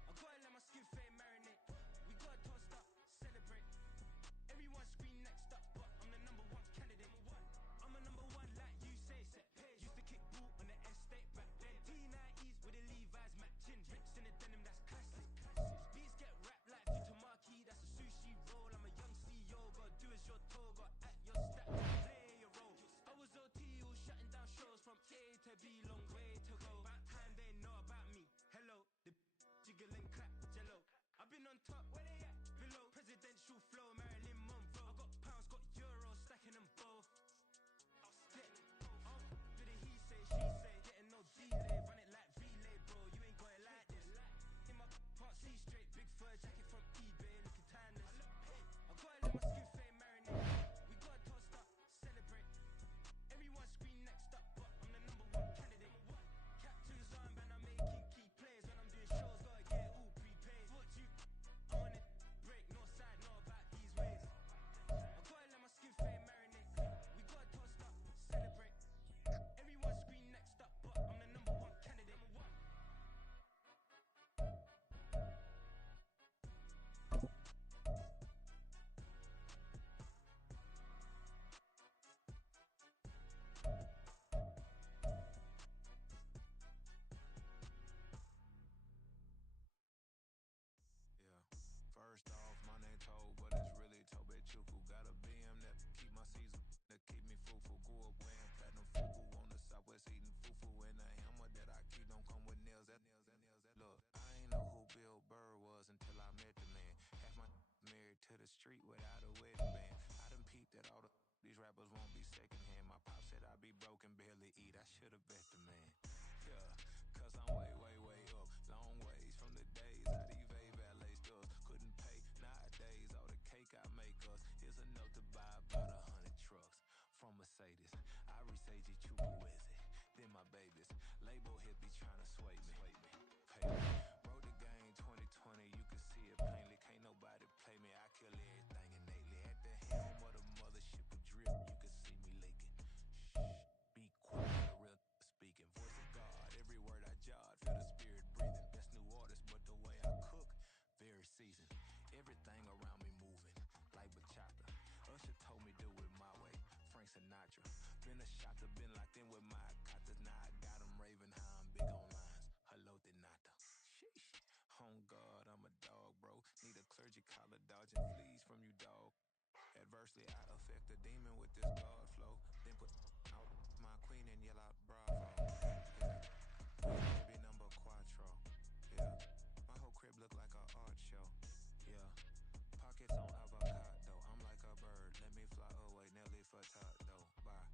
I gotta let my skin fade marinate. We gotta toast up, celebrate. Everyone scream next up, but I'm the number one candidate. I'm a number one, like you say. Set pace. Used to kick ball on the estate back then. T90s with the Levi's matching. Rips in the denim, that's classic. Beats get wrapped like Futamaki, that's a sushi roll. I'm a young CEO, gotta do as you're told. Got at your stat, play your role. I was OT, all shutting down shows from A to B, long way to go. About time they know about me. Hello, the jiggle and clap, jello. I've been on top, where they at? Below, presidential flow, Marilyn Monroe. I got pounds, got euros, stacking them both. With it, he say, she say, getting no delay, run it like relay, bro. You ain't got it like this. In my part C straight, big fur jacket from eBay, looking timeless. I gotta let my skin fade marinate. We gotta toast up, celebrate. Everyone scream next up, but I'm the number one candidate. Captain's on, man, I'm making key plays when I'm doing shows. Gotta get all prepaid. What you? I'm on it break, no side, no about these ways. I gotta let my skin fade marinate. We gotta toast up, celebrate. Everyone scream next up, but I'm the number one candidate. First off, my name Toe, but it's really Tobe Chuku. Got a BM that keep my season, that keep me fruitful. Grew up wearing platinum fufu on the southwest, eating fufu. And a hammer that I keep don't come with nails. Look, I ain't know who Bill Burr was until I met the man. Half my married to the street without a wedding band. I done peeped that all these rappers won't be secondhand. My pop said I'd be broken, barely eat. I should've bet the man. Yeah, cause I'm way, way, way up. Long ways from the days I evade valet stores. Couldn't pay nowadays. All the cake I make us is enough to buy about 100 trucks from Mercedes. I resage Chukwueze, then my babies. Label hit be trying to sway me. Pay me. Wrote the game 2020, you can see it plainly. Can't nobody play me. I kill everything innately. At the helm of the mothership of drip, you can see me leaking. Shh, be quiet, a real speaking. Voice of God, every word I jot, feel the spirit breathing. Best new artist, but the way I cook, very seasoned. Everything around me moving, like bachata. Usher told me do it my way, Frank Sinatra. Been a shotter, been locked in with my katas. Now I got them raving how I'm big on lines. Hello, Denata. Sheesh. On God, I'm a dog, bro. Need a clergy collar, dodging fleas from you, dog. Adversely, I affect a demon with this God flow. Then put out my queen and yell out bravo. Yeah, baby number quattro. Yeah, my whole crib look like an art show. Yeah, pockets on avocado. I'm like a bird. Let me fly away. Nelly Furtado. Bye.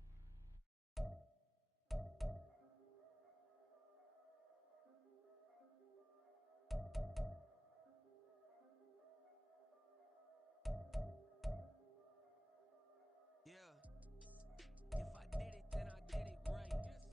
Yeah. If I did it, then I did it right.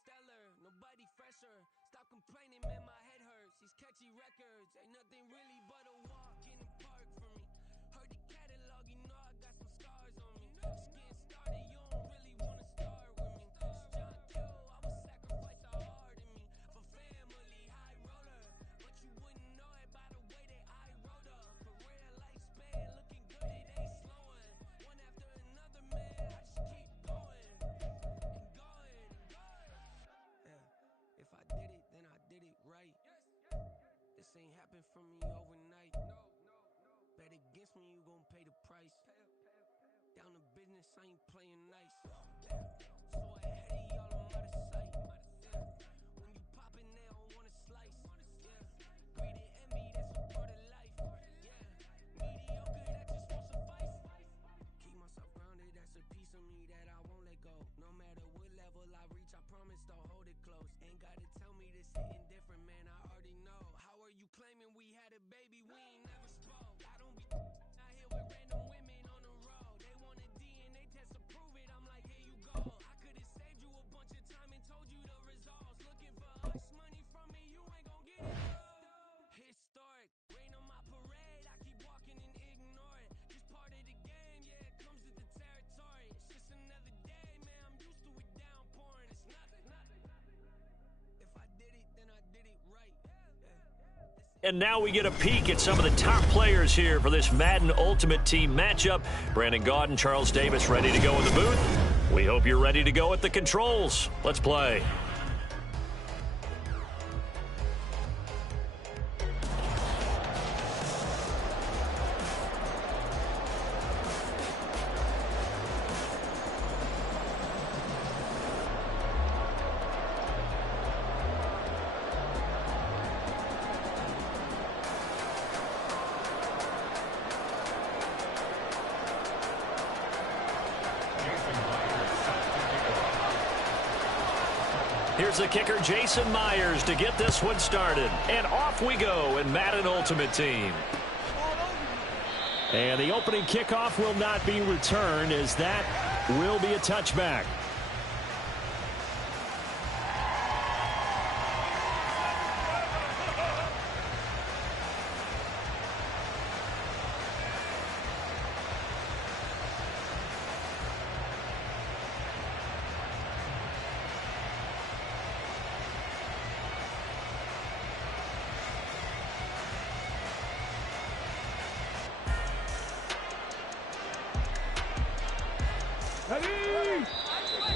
stellar, nobody fresher. Stop complaining, man, my head hurts. These catchy records ain't nothing really but a walk in the park for me. Heard the catalog, you know I got some scars on me. Just getting started, you don't really wanna start with me. It's John Kill, I would sacrifice a heart in me for family, high roller. But you wouldn't know it by the way that I wrote up. Career lifespan looking good, it ain't slowing. One after another, man, I just keep going and going and going. Yeah, if I did it, then I did it right. This ain't happened for me overnight. Bet against me, you gon' pay the price. Down to business, I ain't playing nice. So ahead of y'all, I'm out of sight. When you poppin', they don't wanna slice. Greed and envy, that's a part of life. Mediocre, that just won't suffice. Keep myself grounded, that's a piece of me that I won't let go. No matter what level I reach, I promise to hold it close. Ain't gotta tell me this hitting different, man, I already know. How are you claiming we had a baby, we ain't never spoke? I don't be out here with random women on the road. They want a DNA test to prove it, I'm like, here you go. I could've saved you a bunch of time and told you the results. Looking for hush money from me, you ain't gon' get it, though. Historic, rain on my parade, I keep walking and ignore it. Just part of the game, yeah, it comes with the territory. It's just another day, man, I'm used to it downpouring. It's nothing. If I did it, then I did it right. And now we get a peek at some of the top players here for this Madden Ultimate Team matchup. Brandon Gaudin, Charles Davis ready to go in the booth. We hope you're ready to go at the controls. Let's play. Here's the kicker, Jason Myers, to get this one started. And off we go in Madden Ultimate Team. And the opening kickoff will not be returned, as that will be a touchback.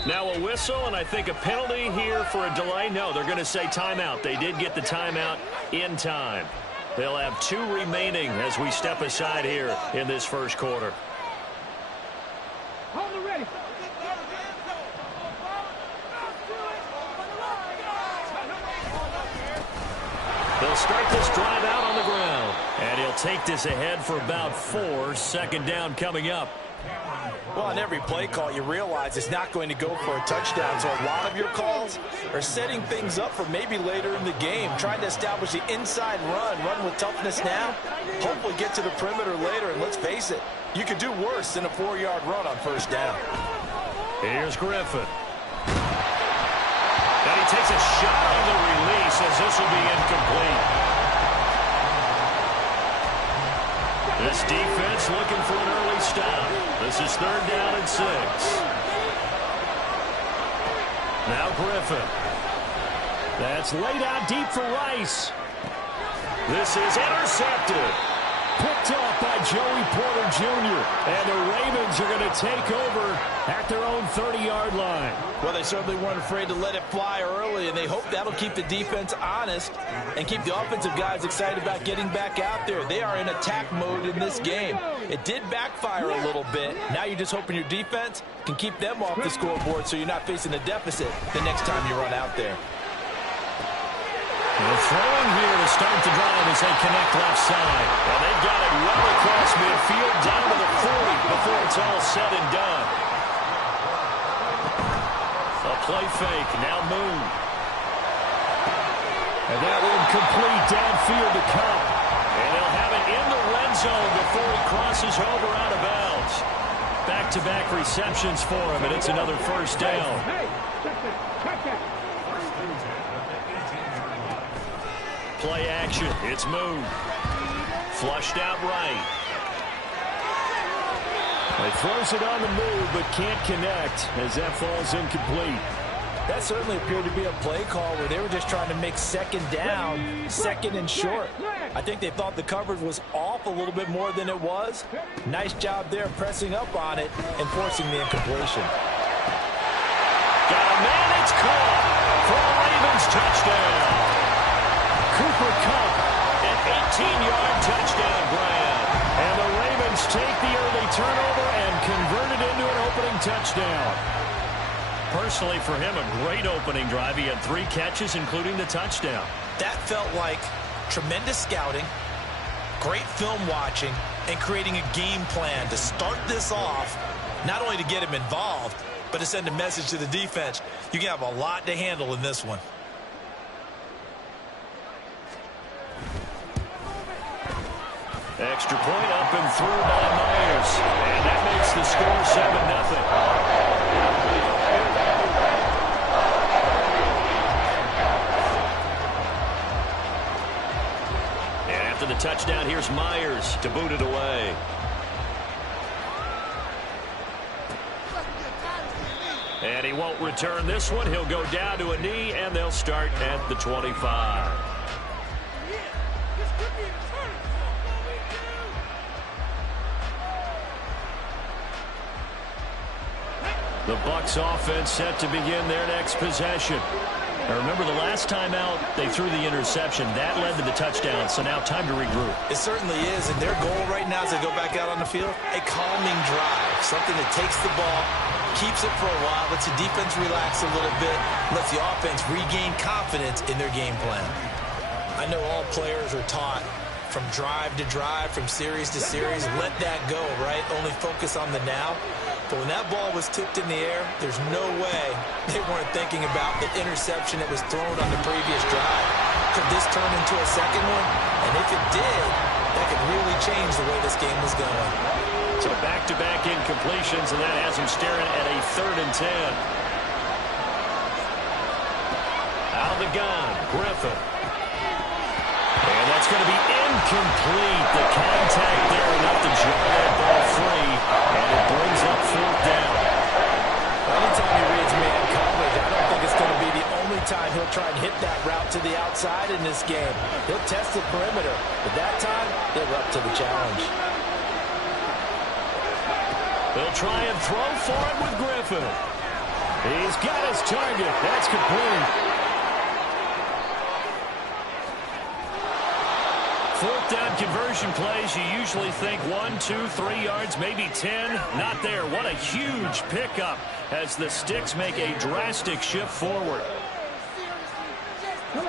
Now a whistle, and I think a penalty here for a delay. No, they're going to say timeout. They did get the timeout in time. They'll have 2 remaining as we step aside here in this first quarter. Hold it ready. They'll start this drive out on the ground. And he'll take this ahead for about 4. Second down coming up. Well, on every play call, you realize it's not going to go for a touchdown. So a lot of your calls are setting things up for maybe later in the game, trying to establish the inside run with toughness now, hopefully get to the perimeter later. And let's face it, you could do worse than a 4-yard run on first down. Here's Griffin. And he takes a shot on the release as this will be incomplete. This defense looking for an early stop. This is 3rd down and 6. Now Griffin. That's laid out deep for Rice. This is intercepted. Picked up by Joey Porter Jr. And the Ravens are going to take over at their own 30-yard line. Well, they certainly weren't afraid to let it fly early, and they hope that'll keep the defense honest and keep the offensive guys excited about getting back out there. They are in attack mode in this game. It did backfire a little bit. Now you're just hoping your defense can keep them off the scoreboard so you're not facing a deficit the next time you run out there. They're throwing here to start the drive as they connect left side. And they've got it well across midfield down to the 40 before it's all said and done. A play fake, now Moon. And that one complete downfield to Cup. And they'll have it in the red zone before he crosses over out of bounds. Back-to-back receptions for him, and it's another first down. Hey, check that. play action. It's moved. Flushed out right. He throws it on the move, but can't connect as that falls incomplete. That certainly appeared to be a play call where they were just trying to make second down, second and short. I think they thought the coverage was off a little bit more than it was. Nice job there pressing up on it and forcing the incompletion. Got a man, it's caught for a Ravens touchdown. Cooper Kupp, an 18-yard touchdown grab. And the Ravens take the early turnover and convert it into an opening touchdown. Personally, for him, a great opening drive. He had 3 catches, including the touchdown. That felt like tremendous scouting, great film watching, and creating a game plan to start this off, not only to get him involved, but to send a message to the defense. You can have a lot to handle in this one. Extra point up and through by Myers. And that makes the score 7-0. After the touchdown, here's Myers to boot it away. And he won't return this one. He'll go down to a knee, and they'll start at the 25. The Bucs offense set to begin their next possession. Now remember, the last time out, they threw the interception. That led to the touchdown, so now time to regroup. It certainly is, and their goal right now as they go back out on the field, a calming drive, something that takes the ball, keeps it for a while, lets the defense relax a little bit, lets the offense regain confidence in their game plan. I know all players are taught from drive to drive, from series to series, let that go, right? Only focus on the now. But when that ball was tipped in the air, there's no way they weren't thinking about the interception that was thrown on the previous drive. Could this turn into a second one? And if it did, that could really change the way this game was going. So back-to-back incompletions, and that has him staring at a 3rd and 10. Out of the gun, Griffin. And that's going to be incomplete. The contact there enough to jar that ball free, and it brings up 4th down. Anytime he reads man coverage, I don't think it's going to be the only time he'll try and hit that route to the outside in this game. He'll test the perimeter, but that time, they're up to the challenge. They'll try and throw for it with Griffin. He's got his target. That's complete. 4th down conversion plays, you usually think 1, 2, 3 yards, maybe 10. Not there. What a huge pickup as the Sticks make a drastic shift forward.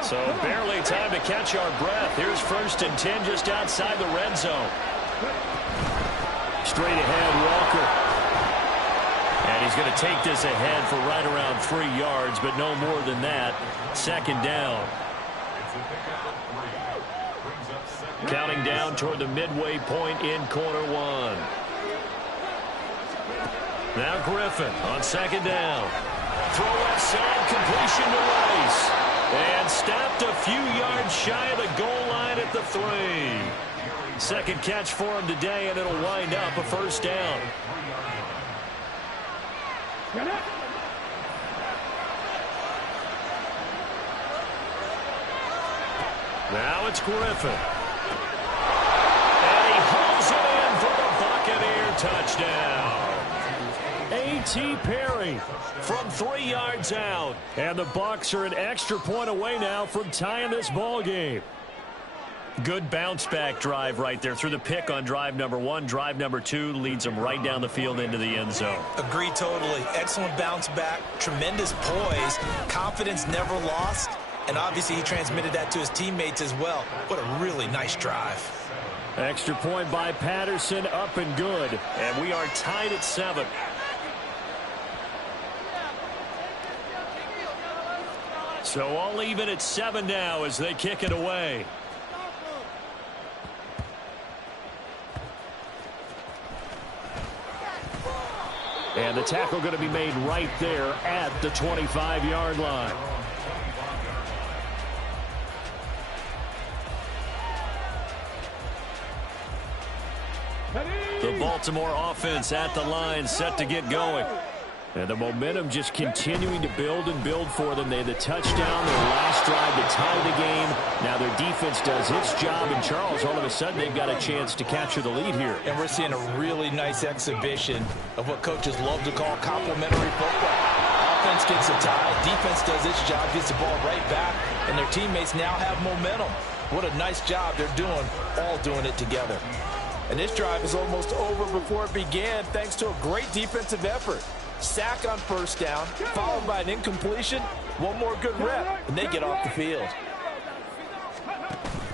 So barely time to catch our breath. Here's 1st and 10 just outside the red zone. Straight ahead, Walker. And he's going to take this ahead for right around 3 yards, but no more than that. 2nd down. Counting down toward the midway point in quarter 1. Now Griffin on 2nd down. Throw left side, completion to Rice. And stopped a few yards shy of the goal line at the 3. 2nd catch for him today, and it'll wind up a 1st down. Now it's Griffin. And he hauls it in for the Buccaneer touchdown. A.T. Perry from 3 yards out. And the Bucs are an extra point away now from tying this ball game. Good bounce-back drive right there through the pick on drive number 1. Drive number 2 leads them right down the field into the end zone. Agree totally. Excellent bounce back, tremendous poise, confidence never lost, and obviously he transmitted that to his teammates as well. What a really nice drive. Extra point by Patterson, up and good. And we are tied at 7. So all even at 7 now as they kick it away. And the tackle going to be made right there at the 25-yard line. Baltimore offense at the line, set to get going. And the momentum just continuing to build and build for them. They had the touchdown, their last drive to tie the game. Now their defense does its job, and Charles, all of a sudden, they've got a chance to capture the lead here. And we're seeing a really nice exhibition of what coaches love to call complementary football. Offense gets a tie, defense does its job, gets the ball right back, and their teammates now have momentum. What a nice job they're doing, all doing it together. And this drive is almost over before it began, thanks to a great defensive effort. Sack on first down, followed by an incompletion. One more good rep, and they get off the field.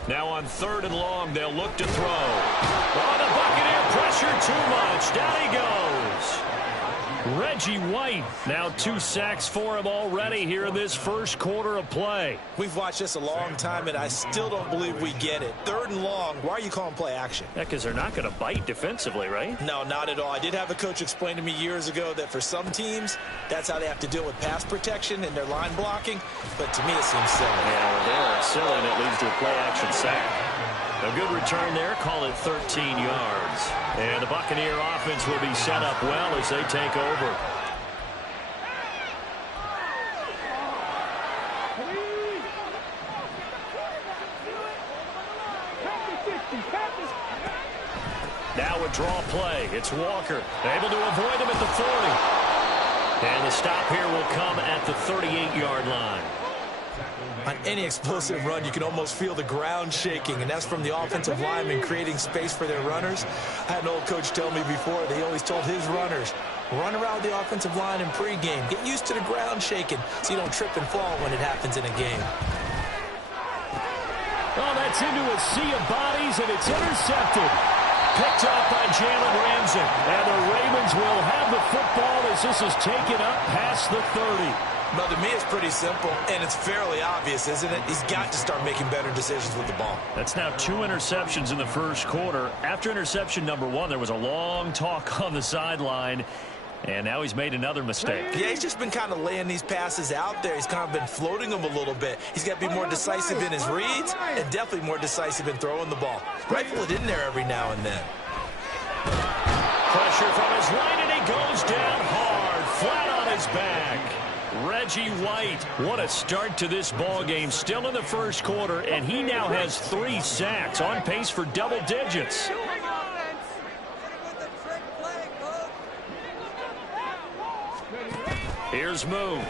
Now on 3rd and long, they'll look to throw. Oh, the Buccaneer pressure too much. Down he goes. Reggie White, now 2 sacks for him already here in this first quarter of play. We've watched this a long time, and I still don't believe we get it. 3rd and long, why are you calling play action? Yeah, because they're not going to bite defensively, right? No, not at all. I did have a coach explain to me years ago that for some teams, that's how they have to deal with pass protection and their line blocking, but to me it seems silly. Yeah, well, they're silly, and it leads to a play action sack. A good return there, call it 13 yards. And the Buccaneer offense will be set up well as they take over. Now a draw play. It's Walker, able to avoid him at the 40. And the stop here will come at the 38-yard line. On any explosive run, you can almost feel the ground shaking, and that's from the offensive linemen creating space for their runners. I had an old coach tell me before that he always told his runners, run around the offensive line in pregame. Get used to the ground shaking so you don't trip and fall when it happens in a game. Oh, that's into a sea of bodies, and it's intercepted. Picked up by Jalen Ramsey. And the Ravens will have the football as this is taken up past the 30. But to me, it's pretty simple, and it's fairly obvious, isn't it? He's got to start making better decisions with the ball. That's now 2 interceptions in the first quarter. After interception number 1, there was a long talk on the sideline, and now he's made another mistake. Yeah, he's just been kind of laying these passes out there. He's kind of been floating them a little bit. He's got to be more decisive in his reads and definitely more decisive in throwing the ball. Rifle it in there every now and then. Pressure from his right, and he goes down hard, flat on his back. Reggie White, what a start to this ball game. Still in the first quarter, and he now has 3 sacks, on pace for double digits. Here's Moon.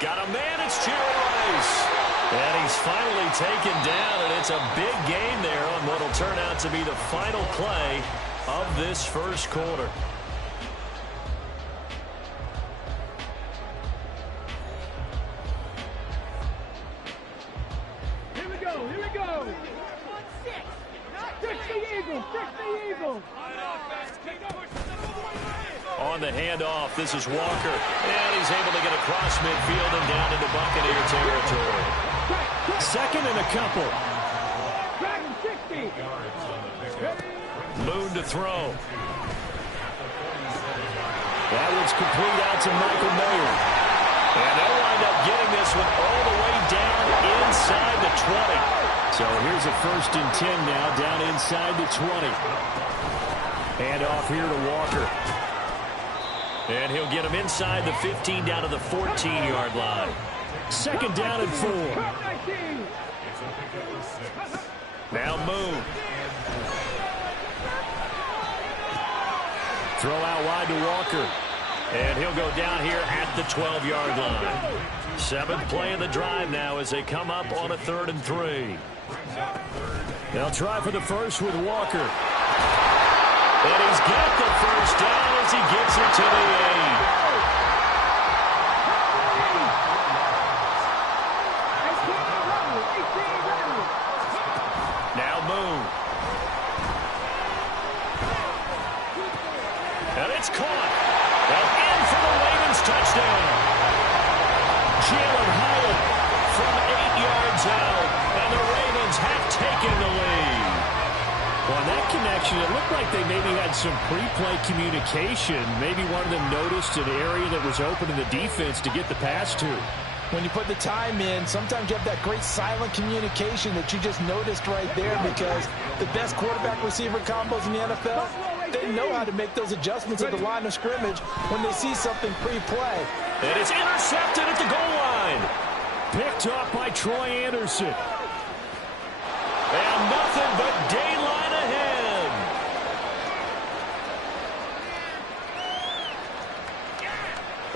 Got a man, it's Jerry Rice. And he's finally taken down, and it's a big game there on what will turn out to be the final play of this first quarter. Here we go. 6 the Eagles. On the handoff, this is Walker. And he's able to get across midfield and down into Buccaneer territory. 2nd and a couple. Moon to throw. That one's complete out to Michael Mayer. And they'll wind up getting this one all the way down inside the 20. So here's a 1st and 10 now, down inside the 20. And off here to Walker. And he'll get him inside the 15 down to the 14-yard line. 2nd down and 4. Now Moon. Throw out wide to Walker. And he'll go down here at the 12-yard line. 7th play of the drive now as they come up on a 3rd and 3. They'll try for the first with Walker. And he's got the first down as he gets it to the 8. Now Moon. And it's caught. And in for the Ravens touchdown. Jalen Hyatt from 8 yards out. And the Ravens have taken the lead. Well, on that connection, it looked like they maybe had some pre-play communication. Maybe one of them noticed an area that was open in the defense to get the pass to. when you put the time in, sometimes you have that great silent communication that you just noticed right there, because the best quarterback-receiver combos in the NFL, they know how to make those adjustments at the line of scrimmage when they see something pre-play. And it's intercepted at the goal line. Picked off by Troy Anderson. And nothing but daylight ahead.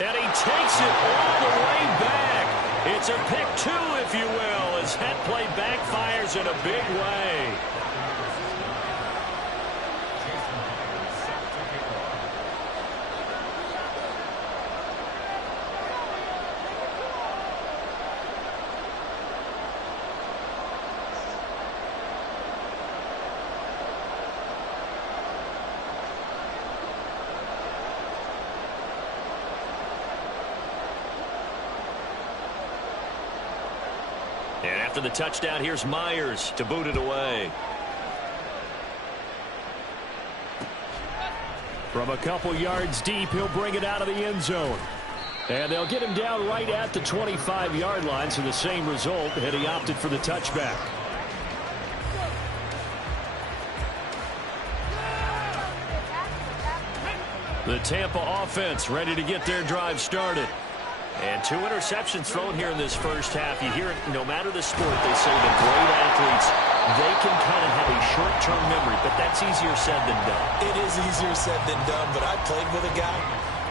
And he takes it all the way back. It's a pick 2, if you will, as that play backfires in a big way. And after the touchdown, here's Myers to boot it away. From a couple yards deep, he'll bring it out of the end zone. And they'll get him down right at the 25-yard line, so the same result, had he opted for the touchback. The Tampa offense ready to get their drive started. And 2 interceptions thrown here in this first half. You hear it, no matter the sport, they say that great athletes, they can kind of have a short-term memory, but that's easier said than done. It is easier said than done, but I played with a guy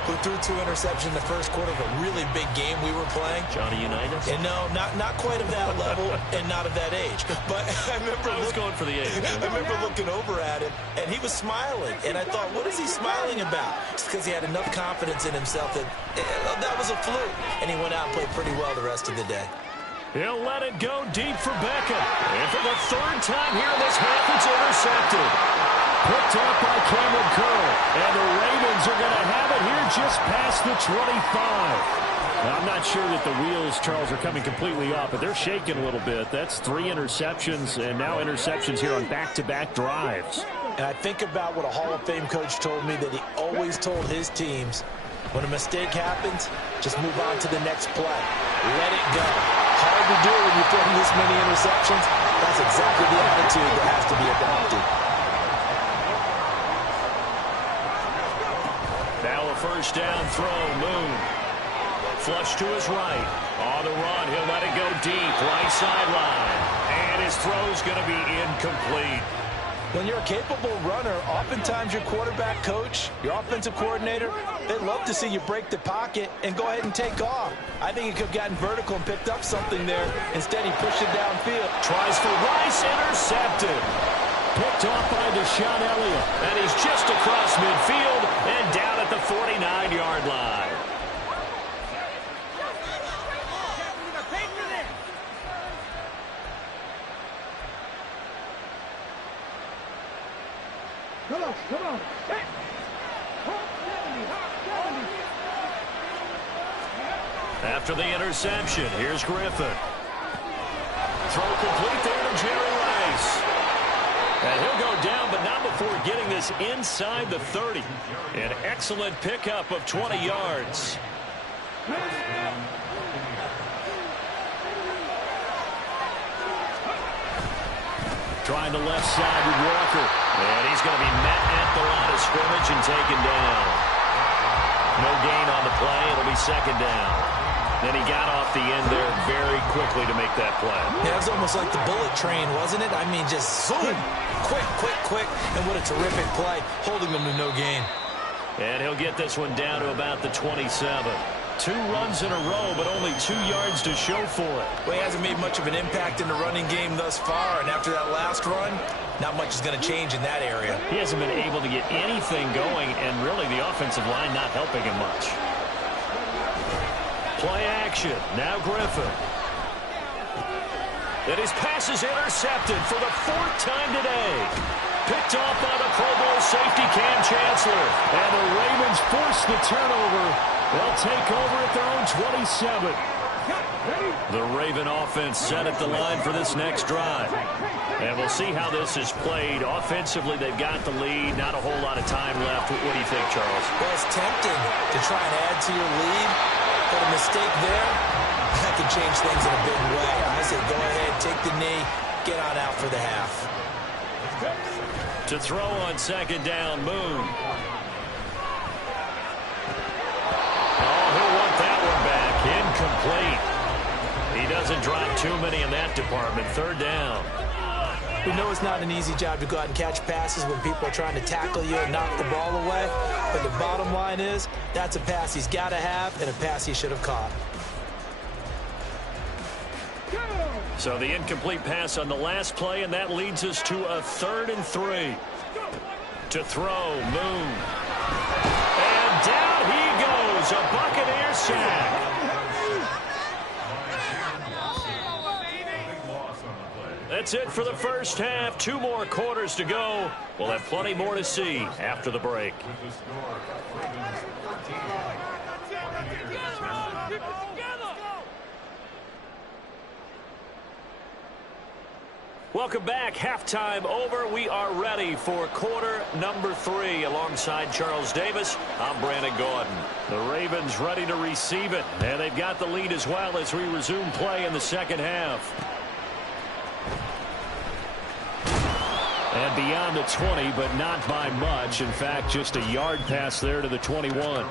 who threw 2 interceptions in the first quarter of a really big game we were playing. Johnny Unitas? And no, not quite of that level and not of that age. But I remember I was going for the age. I remember looking over at him, and he was smiling. And I thought, what is he smiling about? It's because he had enough confidence in himself that that was a fluke. And he went out and played pretty well the rest of the day. He'll let it go deep for Beckham. And for the 3rd time here in this half, it's intercepted. Picked up by Cameron Curl. And the Ravens are going to have it here just past the 25. Now, I'm not sure that the wheels, Charles, are coming completely off, but they're shaking a little bit. That's 3 interceptions, and now interceptions here on back-to-back drives. And I think about what a Hall of Fame coach told me, that he always told his teams, when a mistake happens, just move on to the next play. Let it go. Hard to do when you're throwing this many interceptions. That's exactly the attitude that has to be adopted. Now a first down throw. Moon. Flush to his right. On the run, he'll let it go deep. Right sideline. And his throw's going to be incomplete. When you're a capable runner, oftentimes your quarterback coach, your offensive coordinator, they love to see you break the pocket and go ahead and take off. I think he could have gotten vertical and picked up something there. Instead, he pushed it downfield. Tries for Rice, intercepted. Picked off by Deshaun Elliott. And he's just across midfield and down at the 49-yard line. Come on. Hey. After the interception, here's Griffin. Throw complete there to Jerry Rice. And he'll go down, but not before getting this inside the 30. An excellent pickup of 20 yards. Trying the left side with Walker. And he's going to be met at the line of scrimmage and taken down. No gain on the play. It'll be 2nd down. Then he got off the end there very quickly to make that play. Yeah, it was almost like the bullet train, wasn't it? I mean, just zoom. Quick. And what a terrific play, holding them to no gain. And he'll get this one down to about the 27. 2 runs in a row, but only 2 yards to show for it. Well, he hasn't made much of an impact in the running game thus far, and after that last run, not much is going to change in that area. He hasn't been able to get anything going, and really the offensive line not helping him much. Play action. Now Griffin. And his pass is intercepted for the 4th time today. Picked off by the Pro Bowl safety Cam Chancellor. And the Ravens force the turnover. They'll take over at their own 27. The Raven offense set at the line for this next drive. And we'll see how this is played. Offensively, they've got the lead. Not a whole lot of time left. What do you think, Charles? Well, it's tempting to try and add to your lead. But a mistake there that can change things in a big way. I say go ahead, take the knee, get on out for the half. To throw on second down, Moon. Oh, he'll want that one back. Incomplete. He doesn't drop too many in that department. Third down. We know it's not an easy job to go out and catch passes when people are trying to tackle you and knock the ball away. But the bottom line is, that's a pass he's got to have and a pass he should have caught. So the incomplete pass on the last play, and that leads us to a 3rd and 3. To throw, Moon. And down he goes, a Buccaneer sack. That's it for the first half. 2 more quarters to go. We'll have plenty more to see after the break. Welcome back. Halftime over. We are ready for quarter number 3. Alongside Charles Davis, I'm Brandon Gordon. The Ravens ready to receive it. And they've got the lead as well as we resume play in the second half. And beyond the 20, but not by much. In fact, just a yard pass there to the 21.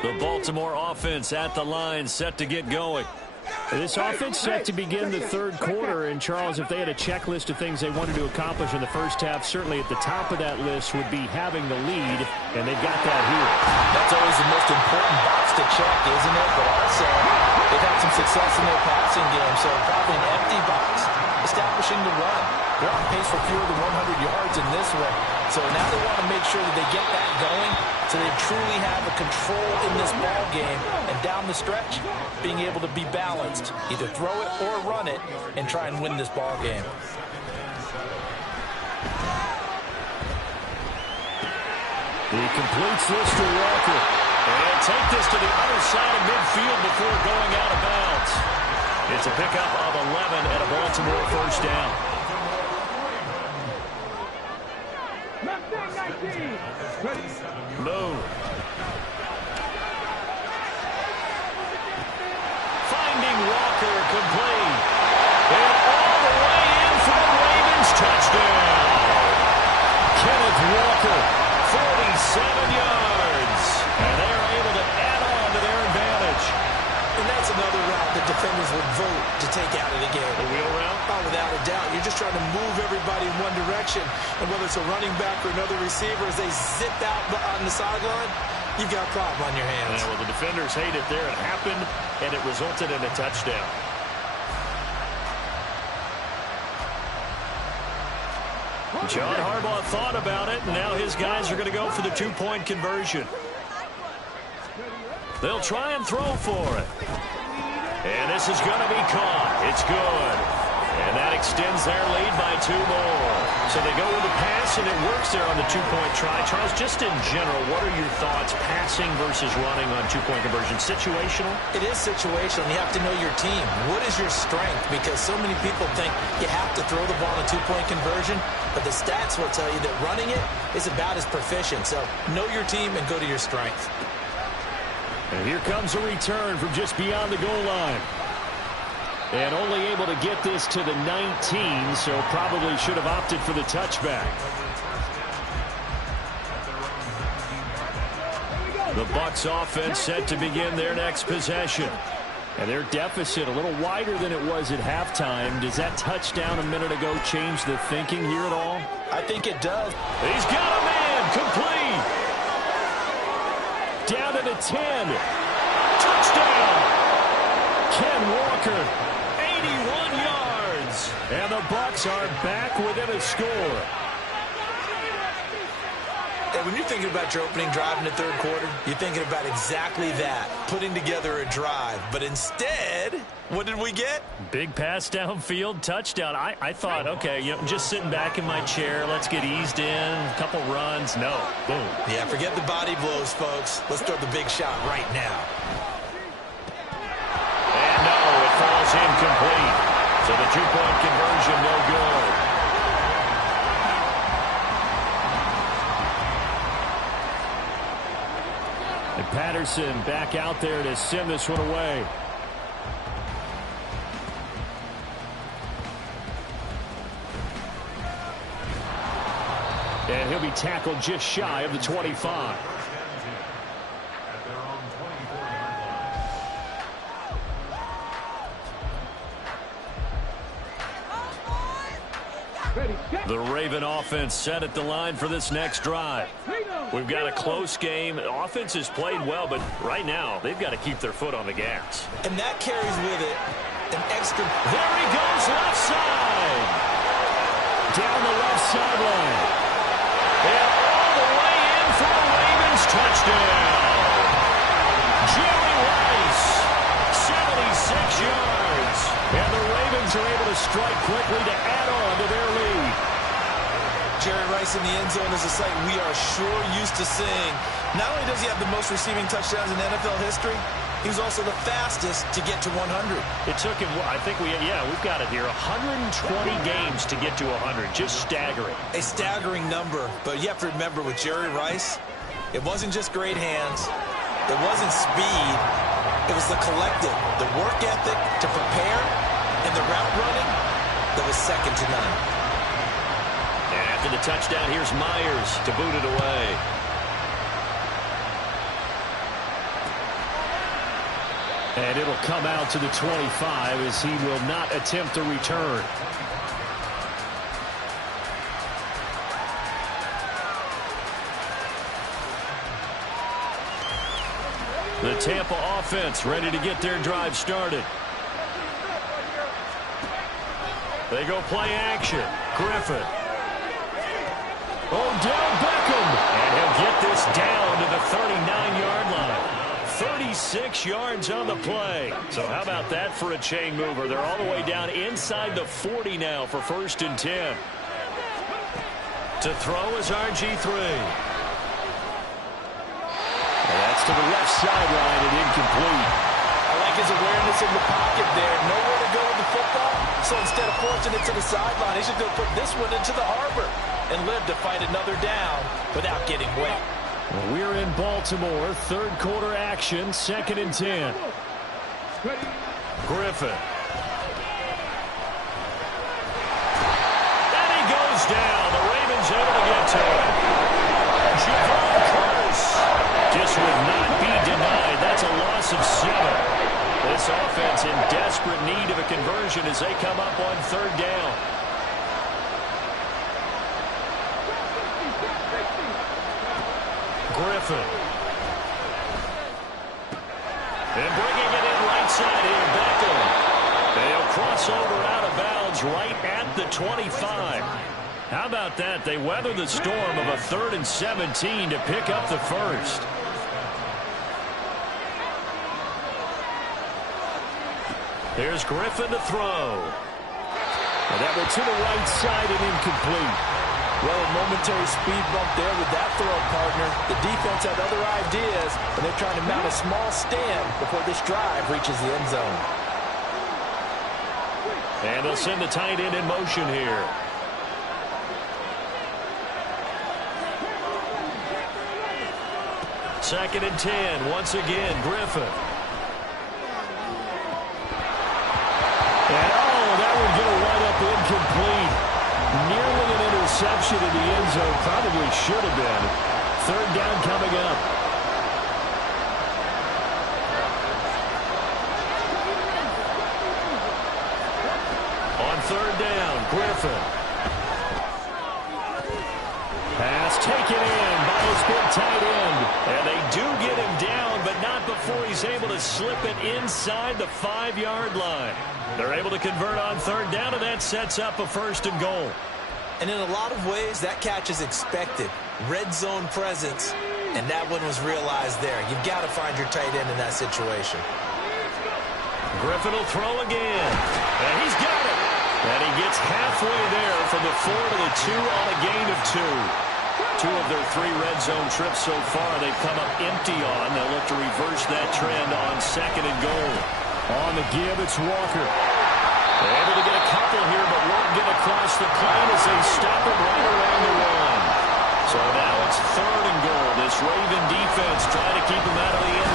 The Baltimore offense at the line, set to get going. This offense set to begin the third quarter, and Charles, if they had a checklist of things they wanted to accomplish in the first half, certainly at the top of that list would be having the lead, and they've got that here. That's always the most important box to check, isn't it? But also, they've had some success in their passing game, so probably an empty box, establishing the run. They're on pace for fewer than 100 yards in this one, so now they want to make sure that they get that going so they truly have a control in this ball game, and down the stretch, being able to be balanced, either throw it or run it, and try and win this ball game. He completes this to Walker. And take this to the other side of midfield before going out of bounds. It's a pickup of 11 and a Baltimore first down. Moon. Finding Walker, complete. And all the way in for the Ravens, touchdown. Kenneth Walker, 47 yards. And they are able to add on to their advantage. And that's another route that defenders would vote to take out of the game. The wheel route? Oh, without a doubt. You're just trying to move everybody in one direction. And whether it's a running back or another receiver, as they zip out on the sideline, you've got a problem on your hands. Yeah, well, the defenders hate it there. It happened, and it resulted in a touchdown. John Harbaugh thought about it, and now his guys are going to go for the 2-point conversion. They'll try and throw for it. And this is going to be caught. It's good. And that extends their lead by 2 more. So they go with the pass, and it works there on the 2-point try. Charles, just in general, what are your thoughts passing versus running on 2-point conversion? Situational? It is situational. You have to know your team. What is your strength? Because so many people think you have to throw the ball in a 2-point conversion, but the stats will tell you that running it is about as proficient. So know your team and go to your strength. And here comes a return from just beyond the goal line. And only able to get this to the 19, so probably should have opted for the touchback. The Bucs offense set to begin their next possession. And their deficit a little wider than it was at halftime. Does that touchdown a minute ago change the thinking here at all? I think it does. He's got a man, complete. Down to the 10. Touchdown. Ken Walker, 81 yards. And the Bucs are back within a score. And when you're thinking about your opening drive in the third quarter, you're thinking about exactly that, putting together a drive. But instead, what did we get? Big pass downfield, touchdown. I thought, okay, just sitting back in my chair, let's get eased in, a couple runs. No, boom. Yeah, forget the body blows, folks. Let's throw the big shot right now. And no, it falls incomplete. So the 2-point conversion, no good. Patterson back out there to send this one away. And he'll be tackled just shy of the 25. The Raven offense set at the line for this next drive. We've got a close game. The offense has played well, but right now they've got to keep their foot on the gas. And that carries with it an extra. There he goes, left side. Down the left sideline. And all the way in for the Ravens touchdown. Jerry Rice, 76 yards. And the Ravens are able to strike quickly to add on to their lead. Jerry Rice in the end zone is a sight we are sure used to seeing. Not only does he have the most receiving touchdowns in NFL history, he was also the fastest to get to 100. It took him, I think we've got it here, 120 games to get to 100. Just staggering. A staggering number, but you have to remember with Jerry Rice, it wasn't just great hands. It wasn't speed. It was the collective, the work ethic to prepare, and the route running that was second to none. And after the touchdown, here's Myers to boot it away. And it'll come out to the 25 as he will not attempt a return. The Tampa offense ready to get their drive started. They go play action. Griffin. Odell Beckham. And he'll get this down to the 39-yard line. 36 yards on the play. So how about that for a chain mover? They're all the way down inside the 40 now for 1st and 10. To throw is RG3. And that's to the left sideline and incomplete. I like his awareness in the pocket there. Nowhere to go with the football. So instead of forcing it to the sideline, he should go put this one into the harbor and live to fight another down without getting wet. Well, we're in Baltimore. 3rd quarter action. 2nd and 10. Griffin. And he goes down. The Ravens able to get to him. Javon Curse just would not be denied. That's a loss of 7. This offense in desperate need of a conversion as they come up on 3rd down. Griffin. And bringing it in right side here, Beckham. They'll cross over out of bounds right at the 25. How about that? They weather the storm of a 3rd and 17 to pick up the first. Here's Griffin to throw. And that went to the right side and incomplete. Well, a momentary speed bump there with that throw, partner. The defense had other ideas, and they're trying to mount a small stand before this drive reaches the end zone. And they'll send the tight end in motion here. Second and 10. Once again, Griffin. And that one going to wind up incomplete. Nearly an interception in the end zone. Probably should have been. 3rd down coming up. On 3rd down, Griffin. Pass taken in by his big tight end. And they do get him down, but not before he's able to slip it inside the 5-yard line. They're able to convert on 3rd down, and that sets up a 1st and goal. And in a lot of ways, that catch is expected. Red zone presence, and that one was realized there. You've got to find your tight end in that situation. Griffin will throw again, and he's got it. And he gets halfway there from the 4 to the 2 on a gain of 2. 2 of their 3 red zone trips so far they've come up empty on. They'll look to reverse that trend on 2nd and goal. On the give, it's Walker. They're able to get a couple here, but won't get across the plane as they stop him right around the 1. So now it's 3rd and goal. This Raven defense trying to keep him out of the end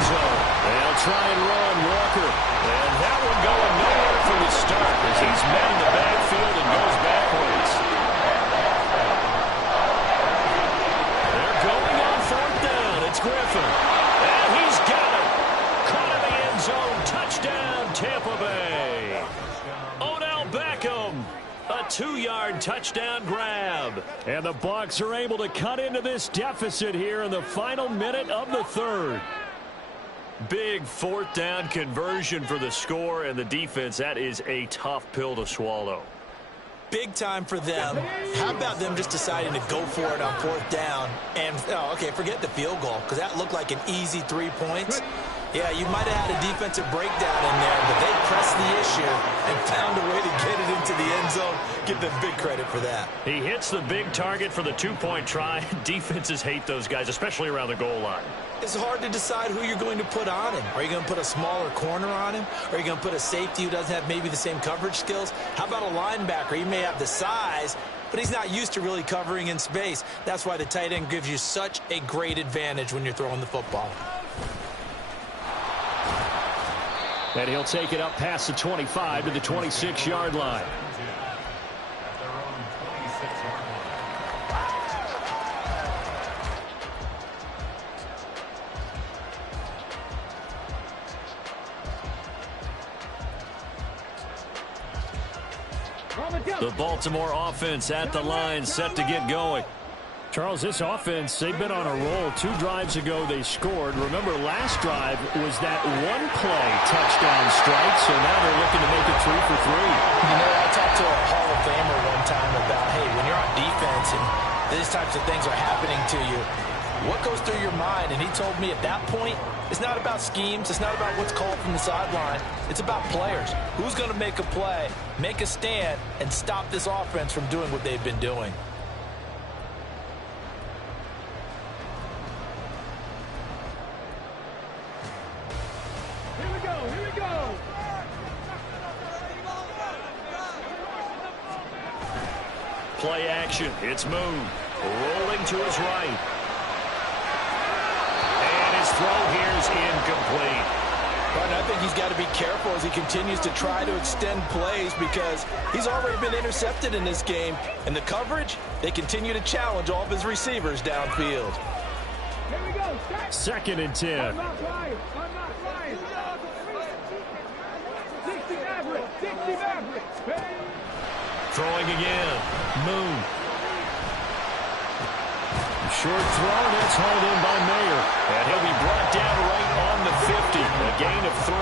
A 2-yard touchdown grab. And the Bucs are able to cut into this deficit here in the final minute of the third. Big 4th down conversion for the score, and the defense, that is a tough pill to swallow. Big time for them. How about them just deciding to go for it on 4th down? And, okay, forget the field goal, because that looked like an easy 3 points. Yeah, you might have had a defensive breakdown in there, but they pressed the issue and found a way to get it into the end zone. Give them big credit for that. He hits the big target for the 2-point try. Defenses hate those guys, especially around the goal line. It's hard to decide who you're going to put on him. Are you going to put a smaller corner on him? Are you going to put a safety who doesn't have maybe the same coverage skills? How about a linebacker? He may have the size, but he's not used to really covering in space. That's why the tight end gives you such a great advantage when you're throwing the football. And he'll take it up past the 25 to the 26-yard line. The Baltimore offense at the line, set to get going. Charles, this offense, they've been on a roll. 2 drives ago, they scored. Remember, last drive was that one-play touchdown strike, so now they're looking to make it 3 for 3. You know, I talked to a Hall of Famer one time about, hey, when you're on defense and these types of things are happening to you, what goes through your mind? And he told me at that point, it's not about schemes. It's not about what's called from the sideline. It's about players. Who's going to make a play, make a stand, and stop this offense from doing what they've been doing? Here we go. Here we go. Play action. It's Moon. Rolling to his right. And his throw here is incomplete. But I think he's got to be careful as he continues to try to extend plays because he's already been intercepted in this game. And the coverage, they continue to challenge all of his receivers downfield. Here we go. 2nd and 10. I'm not flying. 60 Maverick. 60 Maverick. Hey. Throwing again. Moon. Short throw, that's hauled in by Mayer. And he'll be brought down right on the 50. A gain of 3.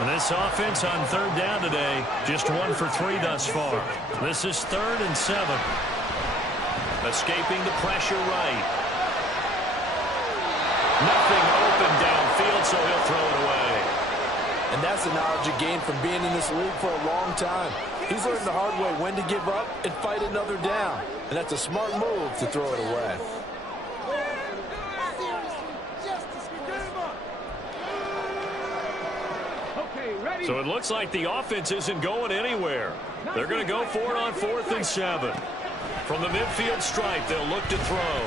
And this offense on 3rd down today, just 1 for 3 thus far. This is 3rd and 7. Escaping the pressure right. Nothing open downfield, so he'll throw it away. And that's the knowledge he gained from being in this league for a long time. He's learned the hard way when to give up and fight another down. And that's a smart move to throw it away. Okay, ready? So it looks like the offense isn't going anywhere. They're going to go for it on 4th and 7. From the midfield stripe, they'll look to throw.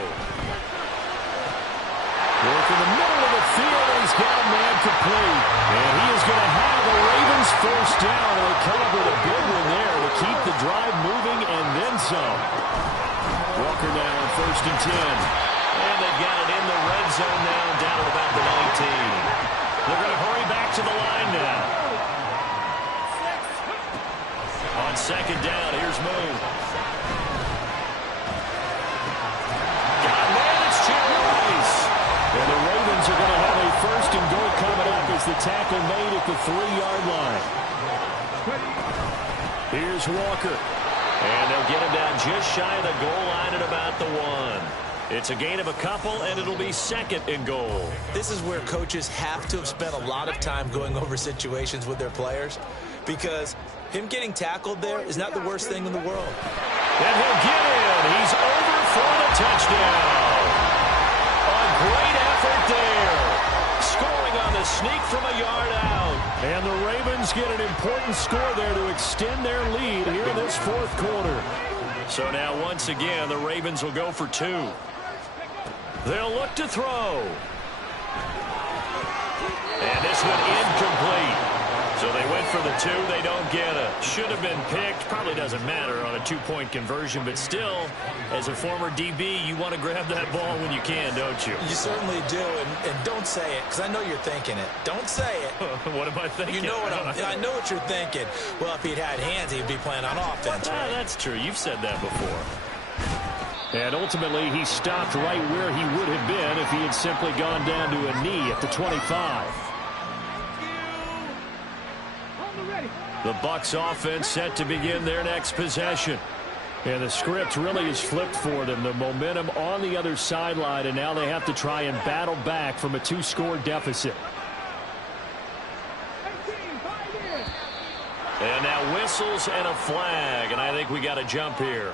Work in the middle of the field, and he's got a man complete. And he is going to have the Ravens first down. They come up with a big one there to keep the drive moving and then some. Walker now on 1st and 10. And they've got it in the red zone now, down at about the 19. They're going to hurry back to the line now. On 2nd down, here's Moon. Got a man, it's Jerry Rice. And the Ravens are going to have a 1st and goal coming up as the tackle made at the 3-yard line. Here's Walker. And they'll get him down just shy of the goal line at about the 1. It's a gain of a couple, and it'll be 2nd and goal. This is where coaches have to have spent a lot of time going over situations with their players because him getting tackled there is not the worst thing in the world. And he'll get in. He's over for the touchdown. A great effort there. Scoring on the sneak from a yard out. And the Ravens get an important score there to extend their lead here in this 4th quarter. So now once again, the Ravens will go for 2. They'll look to throw. And this one incomplete. So they went for the 2. They don't get it. Should have been picked. Probably doesn't matter on a 2-point conversion. But still, as a former DB, you want to grab that ball when you can, don't you? You certainly do. And don't say it, because I know you're thinking it. Don't say it. What am I thinking? You know what I know what you're thinking. Well, if he'd had hands, he'd be playing on offense, right? That's true. You've said that before. And ultimately, he stopped right where he would have been if he had simply gone down to a knee at the 25. The Bucs offense set to begin their next possession. And the script really is flipped for them. The momentum on the other sideline, and now they have to try and battle back from a 2-score deficit. And now whistles and a flag, and I think we got a jump here.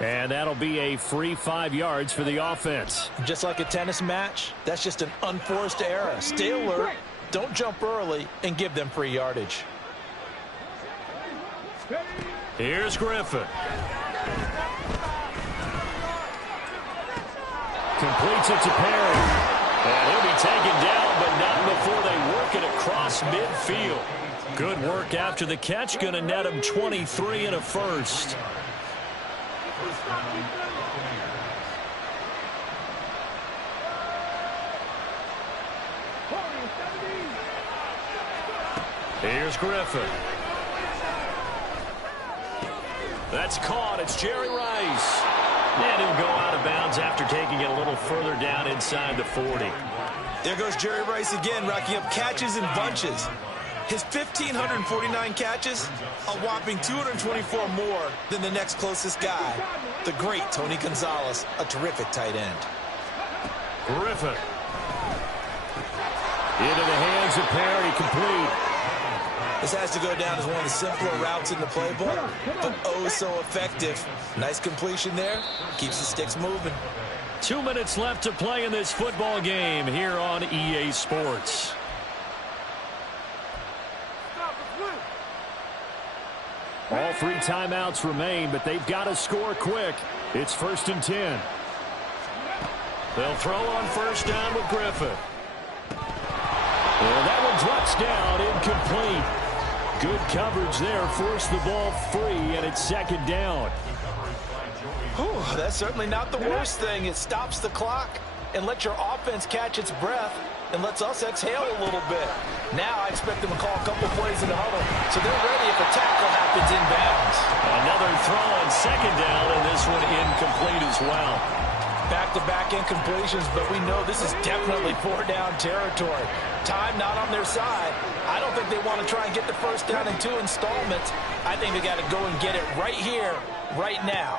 And that'll be a free 5 yards for the offense. Just like a tennis match, that's just an unforced error. Stay alert, don't jump early, and give them free yardage. Here's Griffin. Completes it to Perry. And he'll be taken down, but not before they work it across midfield. Good work after the catch. Going to net him 23 and a first. Here's Griffin. That's caught. It's Jerry Rice. And he'll go out of bounds after taking it a little further down inside the 40. There goes Jerry Rice again, racking up catches in bunches. His 1,549 catches, a whopping 224 more than the next closest guy, the great Tony Gonzalez, a terrific tight end. Griffin. Into the hands of Perry, complete. This has to go down as one of the simpler routes in the playbook, but oh so effective. Nice completion there. Keeps the sticks moving. 2 minutes left to play in this football game here on EA Sports. All 3 timeouts remain, but they've got to score quick. It's 1st and 10. They'll throw on first down with Griffin. Well, that one drops down, incomplete. Good coverage there, forced the ball free, and it's 2nd down. Whew, that's certainly not the worst thing. It stops the clock and lets your offense catch its breath and lets us exhale a little bit. Now I expect them to call a couple plays in the huddle, so they're ready if a tackle happens inbounds. Another throw on 2nd down, and this one incomplete as well. Back-to-back incompletions, but we know this is definitely 4-down territory. Time not on their side. I don't think they want to try and get the first down in 2 installments. I think they got to go and get it right here, right now.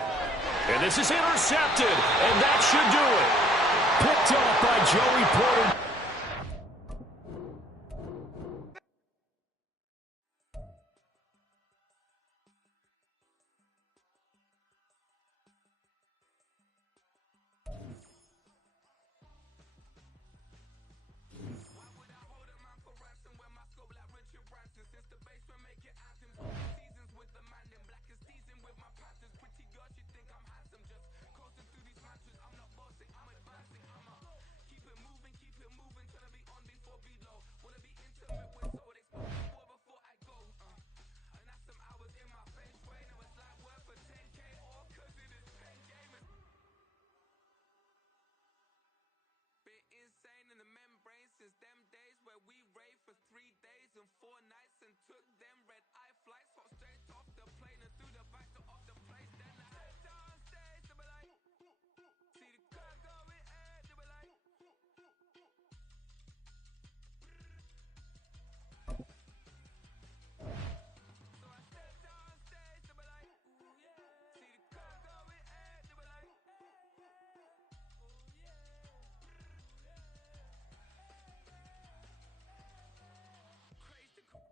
And this is intercepted, and that should do it. Picked off by Joey Porter.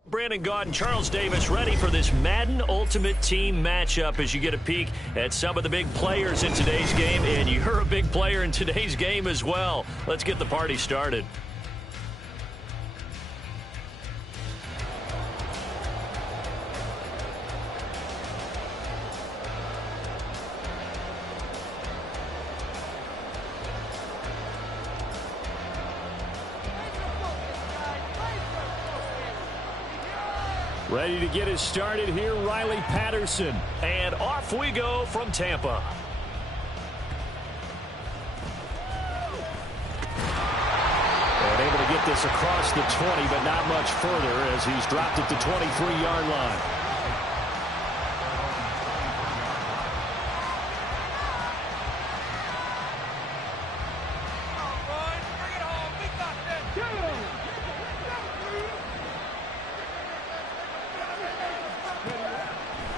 Brandon Gaudin, Charles Davis ready for this Madden Ultimate Team matchup as you get a peek at some of the big players in today's game, and you're a big player in today's game as well. Let's get the party started. Ready to get us started here, Riley Patterson. And off we go from Tampa. And able to get this across the 20, but not much further as he's dropped it to 23-yard line.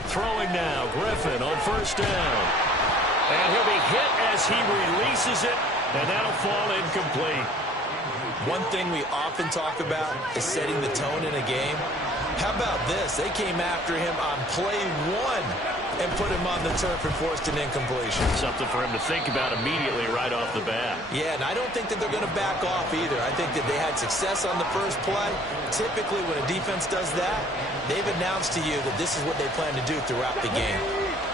Throwing now, Griffin on first down. And he'll be hit as he releases it, and that'll fall incomplete. One thing we often talk about is setting the tone in a game. How about this? They came after him on play one and put him on the turf and forced an incompletion. Something for him to think about immediately right off the bat. Yeah, and I don't think that they're going to back off either. I think that they had success on the first play. Typically, when a defense does that, they've announced to you that this is what they plan to do throughout the game.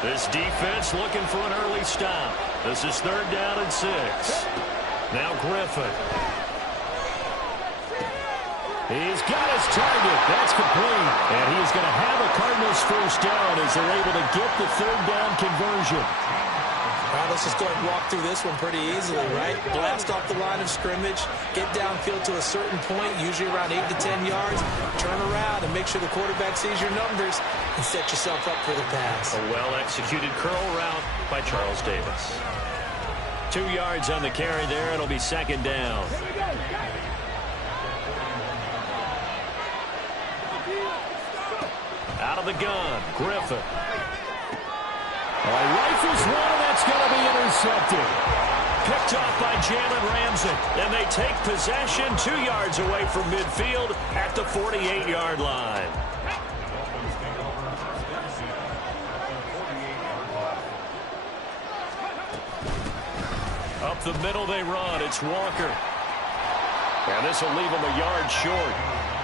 This defense looking for an early stop. This is 3rd down and 6. Now Griffin. He's got his target. That's complete. And he's going to have a Cardinals first down as they're able to get the 3rd down conversion. All right, let's just go ahead and walk through this one pretty easily, right? Blast off the line of scrimmage, get downfield to a certain point, usually around 8 to 10 yards, turn around and make sure the quarterback sees your numbers and set yourself up for the pass. A well-executed curl route by Charles Davis. 2 yards on the carry there. It'll be 2nd down. Out of the gun, Griffin. Rifles one, and that's going to be intercepted. Picked off by Jalen Ramsey, and they take possession 2 yards away from midfield at the 48-yard line. Up the middle they run. It's Walker. And this will leave him a yard short.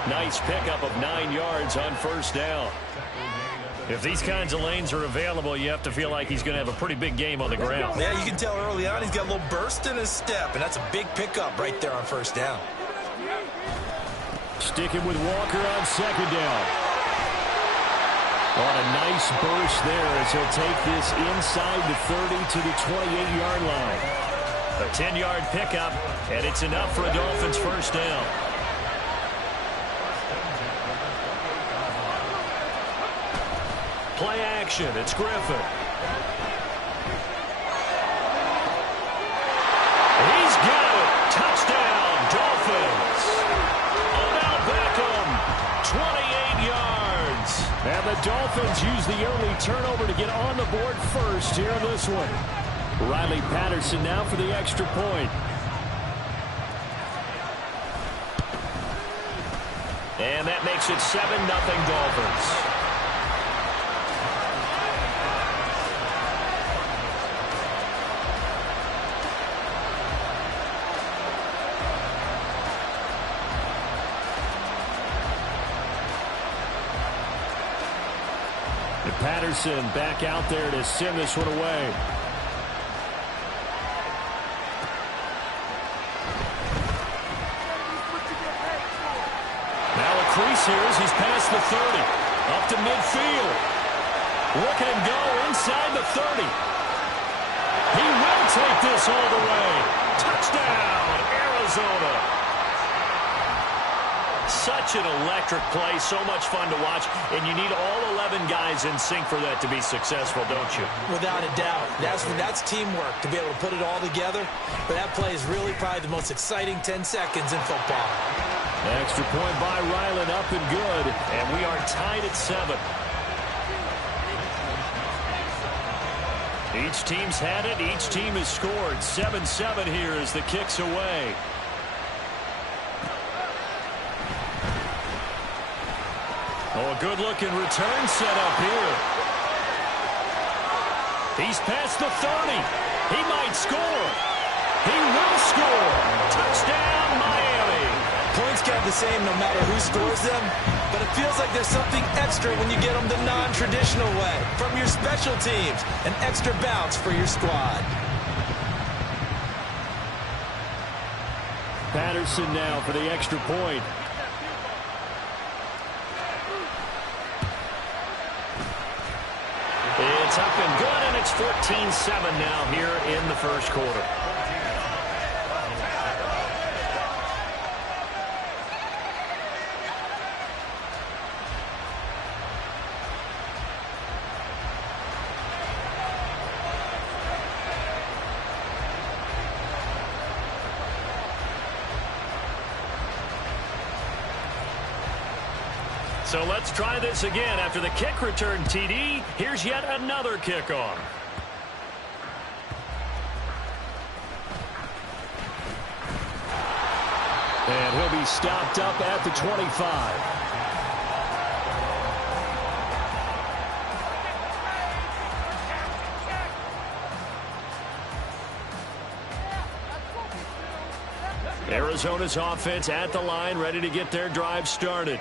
Nice pickup of 9 yards on first down. If these kinds of lanes are available, you have to feel like he's going to have a pretty big game on the ground. Yeah, you can tell early on he's got a little burst in his step, and that's a big pickup right there on first down. Sticking with Walker on 2nd down. On a nice burst there as he'll take this inside the 30 to the 28-yard line. A 10-yard pickup, and it's enough for a Dolphins first down. Play action. It's Griffin. He's got it. Touchdown, Dolphins. Odell Beckham, 28 yards. And the Dolphins use the early turnover to get on the board first here in this one. Riley Patterson now for the extra point. And that makes it 7-0 Dolphins. Patterson back out there to send this one away. Now a crease here as he's past the 30. Up to midfield. Look at him go inside the 30. He will take this all the way. Touchdown, Arizona. Such an electric play, so much fun to watch, and you need all 11 guys in sync for that to be successful, don't you? Without a doubt. That's teamwork to be able to put it all together, but that play is really probably the most exciting 10 seconds in football. Extra point by Ryland, up and good, and we are tied at 7. Each team's had it, each team has scored. 7-7 here as the kick's away. Oh, a good-looking return set up here. He's past the 30. He might score. He will score. Touchdown, Miami. Points count the same no matter who scores them, but it feels like there's something extra when you get them the non-traditional way. From your special teams, an extra bounce for your squad. Patterson now for the extra point. That's up and good, and it's 14-7 now here in the first quarter. So let's try this again. After the kick return TD, here's yet another kickoff. And he'll be stopped up at the 25. Arizona's offense at the line, ready to get their drive started.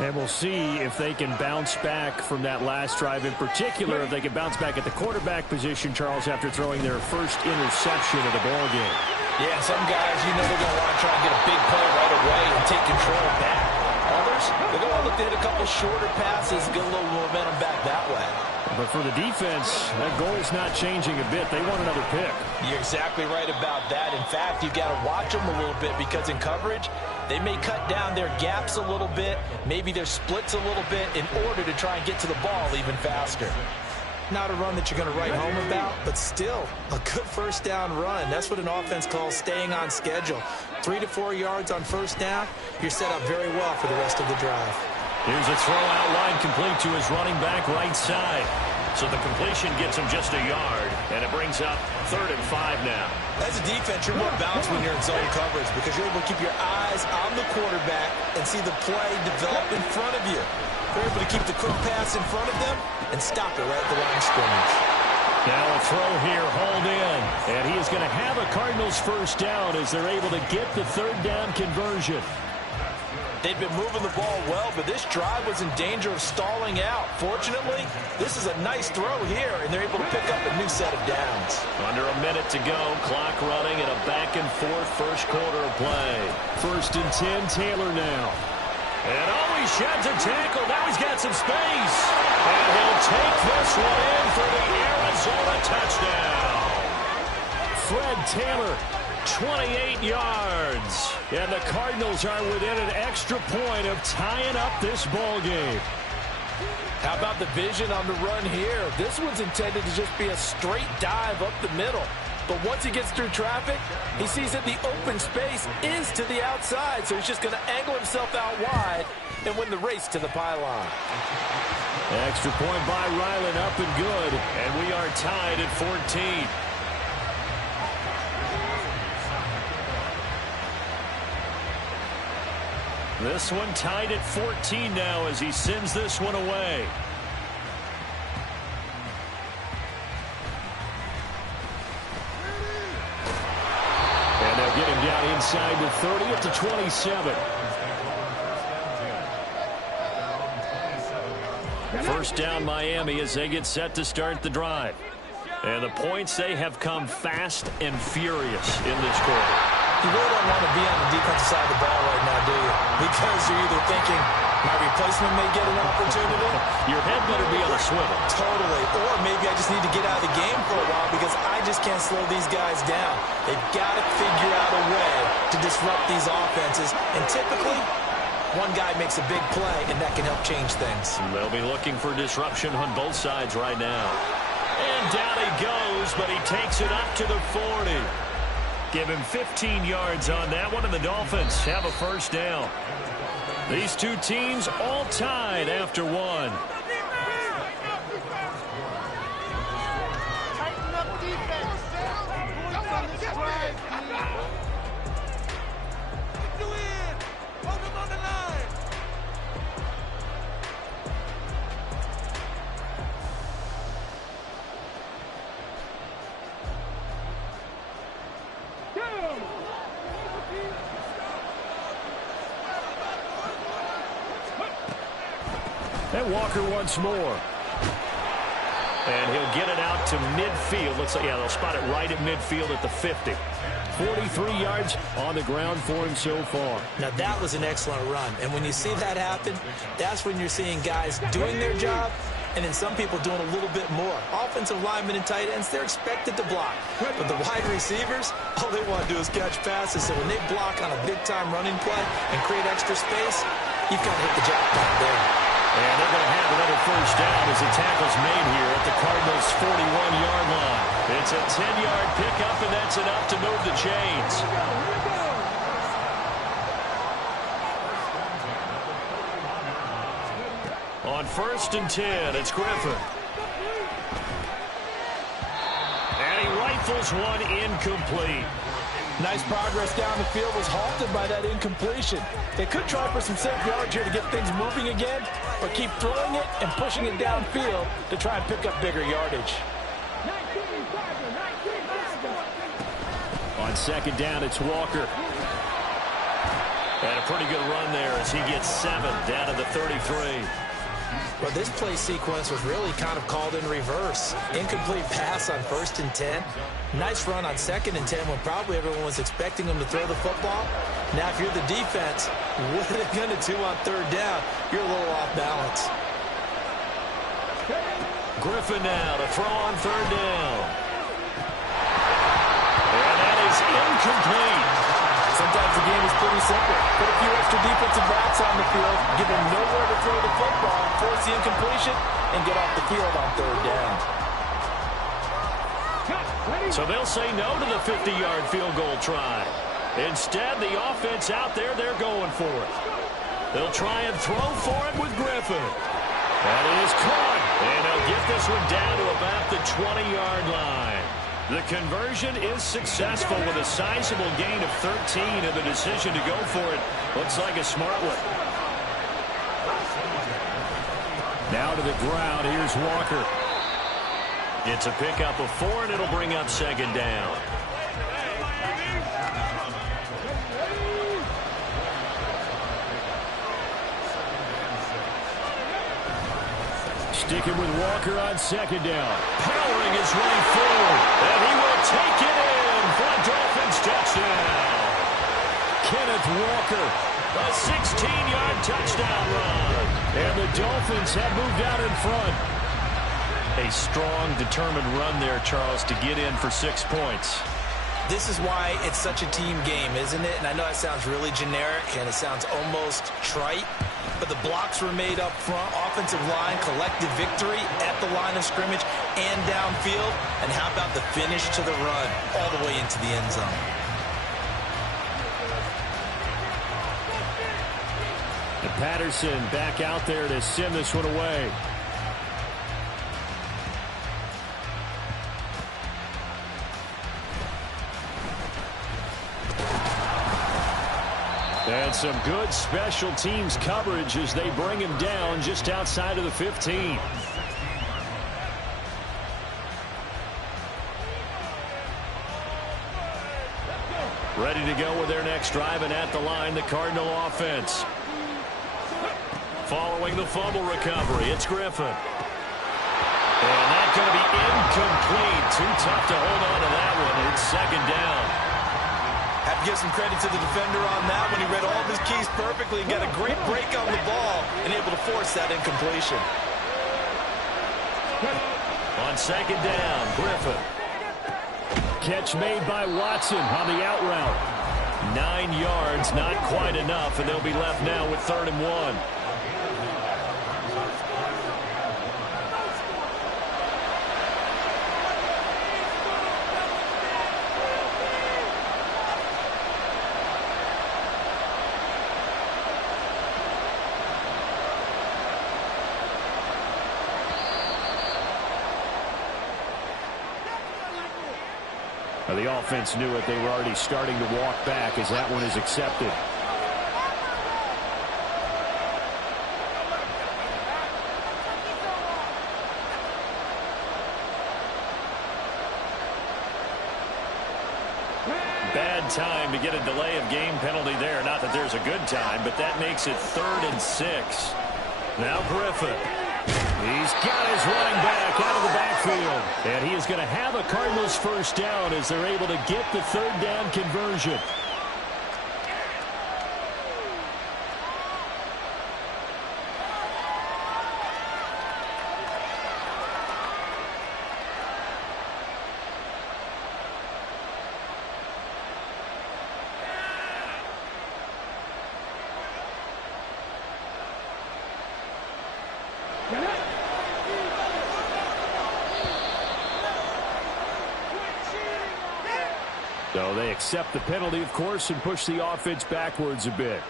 And we'll see if they can bounce back from that last drive in particular, if they can bounce back at the quarterback position, Charles, after throwing their first interception of the ball game. Yeah, some guys, you know they're going to want to try and get a big play right away and take control back. Others, they're going to look to hit a couple shorter passes, get a little momentum back that way. But for the defense, that goal is not changing a bit. They want another pick. You're exactly right about that. In fact, you've got to watch them a little bit because in coverage, they may cut down their gaps a little bit, maybe their splits a little bit in order to try and get to the ball even faster. Not a run that you're going to write home about, but still a good first down run. That's what an offense calls staying on schedule. 3 to 4 yards on first down, you're set up very well for the rest of the drive. Here's a throw out line complete to his running back right side. So the completion gets him just a yard, and it brings up 3rd and 5 now. As a defense, you're more balanced when you're in zone coverage because you're able to keep your eyes on the quarterback and see the play develop in front of you. You're able to keep the quick pass in front of them and stop it right at the line of scrimmage. Now a throw here, hauled in, and he is going to have a Cardinals first down as they're able to get the 3rd down conversion. They've been moving the ball well, but this drive was in danger of stalling out. Fortunately, this is a nice throw here, and they're able to pick up a new set of downs. Under a minute to go, clock running, and a back-and-forth first quarter of play. 1st and 10, Taylor now. And he sheds a tackle. Now he's got some space. And he'll take this one in for the Arizona touchdown. Fred Taylor, 28 yards. And the Cardinals are within an extra point of tying up this ball game. How about the vision on the run here? This one's intended to just be a straight dive up the middle. But once he gets through traffic, he sees that the open space is to the outside. So he's just going to angle himself out wide and win the race to the pylon. Extra point by Ryland, up and good. And we are tied at 14. This one tied at 14 now as he sends this one away. And they'll get him down inside the 30 at the 27. First down Miami as they get set to start the drive. And the points, they have come fast and furious in this quarter. You really don't want to be on the defensive side of the ball right now, do you? Because you're either thinking, my replacement may get an opportunity. Your head better be on a swivel. Totally. Or maybe I just need to get out of the game for a while because I just can't slow these guys down. They've got to figure out a way to disrupt these offenses. And typically, one guy makes a big play, and that can help change things. They'll be looking for disruption on both sides right now. And down he goes, but he takes it up to the 40. Give him 15 yards on that one, and the Dolphins have a first down. These two teams all tied after one. Tighten up defense. Points on this drive, You in. Hold him on the line. And Walker once more. And he'll get it out to midfield. Looks like, yeah, they'll spot it right at midfield at the 50. 43 yards on the ground for him so far. Now, that was an excellent run. And when you see that happen, that's when you're seeing guys doing their job and then some people doing a little bit more. Offensive linemen and tight ends, they're expected to block. But the wide receivers, all they want to do is catch passes. So when they block on a big-time running play and create extra space, you've got to hit the jackpot there. And they're going to have another first down as the tackle's made here at the Cardinals' 41-yard line. It's a 10-yard pickup, and that's enough to move the chains. On 1st and 10, it's Griffin. And he rifles one incomplete. Nice progress down the field, was halted by that incompletion. They could try for some safe yards here to get things moving again, but keep throwing it and pushing it downfield to try and pick up bigger yardage. On 2nd down, it's Walker. And a pretty good run there as he gets 7 down to the 33. Well, this play sequence was really kind of called in reverse. Incomplete pass on 1st and 10. Nice run on 2nd and 10 when probably everyone was expecting him to throw the football. Now, if you're the defense, what are they going to do on 3rd down? You're a little off balance. Griffin now to throw on 3rd down. And that is incomplete. Sometimes the game is pretty simple. Put a few extra defensive backs on the field, give them nowhere to throw the football, force the incompletion, and get off the field on 3rd down. So they'll say no to the 50-yard field goal try. Instead, the offense out there, they're going for it. They'll try and throw for it with Griffin. That is caught. And they'll get this one down to about the 20-yard line. The conversion is successful with a sizable gain of 13, and the decision to go for it looks like a smart one. Now to the ground, here's Walker. It's a pickup of 4, and it'll bring up 2nd down. Sticking with Walker on 2nd down. Powering his way forward. And he will take it in for a Dolphins touchdown. Kenneth Walker, a 16-yard touchdown run. And the Dolphins have moved out in front. A strong, determined run there, Charles, to get in for 6 points. This is why it's such a team game, isn't it? And I know that sounds really generic and it sounds almost trite, but the blocks were made up front, offensive line, collective victory at the line of scrimmage and downfield. And how about the finish to the run all the way into the end zone? And Patterson back out there to send this one away. And some good special teams coverage as they bring him down just outside of the 15. Ready to go with their next drive, and at the line, the Cardinal offense. Following the fumble recovery, it's Griffin. And that's going to be incomplete. Too tough to hold on to that one. It's 2nd down. Have to give some credit to the defender on that one. He read all of his keys perfectly and got a great break on the ball and able to force that incompletion. On 2nd down, Griffin. Catch made by Watson on the out route. 9 yards, not quite enough, and they'll be left now with 3rd and 1. The offense knew it. They were already starting to walk back as that one is accepted. Bad time to get a delay of game penalty there. Not that there's a good time, but that makes it 3rd and 6. Now Griffin. He's got his running back out of the backfield. And he is going to have a Cardinals first down as they're able to get the 3rd down conversion. So they accept the penalty, of course, and push the offense backwards a bit.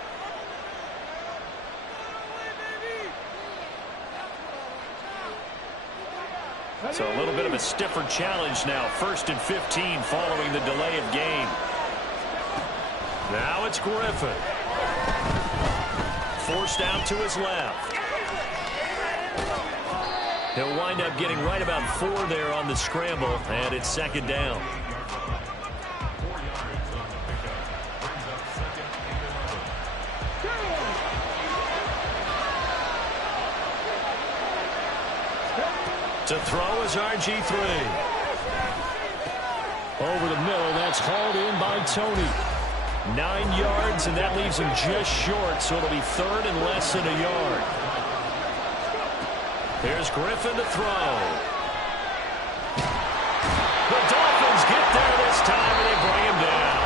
So a little bit of a stiffer challenge now. 1st and 15 following the delay of game. Now it's Griffin. Forced out to his left. He'll wind up getting right about 4 there on the scramble, and it's 2nd down. To throw is RG3. Over the middle, that's hauled in by Tony. 9 yards, and that leaves him just short, so it'll be 3rd and less than a yard. Here's Griffin to throw. The Dolphins get there this time, and they bring him down.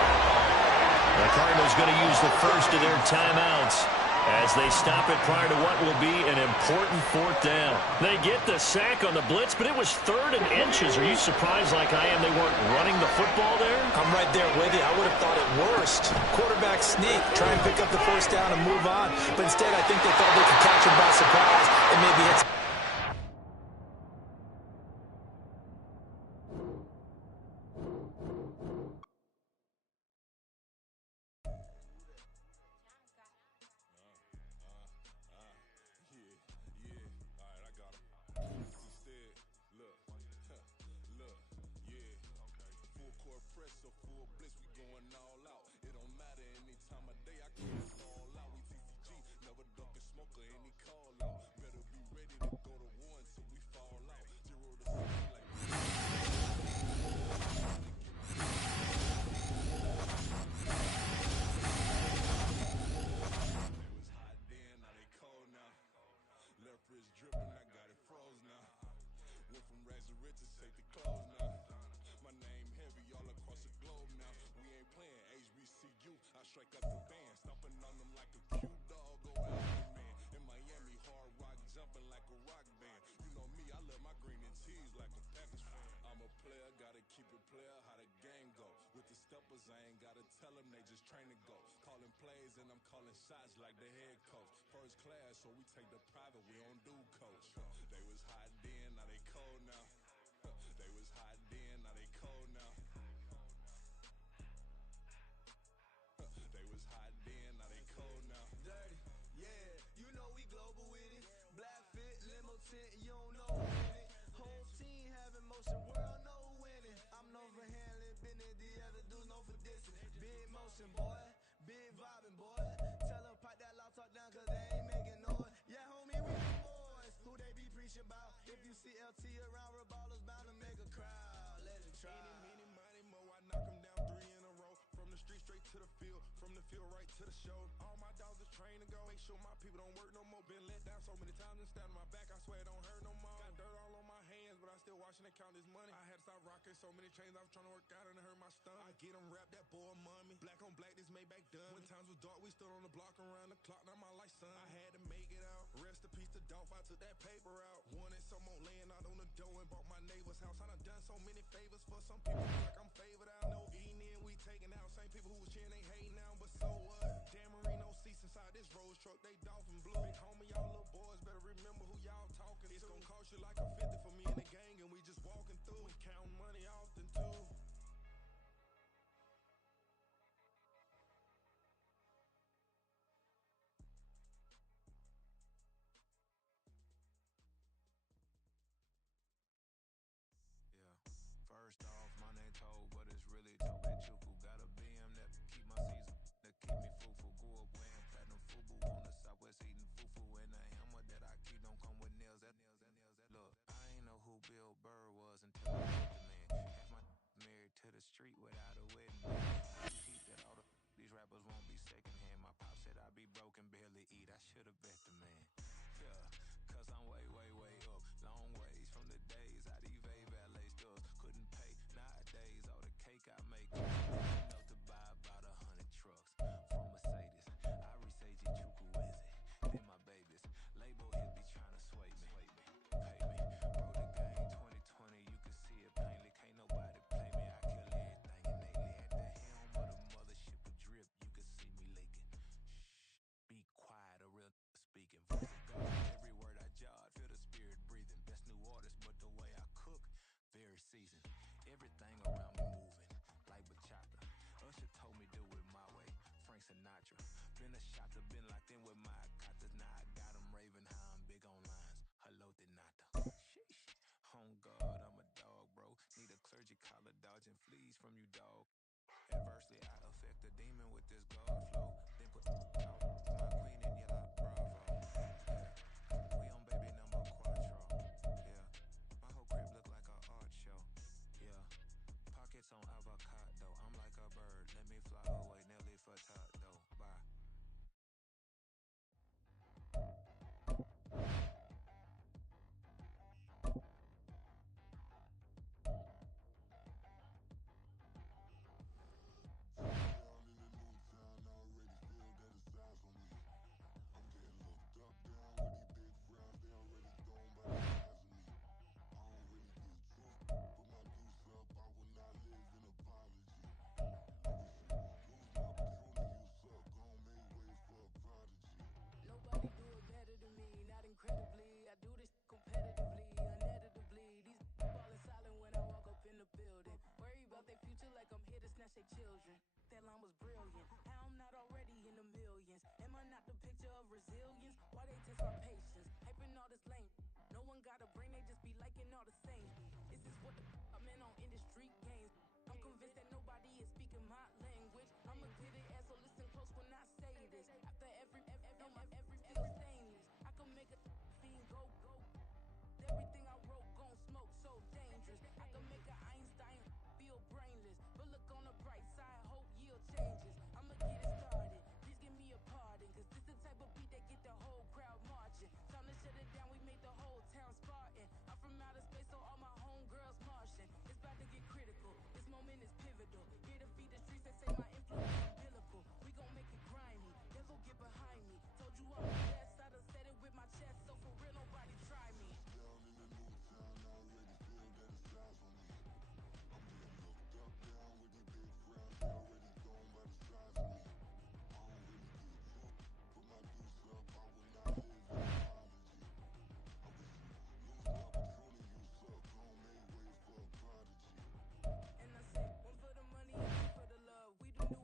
The Cardinals going to use the first of their timeouts as they stop it prior to what will be an important 4th down. They get the sack on the blitz, but it was 3rd and inches. Are you surprised like I am they weren't running the football there? I'm right there with you. I would have thought it worst. Quarterback sneak, try and pick up the 1st down and move on. But instead, I think they thought they could catch him by surprise and maybe hit. So many chains, I was trying to work out and it hurt my stomach. I get them wrapped, that boy mommy. Black on black, this Maybach done. When times was dark, we stood on the block around the clock. Now my light sun. I had to make it out. Rest in peace to Dolph, I took that paper out. Wanted some more laying out on the dough and bought my neighbor's house. I done so many favors for some people like I'm favored out. No eating in, we taking out. Same people who was cheering, they hating now, but so what? Dan Marino seats inside this Rolls truck, they Dolphin blue. Big homie, y'all little boys better remember who y'all talking to. It's gonna cost you like a 50 for me and the gang, and we just walking through. We counting money often too. First off, my name told, but it's really Tobe Chuku. Got a BM that keep my season, that keep me fruitful. Grew up wearing platinum FUBU on the Southwest eating fufu. And the hammer that I keep don't come with nails. Look, I ain't know who Bill Burr was until I met the man. Half my married to the street without a wedding. I keep that all these rappers won't be secondhand. My pop said I'd be broken, barely eat. I should've bet the man. Yeah, cause I'm way, way, way up. Long ways from the days I evade valet stores. Couldn't pay nowadays. All the cake I make enough to buy about 100 trucks from Mercedes. I resage Chukwueze and my babies. Label he'll be trying to sway me. Pay me. Wrote the game 2020. You can see it plainly. Can't nobody play me. I kill everything innately at that. seasons. Everything around me moving like bachata. Usher told me do it my way. Frank Sinatra. Been a shot to been locked in with my cotas. Now I got them raving how I'm big on lines. Hello, de nata. Sheesh. On God, I'm a dog, bro. Need a clergy collar dodging fleas from you, dog. Adversely, I affect the demon with this God flow. Then put out my queen in yellow bravo. Yeah, we on baby number quattro. Yeah, my whole crib look like a art show. Yeah, pockets on avocado. I'm like a bird. Let me fly away, Nelly Furtado. Bye. Down in the new town, I already feel that it's eyes on me. I'm getting looked up down with these big frowns, they already thrown by the size of me. I don't really give truth, put my deuce up, I will not live in apology. I wish you lose the opportunity you suck, gon' make way for a prodigy. Nobody do it better than me, not incredibly. I do this competitively, uneditably. These ballin' silent when I walk up in the building. Worry about their future like I'm here to snatch their children. That line was brilliant. How I'm not already in the millions. Am I not the picture of resilience? Why they test my patience? Hyping all this lame. No one got a brain, they just be liking all the same. This is what the I'm in on industry games. I'm convinced that nobody is speaking my language. I'ma get it, so listen close when I say this. After every feel stainless. I can make a fiend go. Everything I wrote gon' smoke, so dangerous. I can make an Einstein feel brainless. But look on the bright side, hope yield changes. I'ma get it started. Please give me a pardon, cause this the type of beat that get the whole crowd marching. Time to shut it down, we made the whole town Spartan. I'm from outer space, so all my homegirls Martian. It's about to get critical. This moment is pivotal. Here to feed the streets that say my influence umbilical. We gon' make it grimy. Never get behind me. Told you I'm the best. I done said it with my chest, so for real, nobody try me. Down in the new town, I already feel that it's eyes on me. I'm getting looked up down with these big frowns, they already thrown by the size of me. I don't really give truth, put my deuce up, I will not live in apology. I wish you lose the opportunity you suck, gon' make way for a prodigy. And I say, one for the money and two for the love. We the new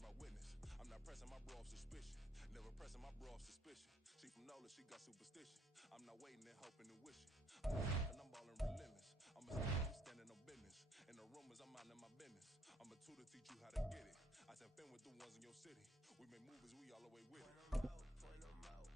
is my witness. I'm not pressing my bro off suspicion. Never pressing my bro off suspicion. She from Nola, she got superstition. I'm not waiting and hoping and wishing. I'm balling relentless. I'm standing on business. In the rumors, I'm out in my business. I'm a tutor, teach you how to get it. I said, fin with the ones in your city. We make movies, we all the way with it. Point 'em out,